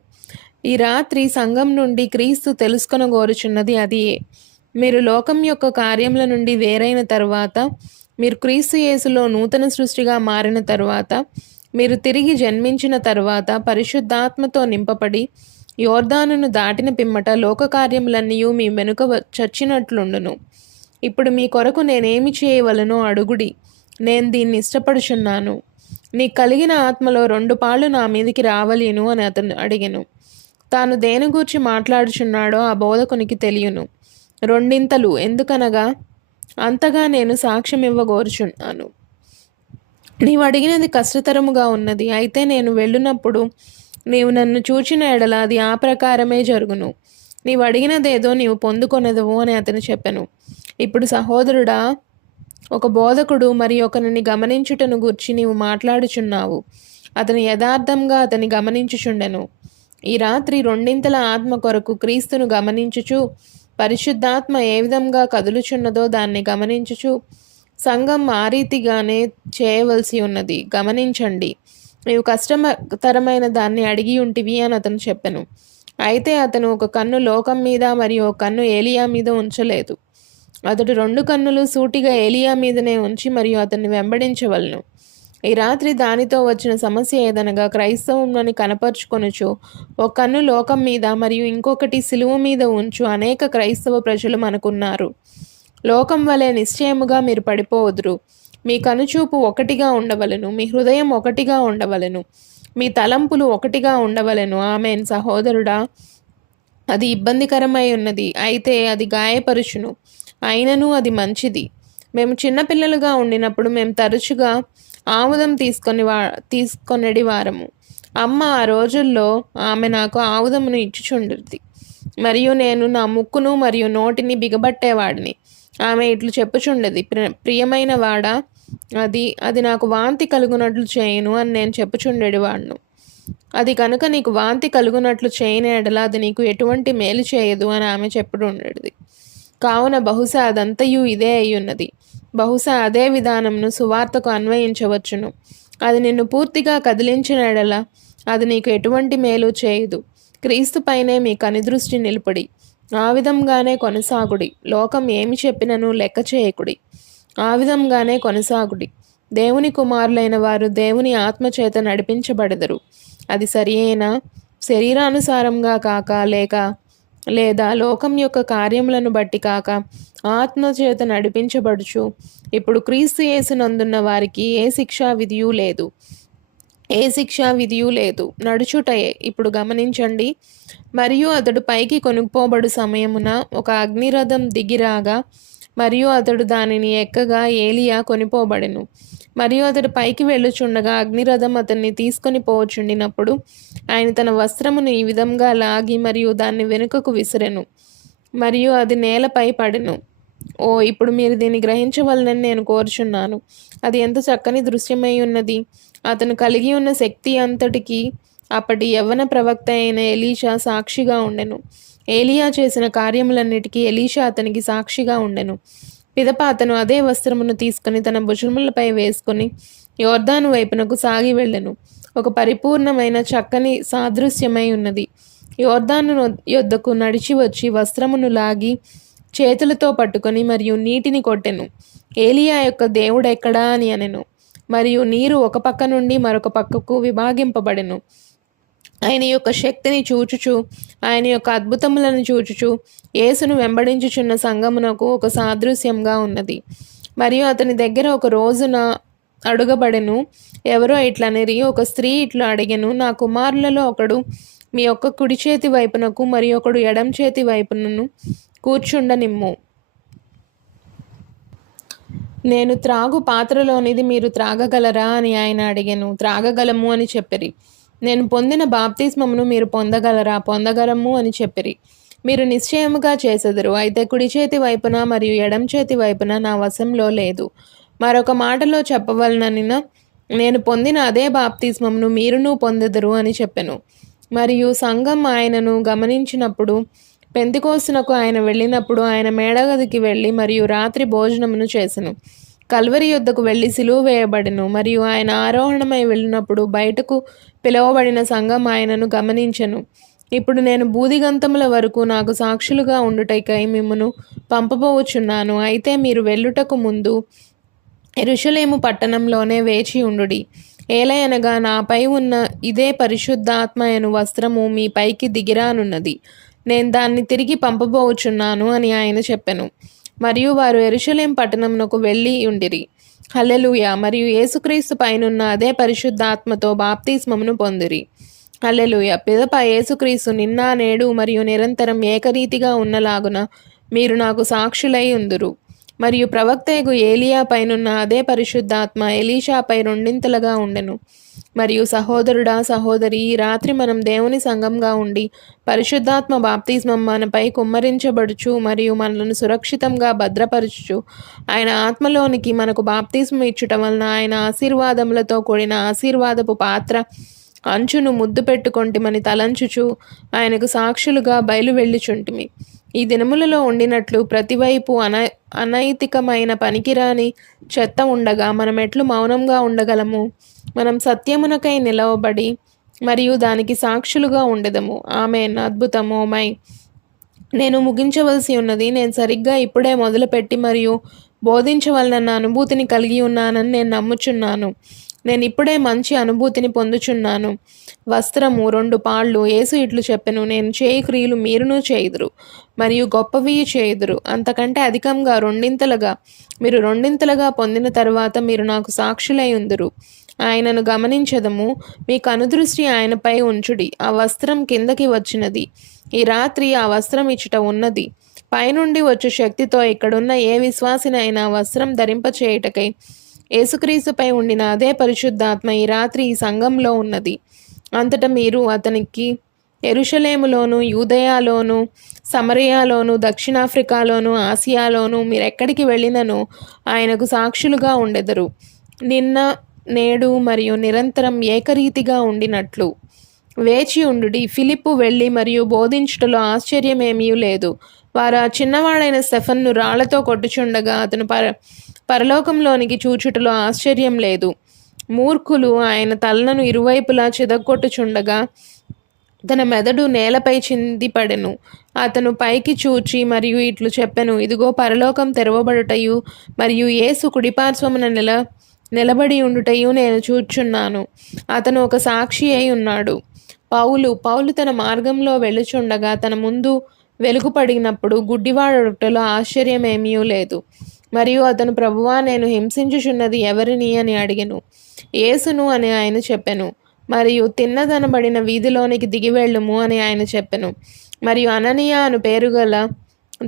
ఈ రాత్రి సంఘం నుండి క్రీస్తు తెలుసుకొనగోరుచున్నది అదియే. మీరు లోకం యొక్క కార్యముల నుండి వేరైన తరువాత, మీరు క్రీస్తు యేసులో నూతన సృష్టిగా మారిన తరువాత, మీరు తిరిగి జన్మించిన తరువాత, పరిశుద్ధాత్మతో నింపబడి యోర్దానును దాటిన పిమ్మట లోక కార్యములన్నీ మీ వెనుక చచ్చినట్లుండును. ఇప్పుడు మీ కొరకు నేనేమి చేయవలనో అడుగుడి, నేను దీన్ని ఇష్టపడుచున్నాను. నీకు కలిగిన ఆత్మలో 2 పాళ్ళు నా మీదికి రావలేను అని అతను అడిగెను. తాను దేని గూర్చి మాట్లాడుచున్నాడో ఆ బోధకునికి తెలియను. రెండింతలు ఎందుకనగా అంతగా నేను సాక్ష్యం ఇవ్వగోరుచున్నాను. నీవు అడిగినది కష్టతరముగా ఉన్నది. అయితే నేను వెళ్ళునప్పుడు నీవు నన్ను చూచిన ఎడల అది ఆ ప్రకారమే జరుగును. నీవు అడిగినదేదో నీవు పొందుకొనెదవు అని అతను చెప్పెను. ఇప్పుడు సహోదరుడా, ఒక బోధకుడు మరి ఒకరిని గమనించుటను గూర్చి నీవు మాట్లాడుచున్నావు. అతను యథార్థంగా అతని గమనించుచుండెను. ఈ రాత్రి రెండింతల ఆత్మ కొరకు క్రీస్తును గమనించుచు, పరిశుద్ధాత్మ ఏ విధంగా కదులుచున్నదో దాన్ని గమనించుచు, సంఘం ఆ రీతిగానే చేయవలసి ఉన్నది. గమనించండి. నీవు కష్టతరమైన దాన్ని అడిగి ఉంటివి అని అతను చెప్పెను. అయితే అతను ఒక కన్ను లోకం మీద మరియు ఒక కన్ను ఏలియా మీద ఉంచలేదు. అతడు 2 కన్నులు సూటిగా ఏలియా మీదనే ఉంచి మరియు అతన్ని వెంబడించవలను. ఈ రాత్రి దానితో వచ్చిన సమస్య ఏదనగా క్రైస్తవంలోని కనపరుచుకొనుచు ఒక కన్ను లోకం మీద మరియు ఇంకొకటి సిలువ మీద ఉంచు అనేక క్రైస్తవ ప్రజలు మనకున్నారు. లోకం వలె నిశ్చయముగా మీరు పడిపోవదురు. మీ కనుచూపు ఒకటిగా ఉండవలెను, మీ హృదయం ఒకటిగా ఉండవలెను, మీ తలంపులు ఒకటిగా ఉండవలెను. ఆమేన్. సహోదరుడా, అది ఇబ్బందికరమై ఉన్నది, అయితే అది గాయపరుచును, అయినను అది మంచిది. మేము చిన్నపిల్లలుగా ఉండినప్పుడు మేము తరచుగా ఆముదం తీసుకొనెడి వారము. అమ్మ ఆ రోజుల్లో ఆమె నాకు ఆముదమును ఇచ్చుచుండిద్ది, మరియు నేను నా ముక్కును మరియు నోటిని బిగబట్టేవాడిని. ఆమె ఇట్లు చెప్పుచుండెది, ప్రియమైన వాడా, అది నాకు వాంతి కలుగునట్లు చేయును అని నేను చెప్పుచుండేవాడును. అది కనుక నీకు వాంతి కలుగునట్లు చేయని ఎడల అది నీకు ఎటువంటి మేలు చేయదు అని ఆమె చెప్పుచుండేది. కావున బహుశా అదంతయు ఇదే అయ్యున్నది. బహుశా అదే విధానంను సువార్తకు అన్వయించవచ్చును. అది నిన్ను పూర్తిగా కదిలించిన ఎడల అది నీకు ఎటువంటి మేలు చేయదు. క్రీస్తు పైనే మీ కనుదృష్టి నిలుపుడి. ఆ విధంగానే కొనసాగుడి. లోకం ఏమి చెప్పినను లెక్క చేయకుడి. ఆ విధంగానే కొనసాగుడి. దేవుని కుమారులైన వారు దేవుని ఆత్మచేత నడిపించబడెదరు. అది సరియైనా శరీరానుసారంగా కాక లేదా లోకం యొక్క కార్యములను బట్టి కాక ఆత్మచేత నడిపించబడుచు ఇప్పుడు క్రీస్తు యేసునందున్న వారికి ఏ శిక్షా విధియు లేదు, నడుచుటయే. ఇప్పుడు గమనించండి. మరియు అతడు పైకి కొనుక్కోబడు సమయమున ఒక అగ్నిరథం దిగిరాగా మరియు అతడు దానిని ఎక్కగా ఏలియా కొనిపోబడెను. మరియు అతడు పైకి వెళ్ళుచుండగా అగ్నిరథం అతన్ని తీసుకొని పోవచుండినప్పుడు ఆయన తన వస్త్రమును ఈ విధంగా లాగి మరియు దాన్ని వెనుకకు విసిరెను, మరియు అది నేలపై పడెను. ఇప్పుడు మీరు దీన్ని గ్రహించవలనని నేను కోరుచున్నాను. అది ఎంత చక్కని దృశ్యమై ఉన్నది. అతను కలిగి ఉన్న శక్తి అంతటికి అప్పటి యవ్వన ప్రవక్త అయిన ఎలీషా సాక్షిగా ఉండెను. ఏలియా చేసిన కార్యములన్నిటికీ ఎలీషా అతనికి సాక్షిగా ఉండెను. పిదప అతను అదే వస్త్రమును తీసుకుని తన భుజములపై వేసుకుని యోర్దాను వైపునకు సాగి వెళ్ళెను. ఒక పరిపూర్ణమైన చక్కని సాదృశ్యమై ఉన్నది. యోర్దాను యొద్దకు నడిచి వచ్చి వస్త్రమును లాగి చేతులతో పట్టుకొని మరియు నీటిని కొట్టెను. ఏలియా యొక్క దేవుడెక్కడా అని అనెను. మరియు నీరు ఒక పక్క నుండి మరొక పక్కకు విభాగింపబడెను. ఆయన యొక్క శక్తిని చూచుచు, ఆయన యొక్క అద్భుతములను చూచుచు యేసును వెంబడించుచున్న సంగమునకు ఒక సాదృశ్యంగా ఉన్నది. మరియు అతని దగ్గర ఒక రోజున అడుగబడెను. ఎవరో ఇట్లనిరి, ఒక స్త్రీ ఇట్లా అడిగెను, నా కుమారులలో ఒకడు మీ యొక్క కుడి చేతి వైపునకు మరి ఒకడు ఎడం చేతి వైపునను కూర్చుండనిమ్ము. నేను త్రాగు పాత్రలోనిది మీరు త్రాగగలరా అని ఆయన అడిగెను. త్రాగగలము అని చెప్పిరి. నేను పొందిన బాప్తిస్మమును మీరు పొందగలరా? పొందగలము అని చెప్పిరి. మీరు నిశ్చయముగా చేసెదరు. అయితే కుడి చేతి వైపున మరియు ఎడం చేతి వైపున నా వశంలో లేదు. మరొక మాటలో చెప్పవలననిన నేను పొందిన అదే బాప్తిస్మమును మీరును పొందెదరు అని చెప్పెను. మరియు సంఘం ఆయనను గమనించినప్పుడు పెంతెకోస్తునకు ఆయన వెళ్ళినప్పుడు ఆయన మేడగదికి వెళ్ళి మరియు రాత్రి భోజనమును చేసెను. కల్వరి యొద్దకు వెళ్ళి సిలువ వేయబడెను. మరియు ఆయన ఆరోహణమై వెళ్ళినప్పుడు బయటకు పిలువబడిన సంఘం ఆయనను గమనించెను. ఇప్పుడు నేను బూదిగంతముల వరకు నాకు సాక్షులుగా ఉండుటకై మిమ్మును పంపబోచున్నాను. అయితే మీరు వెళ్ళుటకు ముందు యెరూషలేము పట్టణంలోనే వేచి ఉండుడి. ఏలయనగా నాపై ఉన్న ఇదే పరిశుద్ధాత్మ అను వస్త్రము మీ పైకి దిగిరానున్నది. నేను దాన్ని తిరిగి పంపబోచున్నాను అని ఆయన చెప్పెను. మరియు వారు యెరూషలేం పట్టణమునకు వెళ్ళి ఉండిరి. హల్లెలూయా. మరియు యేసుక్రీస్తు పైనున్న అదే పరిశుద్ధాత్మతో బాప్తిస్మమును పొందిరి. హల్లెలూయా. పిదప యేసుక్రీస్తు నిన్న నేడు మరియు నిరంతరం ఏకరీతిగా ఉన్నలాగున మీరు నాకు సాక్షులై ఉందురు. మరియు ప్రవక్తయగు ఏలియా పైనున్న అదే పరిశుద్ధాత్మ ఎలీషాపై రెండింతలుగా ఉండెను. మరియు సహోదరుడా సహోదరి, ఈ రాత్రి మనం దేవుని సంఘంగా ఉండి పరిశుద్ధాత్మ బాప్తిస్మం మనపై కుమ్మరించబడుచు మరియు మనలను సురక్షితంగా భద్రపరచుచు ఆయన ఆత్మలోనికి మనకు బాప్తిస్మం ఇచ్చుట వలన ఆయన ఆశీర్వాదములతో కూడిన ఆశీర్వాదపు పాత్ర అంచును ముద్దు పెట్టుకొంటిమని తలంచుచు ఆయనకు సాక్షులుగా బయలు వెళ్ళుచుంటిమి. ఈ దినములలో ఉండినట్లు ప్రతివైపు అనైతికమైన పనికిరాని చెత్త ఉండగా మనం ఎట్లు మౌనంగా ఉండగలము? మనం సత్యమునకై నిలవబడి మరియు దానికి సాక్షులుగా ఉండెదము. ఆమేన్. అద్భుతము. మై నేను ముగించవలసి ఉన్నది. నేను సరిగ్గా ఇప్పుడే మొదలుపెట్టి మరియు బోధించవలనన్న అనుభూతిని కలిగి ఉన్నానని నేను నమ్ముచున్నాను. నేను ఇప్పుడే మంచి అనుభూతిని పొందుచున్నాను. వస్త్రము 2 పాళ్ళు. యేసు ఇట్లు చెప్పెను, నేను చేయి క్రియలు మీరును చేయుదురు మరియు గొప్పవి చేయుదురు, అంతకంటే అధికంగా రెండింతలుగా. మీరు రెండింతలుగా పొందిన తర్వాత మీరు నాకు సాక్షులై ఉందురు. ఆయనను గమనించదము. మీ కనుదృష్టి ఆయనపై ఉంచుడి. ఆ వస్త్రం కిందకి వచ్చినది. ఈ రాత్రి ఆ వస్త్రం ఇచ్చుట ఉన్నది. పైనుండి వచ్చు శక్తితో ఇక్కడున్న ఏ విశ్వాసినైనా వస్త్రం ధరింపచేయుటకై యేసుక్రీస్తుపై ఉండిన అదే పరిశుద్ధాత్మ ఈ రాత్రి ఈ సంఘంలో ఉన్నది. అంతటా మీరు అతనికి యెరూషలేములోను, యూదయలోను, సమరయలోను, దక్షిణాఫ్రికాలోను, ఆసియాలోను మీరెక్కడికి వెళ్ళినను ఆయనకు సాక్షులుగా ఉండెదరు. నిన్న నేడు మరియు నిరంతరం ఏకరీతిగా ఉండినట్లు. వేచి ఉండుడి. ఫిలిప్పు వెళ్ళి మరియు బోధించుటలో ఆశ్చర్యమేమీ లేదు. వారు ఆ చిన్నవాడైన స్టెఫన్ను రాళ్లతో కొట్టుచుండగా అతను పరలోకంలోనికి చూచుటలో ఆశ్చర్యం లేదు. మూర్ఖులు ఆయన తలను ఇరువైపులా చితగ్గొట్టుచుండగా తన మెదడు నేలపై చిందిపడెను. అతను పైకి చూచి మరియు ఇట్లు చెప్పెను, ఇదిగో పరలోకం తెరవబడుటయు మరియు యేసు కుడిపార్శ్వమున నిలబడి ఉండుటయు నేను చూచున్నాను. అతను ఒక సాక్షి అయి ఉన్నాడు. పౌలు తన మార్గంలో వెళ్ళుచుండగా తన ముందు వెలుగు పడినప్పుడు గుడ్డివాడొకటిలో ఆశ్చర్యమేమీ లేదు. మరియు అతను, ప్రభువా, నేను హింసించుచున్నది ఎవరిని అని అడిగెను. యేసును అని ఆయన చెప్పెను. మరియు తిన్నదనబడిన వీధిలోనికి దిగివెళ్ళుము అని ఆయన చెప్పెను. మరియు అననీయ అను పేరుగల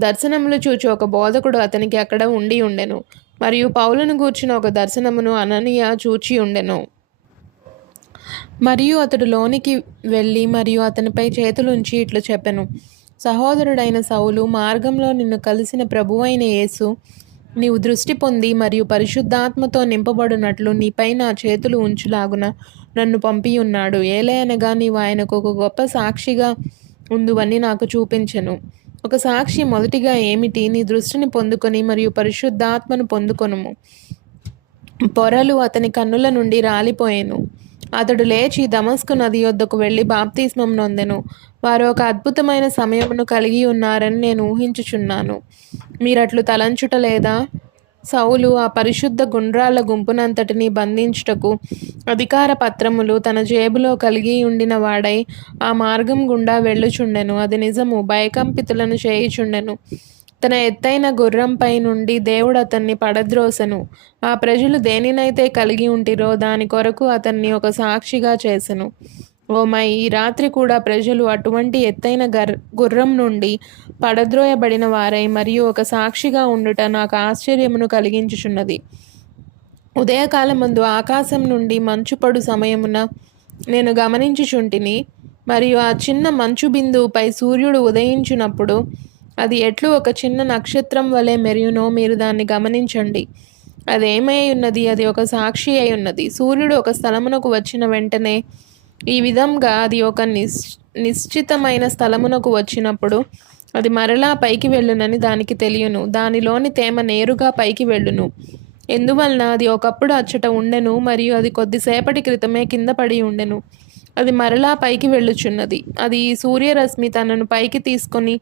దర్శనములు చూచి ఒక బోధకుడు అతనికి అక్కడ ఉండి ఉండెను. మరియు పౌలును గూర్చిన ఒక దర్శనమును అననీయ చూచి ఉండెను. మరియు అతడు లోనికి వెళ్ళి మరియు అతనిపై చేతులుంచి ఇట్లు చెప్పెను, సహోదరుడైన సౌలు, మార్గంలో నిన్ను కలిసిన ప్రభువైన యేసు నీవు దృష్టి పొంది మరియు పరిశుద్ధాత్మతో నింపబడినట్లు నీపై నా చేతులు ఉంచులాగున నన్ను పంపియున్నాడు. ఏలయనగా నీవు ఆయనకు ఒక గొప్ప సాక్షిగా ఉందువని నాకు చూపించెను. ఒక సాక్షి మొదటిగా ఏమిటి? నీ దృష్టిని పొందుకొని మరియు పరిశుద్ధాత్మను పొందుకొనుము. పొరలు అతని కన్నుల నుండి రాలిపోయెను. అతడు లేచి దమస్కు నది యొద్దకు వెళ్ళి బాప్తిస్మం నొందెను. వారు ఒక అద్భుతమైన సమయమును కలిగి ఉన్నారని నేను ఊహించుచున్నాను. మీరట్లు తలంచుటలేదా? సౌలు ఆ పరిశుద్ధ గుండ్రాళ్ల గుంపునంతటిని బంధించుటకు అధికార పత్రములు తన జేబులో కలిగి ఉండిన వాడై ఆ మార్గం గుండా వెళ్ళుచుండెను. అది నిజము. భయకంపితులను చేయుచుండెను. తన ఎత్తైన గుర్రంపై నుండి దేవుడు అతన్ని పడద్రోసెను. ఆ ప్రజలు దేనినైతే కలిగి ఉంటిరో దాని కొరకు అతన్ని ఒక సాక్షిగా చేసెను. ఓ మై, ఈ రాత్రి కూడా ప్రజలు అటువంటి ఎత్తైన గుర్రం నుండి పడద్రోయబడిన వారై మరియు ఒక సాక్షిగా ఉండుట నాకు ఆశ్చర్యమును కలిగించుచున్నది. ఉదయకాలమందు ఆకాశం నుండి మంచు పడు సమయమున నేను గమనించుచుంటిని. మరియు ఆ చిన్న మంచు బిందువుపై సూర్యుడు ఉదయించినప్పుడు అది ఎట్లు ఒక చిన్న నక్షత్రం వలె మెరియునో మీరు దాన్ని గమనించండి. అదేమై ఉన్నది? అది ఒక సాక్షి అయి ఉన్నది. సూర్యుడు ఒక స్థలమునకు వచ్చిన వెంటనే ఈ విధంగా అది ఒక నిశ్చితమైన స్థలమునకు వచ్చినప్పుడు అది మరలా పైకి వెళ్ళునని దానికి తెలియను. దానిలోని తేమ నేరుగా పైకి వెళ్ళును. ఎందువలన అది ఒకప్పుడు అచ్చట ఉండెను మరియు అది కొద్దిసేపటి క్రితమే కింద పడి ఉండెను. అది మరలా పైకి వెళ్ళుచున్నది. అది ఈ సూర్యరశ్మి తనను పైకి తీసుకొని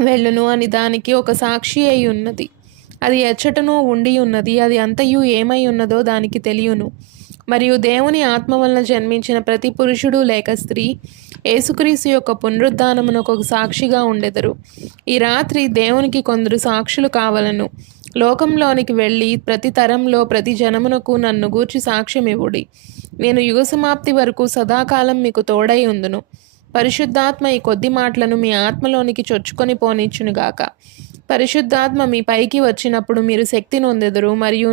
వెళ్ళును అని దానికి ఒక సాక్షి అయి ఉన్నది. అది ఎచ్చటనూ ఉండి ఉన్నది. అది అంతయు ఏమై ఉన్నదో దానికి తెలియను. మరియు దేవుని ఆత్మ వలన జన్మించిన ప్రతి పురుషుడు లేక స్త్రీ యేసుక్రీస్తు యొక్క పునరుద్ధానమునకు ఒక సాక్షిగా ఉండెదరు. ఈ రాత్రి దేవునికి కొందరు సాక్షులు కావలను. లోకంలోనికి వెళ్ళి ప్రతి తరంలో ప్రతి జనమునకు నన్ను గూర్చి సాక్ష్యం ఇవ్వుడి. నేను యుగ సమాప్తి వరకు సదాకాలం మీకు తోడై ఉందును. పరిశుద్ధాత్మ ఈ కొద్ది మాటలను మీ ఆత్మలోనికి చొచ్చుకొని పోనిచ్చునుగాక. పరిశుద్ధాత్మ మీ పైకి వచ్చినప్పుడు మీరు శక్తి నొందెదరు, మరియు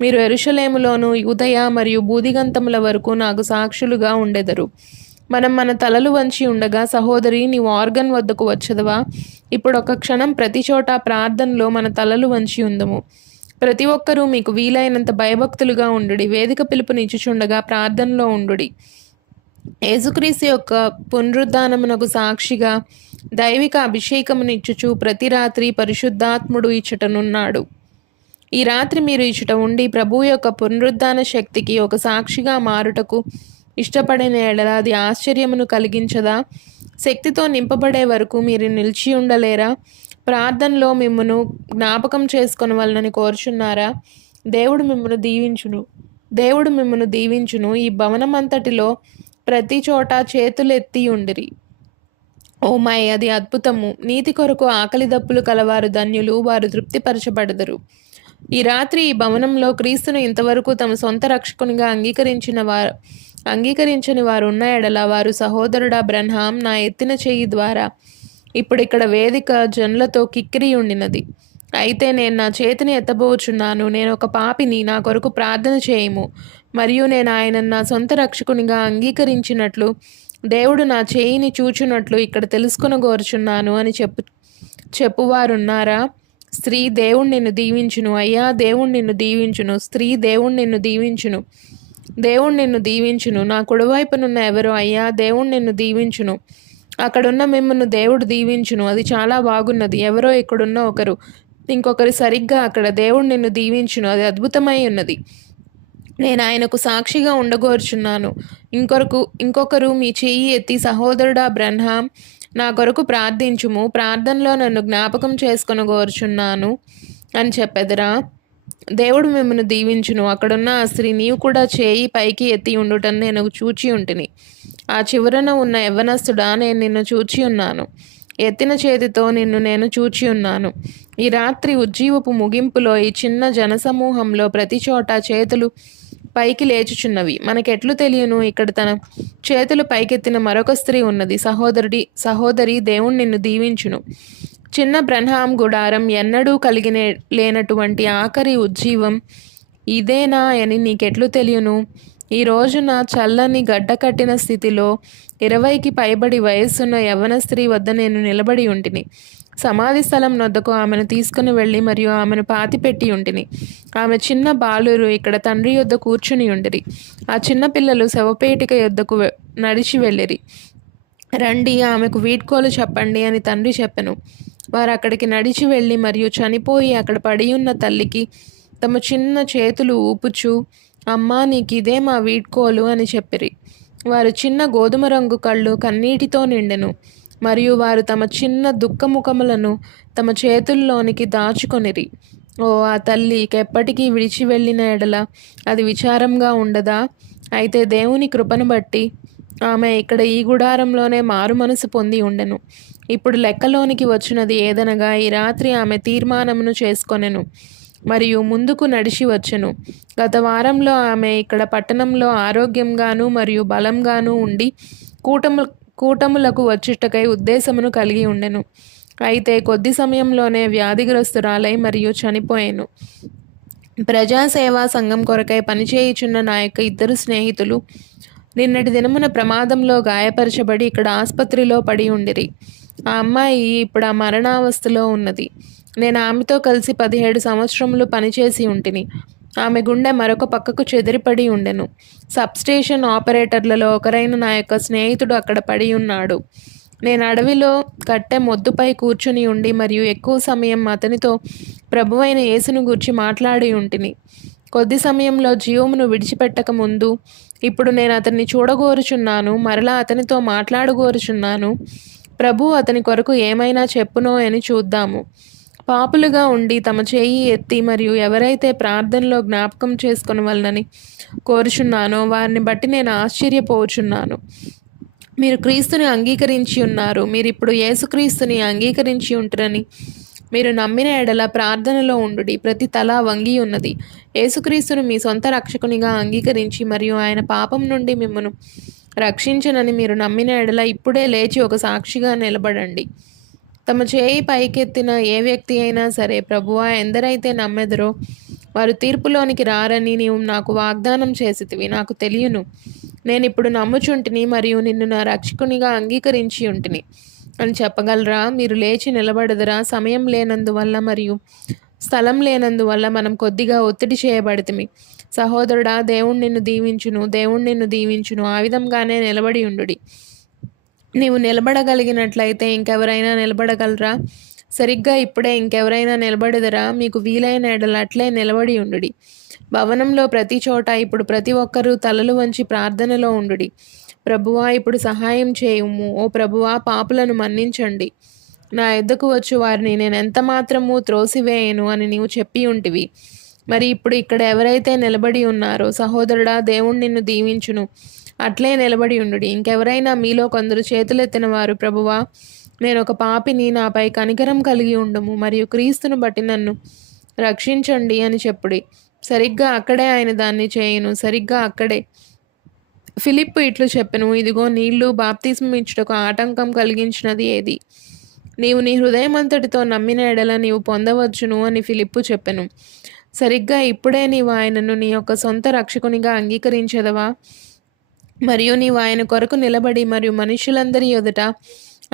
మీరు యెరూషలేములోను యూదయ మరియు భూదిగంతముల వరకు నాకు సాక్షులుగా ఉండెదరు. మనం మన తలలు వంచి ఉండగా, సహోదరి నీవు ఆర్గన్ వద్దకు వచ్చదవా? ఇప్పుడు ఒక క్షణం ప్రతి చోట ప్రార్థనలో మన తలలు వంచి ఉందము. ప్రతి ఒక్కరూ మీకు వీలైనంత భయభక్తులుగా ఉండుడి. వేదిక పిలుపునిచ్చుచుండగా ప్రార్థనలో ఉండుడి. యేసుక్రీస్తు యొక్క పునరుద్ధానమునకు సాక్షిగా దైవిక అభిషేకమునిచ్చుచు ప్రతి రాత్రి పరిశుద్ధాత్ముడు ఇచ్చటనున్నాడు. ఈ రాత్రి మీరు ఇచ్చట ఉండి ప్రభు యొక్క పునరుద్ధాన శక్తికి ఒక సాక్షిగా మారుటకు ఇష్టపడిన ఎడల అది ఆశ్చర్యమును కలిగించదా? శక్తితో నింపబడే వరకు మీరు నిలిచి ఉండలేరా? ప్రార్థనలో మిమ్మను జ్ఞాపకం చేసుకొని వాళ్ళని కోరుచున్నారా? దేవుడు మిమ్మను దీవించును. ఈ భవనమంతటిలో ప్రతి చోట చేతులెత్తి ఉండిరి. ఓ మై, అది అద్భుతము! నీతి కొరకు ఆకలి దప్పులు కలవారు ధన్యులు, వారు తృప్తిపరచబడదరు. ఈ రాత్రి ఈ భవనంలో క్రీస్తును ఇంతవరకు తమ సొంత రక్షకునిగా అంగీకరించని వారు ఉన్న ఎడల, వారు సహోదరుడా బ్రన్హాం నా ఎత్తిన చెయ్యి ద్వారా ఇప్పుడు ఇక్కడ వేదిక జనులతో కిక్కిరి ఉండినది. అయితే నేను నా చేతిని ఎత్తబోచున్నాను. నేను ఒక పాపిని, నా కొరకు ప్రార్థన చేయము. మరియు నేను ఆయన నా సొంత రక్షకునిగా అంగీకరించినట్లు దేవుడు నా చేయిని చూచున్నట్లు ఇక్కడ తెలుసుకొనగోరుచున్నాను అని చెప్పువారున్నారా? స్త్రీ, దేవుడు నిన్ను దీవించును. అయ్యా, దేవుడు నిన్ను దీవించును. స్త్రీ, దేవుడు నిన్ను దీవించును. దేవుడు నిన్ను దీవించును. నా కుడివైపునున్న ఎవరో, అయ్యా, దేవుడు నిన్ను దీవించును. అక్కడున్న మిమ్మల్ని దేవుడు దీవించును. అది చాలా బాగున్నది. ఎవరో ఇక్కడున్న ఇంకొకరు సరిగ్గా అక్కడ, దేవుడు నిన్ను దీవించును. అది అద్భుతమై ఉన్నది. నేను ఆయనకు సాక్షిగా ఉండగోరుచున్నాను. ఇంకొకరు మీ చెయ్యి ఎత్తి, సహోదరుడా బ్రన్హాం నా కొరకు ప్రార్థించుము, ప్రార్థనలో నన్ను జ్ఞాపకం చేసుకొనగోరుచున్నాను అని చెప్పెదరా? దేవుడు మిమ్మల్ని దీవించును. అక్కడున్న ఆ స్త్రీ, నీవు కూడా చేయి పైకి ఎత్తి ఉండుటను నేను చూచి ఉంటిని. ఆ చివరన ఉన్న యవ్వనస్తుడా, నేను నిన్ను చూచి ఉన్నాను. ఎత్తిన చేతితో నేను చూచి ఉన్నాను. ఈ రాత్రి ఉజ్జీవపు ముగింపులో ఈ చిన్న జనసమూహంలో ప్రతి చోట చేతులు పైకి లేచుచున్నవి. మనకెట్లు తెలియను? ఇక్కడ తన చేతులు పైకెత్తిన మరొక స్త్రీ ఉన్నది. సహోదరి, దేవుడు నిన్ను దీవించును. చిన్న బ్రన్హాం గుడారం ఎన్నడూ లేనటువంటి ఆఖరి ఉజ్జీవం ఇదేనా అని నీకెట్లు తెలియను? ఈ రోజున చల్లని గడ్డకట్టిన స్థితిలో 20కి పైబడి వయస్సున్న యవ్వన స్త్రీ వద్ద నేను నిలబడి ఉంటిని. సమాధి స్థలం వద్దకు ఆమెను తీసుకుని వెళ్ళి మరియు ఆమెను పాతిపెట్టి ఉంటిని. ఆమె చిన్న బాలురు ఇక్కడ తండ్రి యొద్ద కూర్చుని ఉండిరి. ఆ చిన్న పిల్లలు శవపేటిక యొద్దకు నడిచి వెళ్ళిరి. రండి, ఆమెకు వీడ్కోలు చెప్పండి అని తండ్రి చెప్పెను. వారు అక్కడికి నడిచి వెళ్ళి మరియు చనిపోయి అక్కడ పడి ఉన్న తల్లికి తమ చిన్న చేతులు ఊపుచూ, అమ్మా, నీకిదే మా వీడ్కోలు అని చెప్పిరి. వారు చిన్న గోధుమ రంగు కళ్ళు కన్నీటితో నిండెను, మరియు వారు తమ చిన్న దుఃఖముఖములను తమ చేతుల్లోనికి దాచుకొనిరి. ఓ, ఆ తల్లికెప్పటికీ విడిచి వెళ్ళిన ఎడల అది విచారంగా ఉండదా? అయితే దేవుని కృపను బట్టి ఆమె ఇక్కడ ఈ గుడారంలోనే మారు మనసు పొంది ఉండెను. ఇప్పుడు లెక్కలోనికి వచ్చినది ఏదనగా, ఈ రాత్రి ఆమె తీర్మానమును చేసుకొనెను మరియు ముందుకు నడిచి వచ్చెను. గత వారంలో ఆమె ఇక్కడ పట్టణంలో ఆరోగ్యంగాను మరియు బలంగాను ఉండి కూటములకు వచ్చుటకై ఉద్దేశమును కలిగి ఉండెను. అయితే కొద్ది సమయంలోనే వ్యాధిగ్రస్తురాలై మరియు చనిపోయెను. ప్రజాసేవా సంఘం కొరకై పనిచేయుచున్న నా యొక్క 2 స్నేహితులు నిన్నటి దినమున ప్రమాదంలో గాయపరచబడి ఇక్కడ ఆసుపత్రిలో పడి ఉండిరి. ఆ అమ్మాయి ఇప్పుడు ఆ మరణావస్థలో ఉన్నది. నేను ఆమెతో కలిసి 17 సంవత్సరములు పనిచేసి ఉంటిని. ఆమె గుండె మరొక పక్కకు చెదిరిపడి ఉండెను. సబ్స్టేషన్ ఆపరేటర్లలో ఒకరైన నా యొక్క స్నేహితుడు అక్కడ పడి ఉన్నాడు. నేను అడవిలో కట్టె మొద్దుపై కూర్చుని ఉండి మరియు ఎక్కువ సమయం అతనితో ప్రభువైన యేసును గూర్చి మాట్లాడి ఉంటిని. కొద్ది సమయంలో జీవమును విడిచిపెట్టక ముందు ఇప్పుడు నేను అతన్ని చూడగోరుచున్నాను, మరలా అతనితో మాట్లాడగోరుచున్నాను. ప్రభు అతని కొరకు ఏమైనా చెప్పునో అని చూద్దాము. పాపులుగా ఉండి తమ చేయి ఎత్తి మరియు ఎవరైతే ప్రార్థనలో జ్ఞాపకం చేసుకొనవలనని కోరుచున్నానో వారిని బట్టి నేను ఆశ్చర్యపోచున్నాను. మీరు క్రీస్తుని అంగీకరించి ఉన్నారు. మీరు ఇప్పుడు యేసుక్రీస్తుని అంగీకరించి ఉంటారని మీరు నమ్మిన ఎడల ప్రార్థనలో ఉండుడి. ప్రతి తల వంగి ఉన్నది. యేసుక్రీస్తును మీ సొంత రక్షకునిగా అంగీకరించి మరియు ఆయన పాపం నుండి మిమ్మను రక్షించనని మీరు నమ్మిన ఎడల ఇప్పుడే లేచి ఒక సాక్షిగా నిలబడండి. తమ చేయి పైకెత్తిన ఏ వ్యక్తి అయినా సరే, ప్రభువా, ఎందరైతే నమ్మెదరో వారు తీర్పులోనికి రారని నీవు నాకు వాగ్దానం చేసితివి. నాకు తెలియను. నేనిప్పుడు నమ్ముచుంటిని మరియు నిన్ను నా రక్షకునిగా అంగీకరించి ఉంటిని అని చెప్పగలరా? మీరు లేచి నిలబడదరా? సమయం లేనందువల్ల మరియు స్థలం లేనందువల్ల మనం కొద్దిగా ఒత్తిడి చేయబడితిమి. సహోదరుడా, దేవుడు నిన్ను దీవించును, దేవుడు నిన్ను దీవించును. ఆ విధంగానే నిలబడి ఉండుడి. నీవు నిలబడగలిగినట్లయితే ఇంకెవరైనా నిలబడగలరా? సరిగ్గా ఇప్పుడే ఇంకెవరైనా నిలబడదరా? మీకు వీలైన ఎడల అట్లే నిలబడి ఉండుడి. భవనంలో ప్రతి చోట ఇప్పుడు ప్రతి ఒక్కరూ తలలు వంచి ప్రార్థనలో ఉండుడి. ప్రభువా, ఇప్పుడు సహాయం చేయుము. ఓ ప్రభువా, పాపులను మన్నించండి. నా యొద్దకు వచ్చు వారిని నేను ఎంత మాత్రము త్రోసివేయను అని నీవు చెప్పి ఉంటివి. మరి ఇప్పుడు ఇక్కడ ఎవరైతే నిలబడి ఉన్నారో, సహోదరుడా, దేవుడు నిన్ను దీవించును. అట్లే నిలబడి ఉండుడి. ఇంకెవరైనా మీలో కొందరు చేతులెత్తిన వారు, ప్రభువా, నేను ఒక పాపిని, నాపై కనికరం కలిగి ఉండుము మరియు క్రీస్తును బట్టి నన్ను రక్షించండి అని చెప్పుడి. సరిగ్గా అక్కడే ఆయన దాన్ని చేయును. సరిగ్గా అక్కడే ఫిలిప్పు ఇట్లు చెప్పెను, ఇదిగో నీళ్లు బాప్తిస్మం ఇచ్చుటకు ఆటంకం కలిగించినది ఏది? నీవు నీ హృదయమంతటితో నమ్మిన ఎడల నీవు పొందవచ్చును అని ఫిలిప్పు చెప్పెను. సరిగ్గా ఇప్పుడే నీవు ఆయనను నీ యొక్క సొంత రక్షకునిగా అంగీకరించదవా? మరియు నీవు ఆయన కొరకు నిలబడి మరియు మనుషులందరి ఎదుట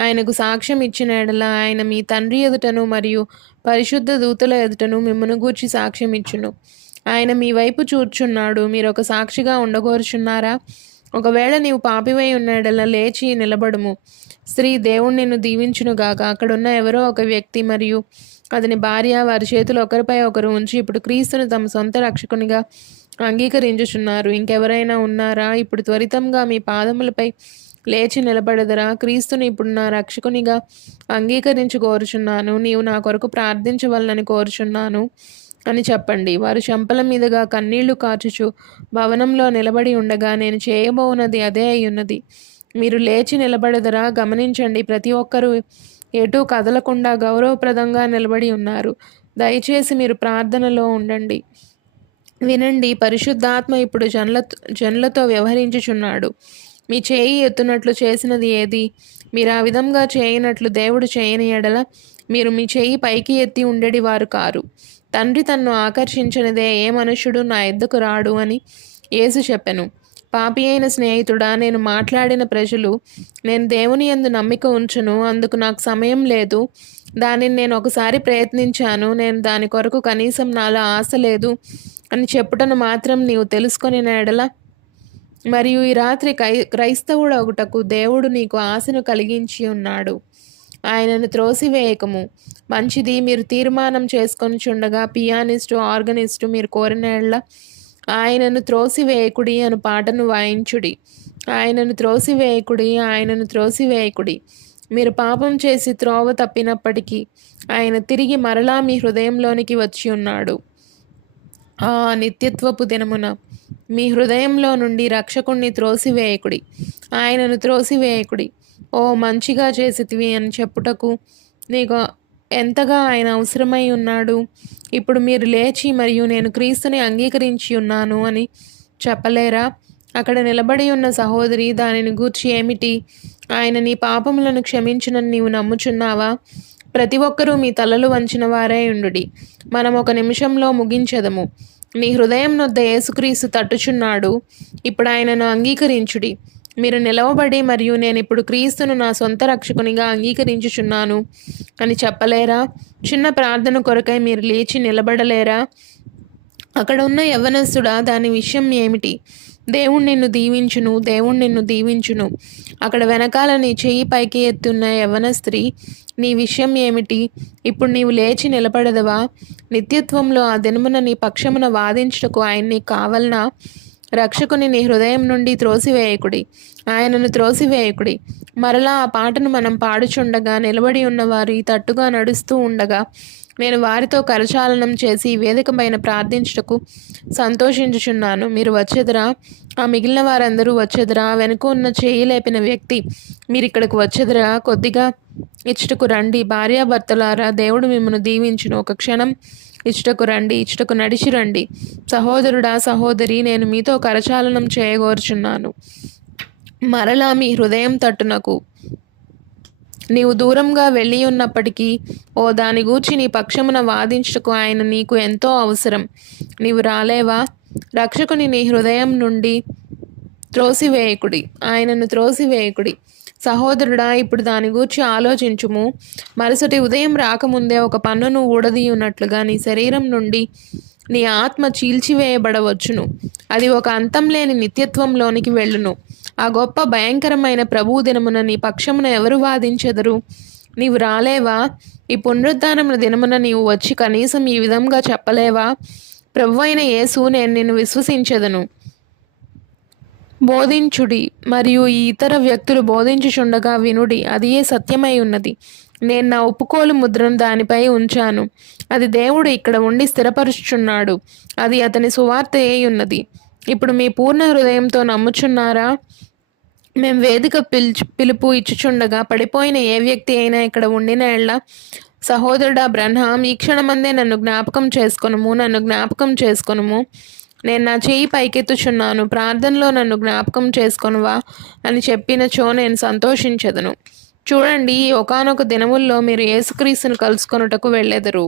ఆయనకు సాక్ష్యం ఇచ్చిన ఎడల ఆయన మీ తండ్రి ఎదుటను మరియు పరిశుద్ధ దూతల ఎదుటను మిమ్మను గూర్చి సాక్ష్యం ఇచ్చును. ఆయన మీ వైపు చూర్చున్నాడు. మీరు ఒక సాక్షిగా ఉండగోరుచున్నారా? ఒకవేళ నీవు పాపివై ఉన్న ఎడల లేచి నిలబడుము. స్త్రీ, దేవుడు నిన్ను దీవించునుగాక. అక్కడున్న ఎవరో ఒక వ్యక్తి మరియు అతని భార్య వారి చేతులు ఒకరిపై ఒకరు ఉంచి ఇప్పుడు క్రీస్తును తమ సొంత రక్షకునిగా అంగీకరించుచున్నారు. ఇంకెవరైనా ఉన్నారా? ఇప్పుడు త్వరితంగా మీ పాదములపై లేచి నిలబడదరా? క్రీస్తుని ఇప్పుడు నా రక్షకునిగా అంగీకరించుకోరుచున్నాను. నీవు నా కొరకు ప్రార్థించవలనని కోరుచున్నాను అని చెప్పండి. వారు చెంపల మీదుగా కన్నీళ్లు కార్చుచు భవనంలో నిలబడి ఉండగా, నేను చేయబోనది అదే అయ్యున్నది. మీరు లేచి నిలబడదరా? గమనించండి, ప్రతి ఒక్కరూ ఎటూ కదలకుండా గౌరవప్రదంగా నిలబడి ఉన్నారు. దయచేసి మీరు ప్రార్థనలో ఉండండి. వినండి, పరిశుద్ధాత్మ ఇప్పుడు జనులతో వ్యవహరించుచున్నాడు. మీ చేయి ఎత్తునట్లు చేసినది ఏది? మీరు ఆ విధంగా చేయనట్లు దేవుడు చేయని ఎడల మీరు మీ చేయి పైకి ఎత్తి ఉండేది వారు కారు. తండ్రి తన్ను ఆకర్షించనిదే ఏ మనుష్యుడు నా యొద్దకు రాడు అని యేసు చెప్పెను. పాపి అయిన స్నేహితుడా, నేను మాట్లాడిన ప్రజలు, నేను దేవుని యందు నమ్మిక ఉంచును, అందుకు నాకు సమయం లేదు, దానిని నేను ఒకసారి ప్రయత్నించాను, నేను దాని కొరకు కనీసం నాలో ఆశ లేదు అని చెప్పుటను మాత్రం నీవు తెలుసుకొని ఎడల మరియు ఈ రాత్రి క్రైస్తవుడు ఒకటకు దేవుడు నీకు ఆశను కలిగించి ఉన్నాడు. ఆయనను త్రోసివేయకము. మంచిది, మీరు తీర్మానం చేసుకొని చుండగా పియానిస్టు, ఆర్గనిస్టు మీరు కోరిన ఎడల ఆయనను త్రోసివేయకుడి అను పాటను వాయించుడి. ఆయనను త్రోసివేయకుడి, ఆయనను త్రోసివేయకుడి. మీరు పాపం చేసి త్రోవ తప్పినప్పటికీ ఆయన తిరిగి మరలా మీ హృదయంలోనికి వచ్చి ఉన్నాడు. ఆ నిత్యత్వపు దినమున మీ హృదయంలో నుండి రక్షకుణ్ణి త్రోసివేయకుడి, ఆయనను త్రోసివేయకుడి. ఓ మంచిగా చేసితివి అని చెప్పుటకు నీకు ఎంతగా ఆయన అవసరమై ఉన్నాడు. ఇప్పుడు మీరు లేచి మరియు నేను క్రీస్తుని అంగీకరించి ఉన్నాను అని చెప్పలేరా? అక్కడ నిలబడి ఉన్న సహోదరి, దానిని గూర్చి ఏమిటి? ఆయన నీ పాపములను క్షమించునని నీవు నమ్ముచున్నావా? ప్రతి ఒక్కరూ మీ తలలు వంచిన వారే ఉండుడి. మనం ఒక నిమిషంలో ముగించెదము. నీ హృదయం నొద్ద యేసుక్రీస్తు తట్టుచున్నాడు. ఇప్పుడు ఆయనను అంగీకరించుడి. మీరు నిలవబడి మరియు నేను ఇప్పుడు క్రీస్తును నా సొంత రక్షకునిగా అంగీకరించుచున్నాను అని చెప్పలేరా? చిన్న ప్రార్థన కొరకై మీరు లేచి నిలబడలేరా? అక్కడ ఉన్న యవ్వనస్తుడా, దాని విషయం ఏమిటి? దేవుడు నిన్ను దీవించును, దేవుడు నిన్ను దీవించును. అక్కడ వెనకాల నీ చెయ్యి పైకి ఎత్తున్న యవ్వన స్త్రీ, నీ విషయం ఏమిటి? ఇప్పుడు నీవు లేచి నిలబడదవా? నిత్యత్వంలో ఆ దినమున నీ పక్షమున వాదించుటకు ఆయన నీకు కావలనా? రక్షకుని నీ హృదయం నుండి త్రోసివేయకుడి, ఆయనను త్రోసివేయకుడి. మరలా ఆ పాటను మనం పాడుచుండగా నిలబడి ఉన్నవారు ఈ తట్టుగా నడుస్తూ ఉండగా నేను వారితో కరచాలనం చేసి వేదిక పైన ప్రార్థించుటకు సంతోషించుచున్నాను. మీరు వచ్చెదరా? ఆ మిగిలిన వారందరూ వచ్చెదరా? వెనుక ఉన్న చేయి లేపిన వ్యక్తి, మీరు ఇక్కడికి వచ్చెదరా? కొద్దిగా ఇచ్చటకు రండి. భార్యాభర్తలారా దేవుడు మిమ్మను దీవించును. ఒక క్షణం ఇచ్చటకు రండి, ఇచ్చటకు నడిచి రండి. సహోదరుడా, సహోదరి, నేను మీతో కరచాలనం చేయగోరుచున్నాను. మరలా మీ హృదయం తట్టునకు. నీవు దూరంగా వెళ్ళి ఉన్నప్పటికీ దాని గూర్చి నీ పక్షమున వాదించుటకు ఆయన నీకు ఎంతో అవసరం. నీవు రాలేవా? రక్షకుని నీ హృదయం నుండి త్రోసివేయకుడి, ఆయనను త్రోసివేయకుడి. సహోదరుడా, ఇప్పుడు దాని గూర్చి ఆలోచించుము. మరుసటి ఉదయం రాకముందే ఒక పన్నును ఊడదీయున్నట్లుగా నీ శరీరం నుండి నీ ఆత్మ చీల్చివేయబడవచ్చును. అది ఒక అంతం లేని నిత్యత్వంలోనికి వెళ్ళును. ఆ గొప్ప భయంకరమైన ప్రభువు దినమున నీ పక్షమున ఎవరు వాదించెదరు? నీవు రాలేవా? ఈ పునరుద్ధానమున దినమున నీవు వచ్చి కనీసం ఈ విధంగా చెప్పలేవా? ప్రభువైన యేసు, నేను నిన్ను విశ్వసించెదను. బోధించుడి, మరియు ఈ ఇతర వ్యక్తులు బోధించుచుండగా వినుడి. అది ఏ సత్యమై ఉన్నది. నేను నా ఒప్పుకోలు ముద్రను దానిపై ఉంచాను. అది దేవుడు ఇక్కడ ఉండి స్థిరపరుచుచున్నాడు. అది అతని సువార్త అయి ఉన్నది. ఇప్పుడు మీ పూర్ణ హృదయంతో నమ్ముచున్నారా? మేము వేదిక పిలుపు ఇచ్చుచుండగా పడిపోయిన ఏ వ్యక్తి అయినా ఇక్కడ ఉండిన ఎళ్ళ, సహోదరుడా బ్రహ్మాం, ఈ క్షణమందే నన్ను జ్ఞాపకం చేసుకొనుము. నేను నా చేయి పైకెత్తుచున్నాను, ప్రార్థనలో నన్ను జ్ఞాపకం చేసుకొనువా అని చెప్పినచో నేను సంతోషించెదను. చూడండి, ఒకానొక దినముల్లో మీరు యేసుక్రీస్తును కలుసుకొనుటకు వెళ్ళెదరు.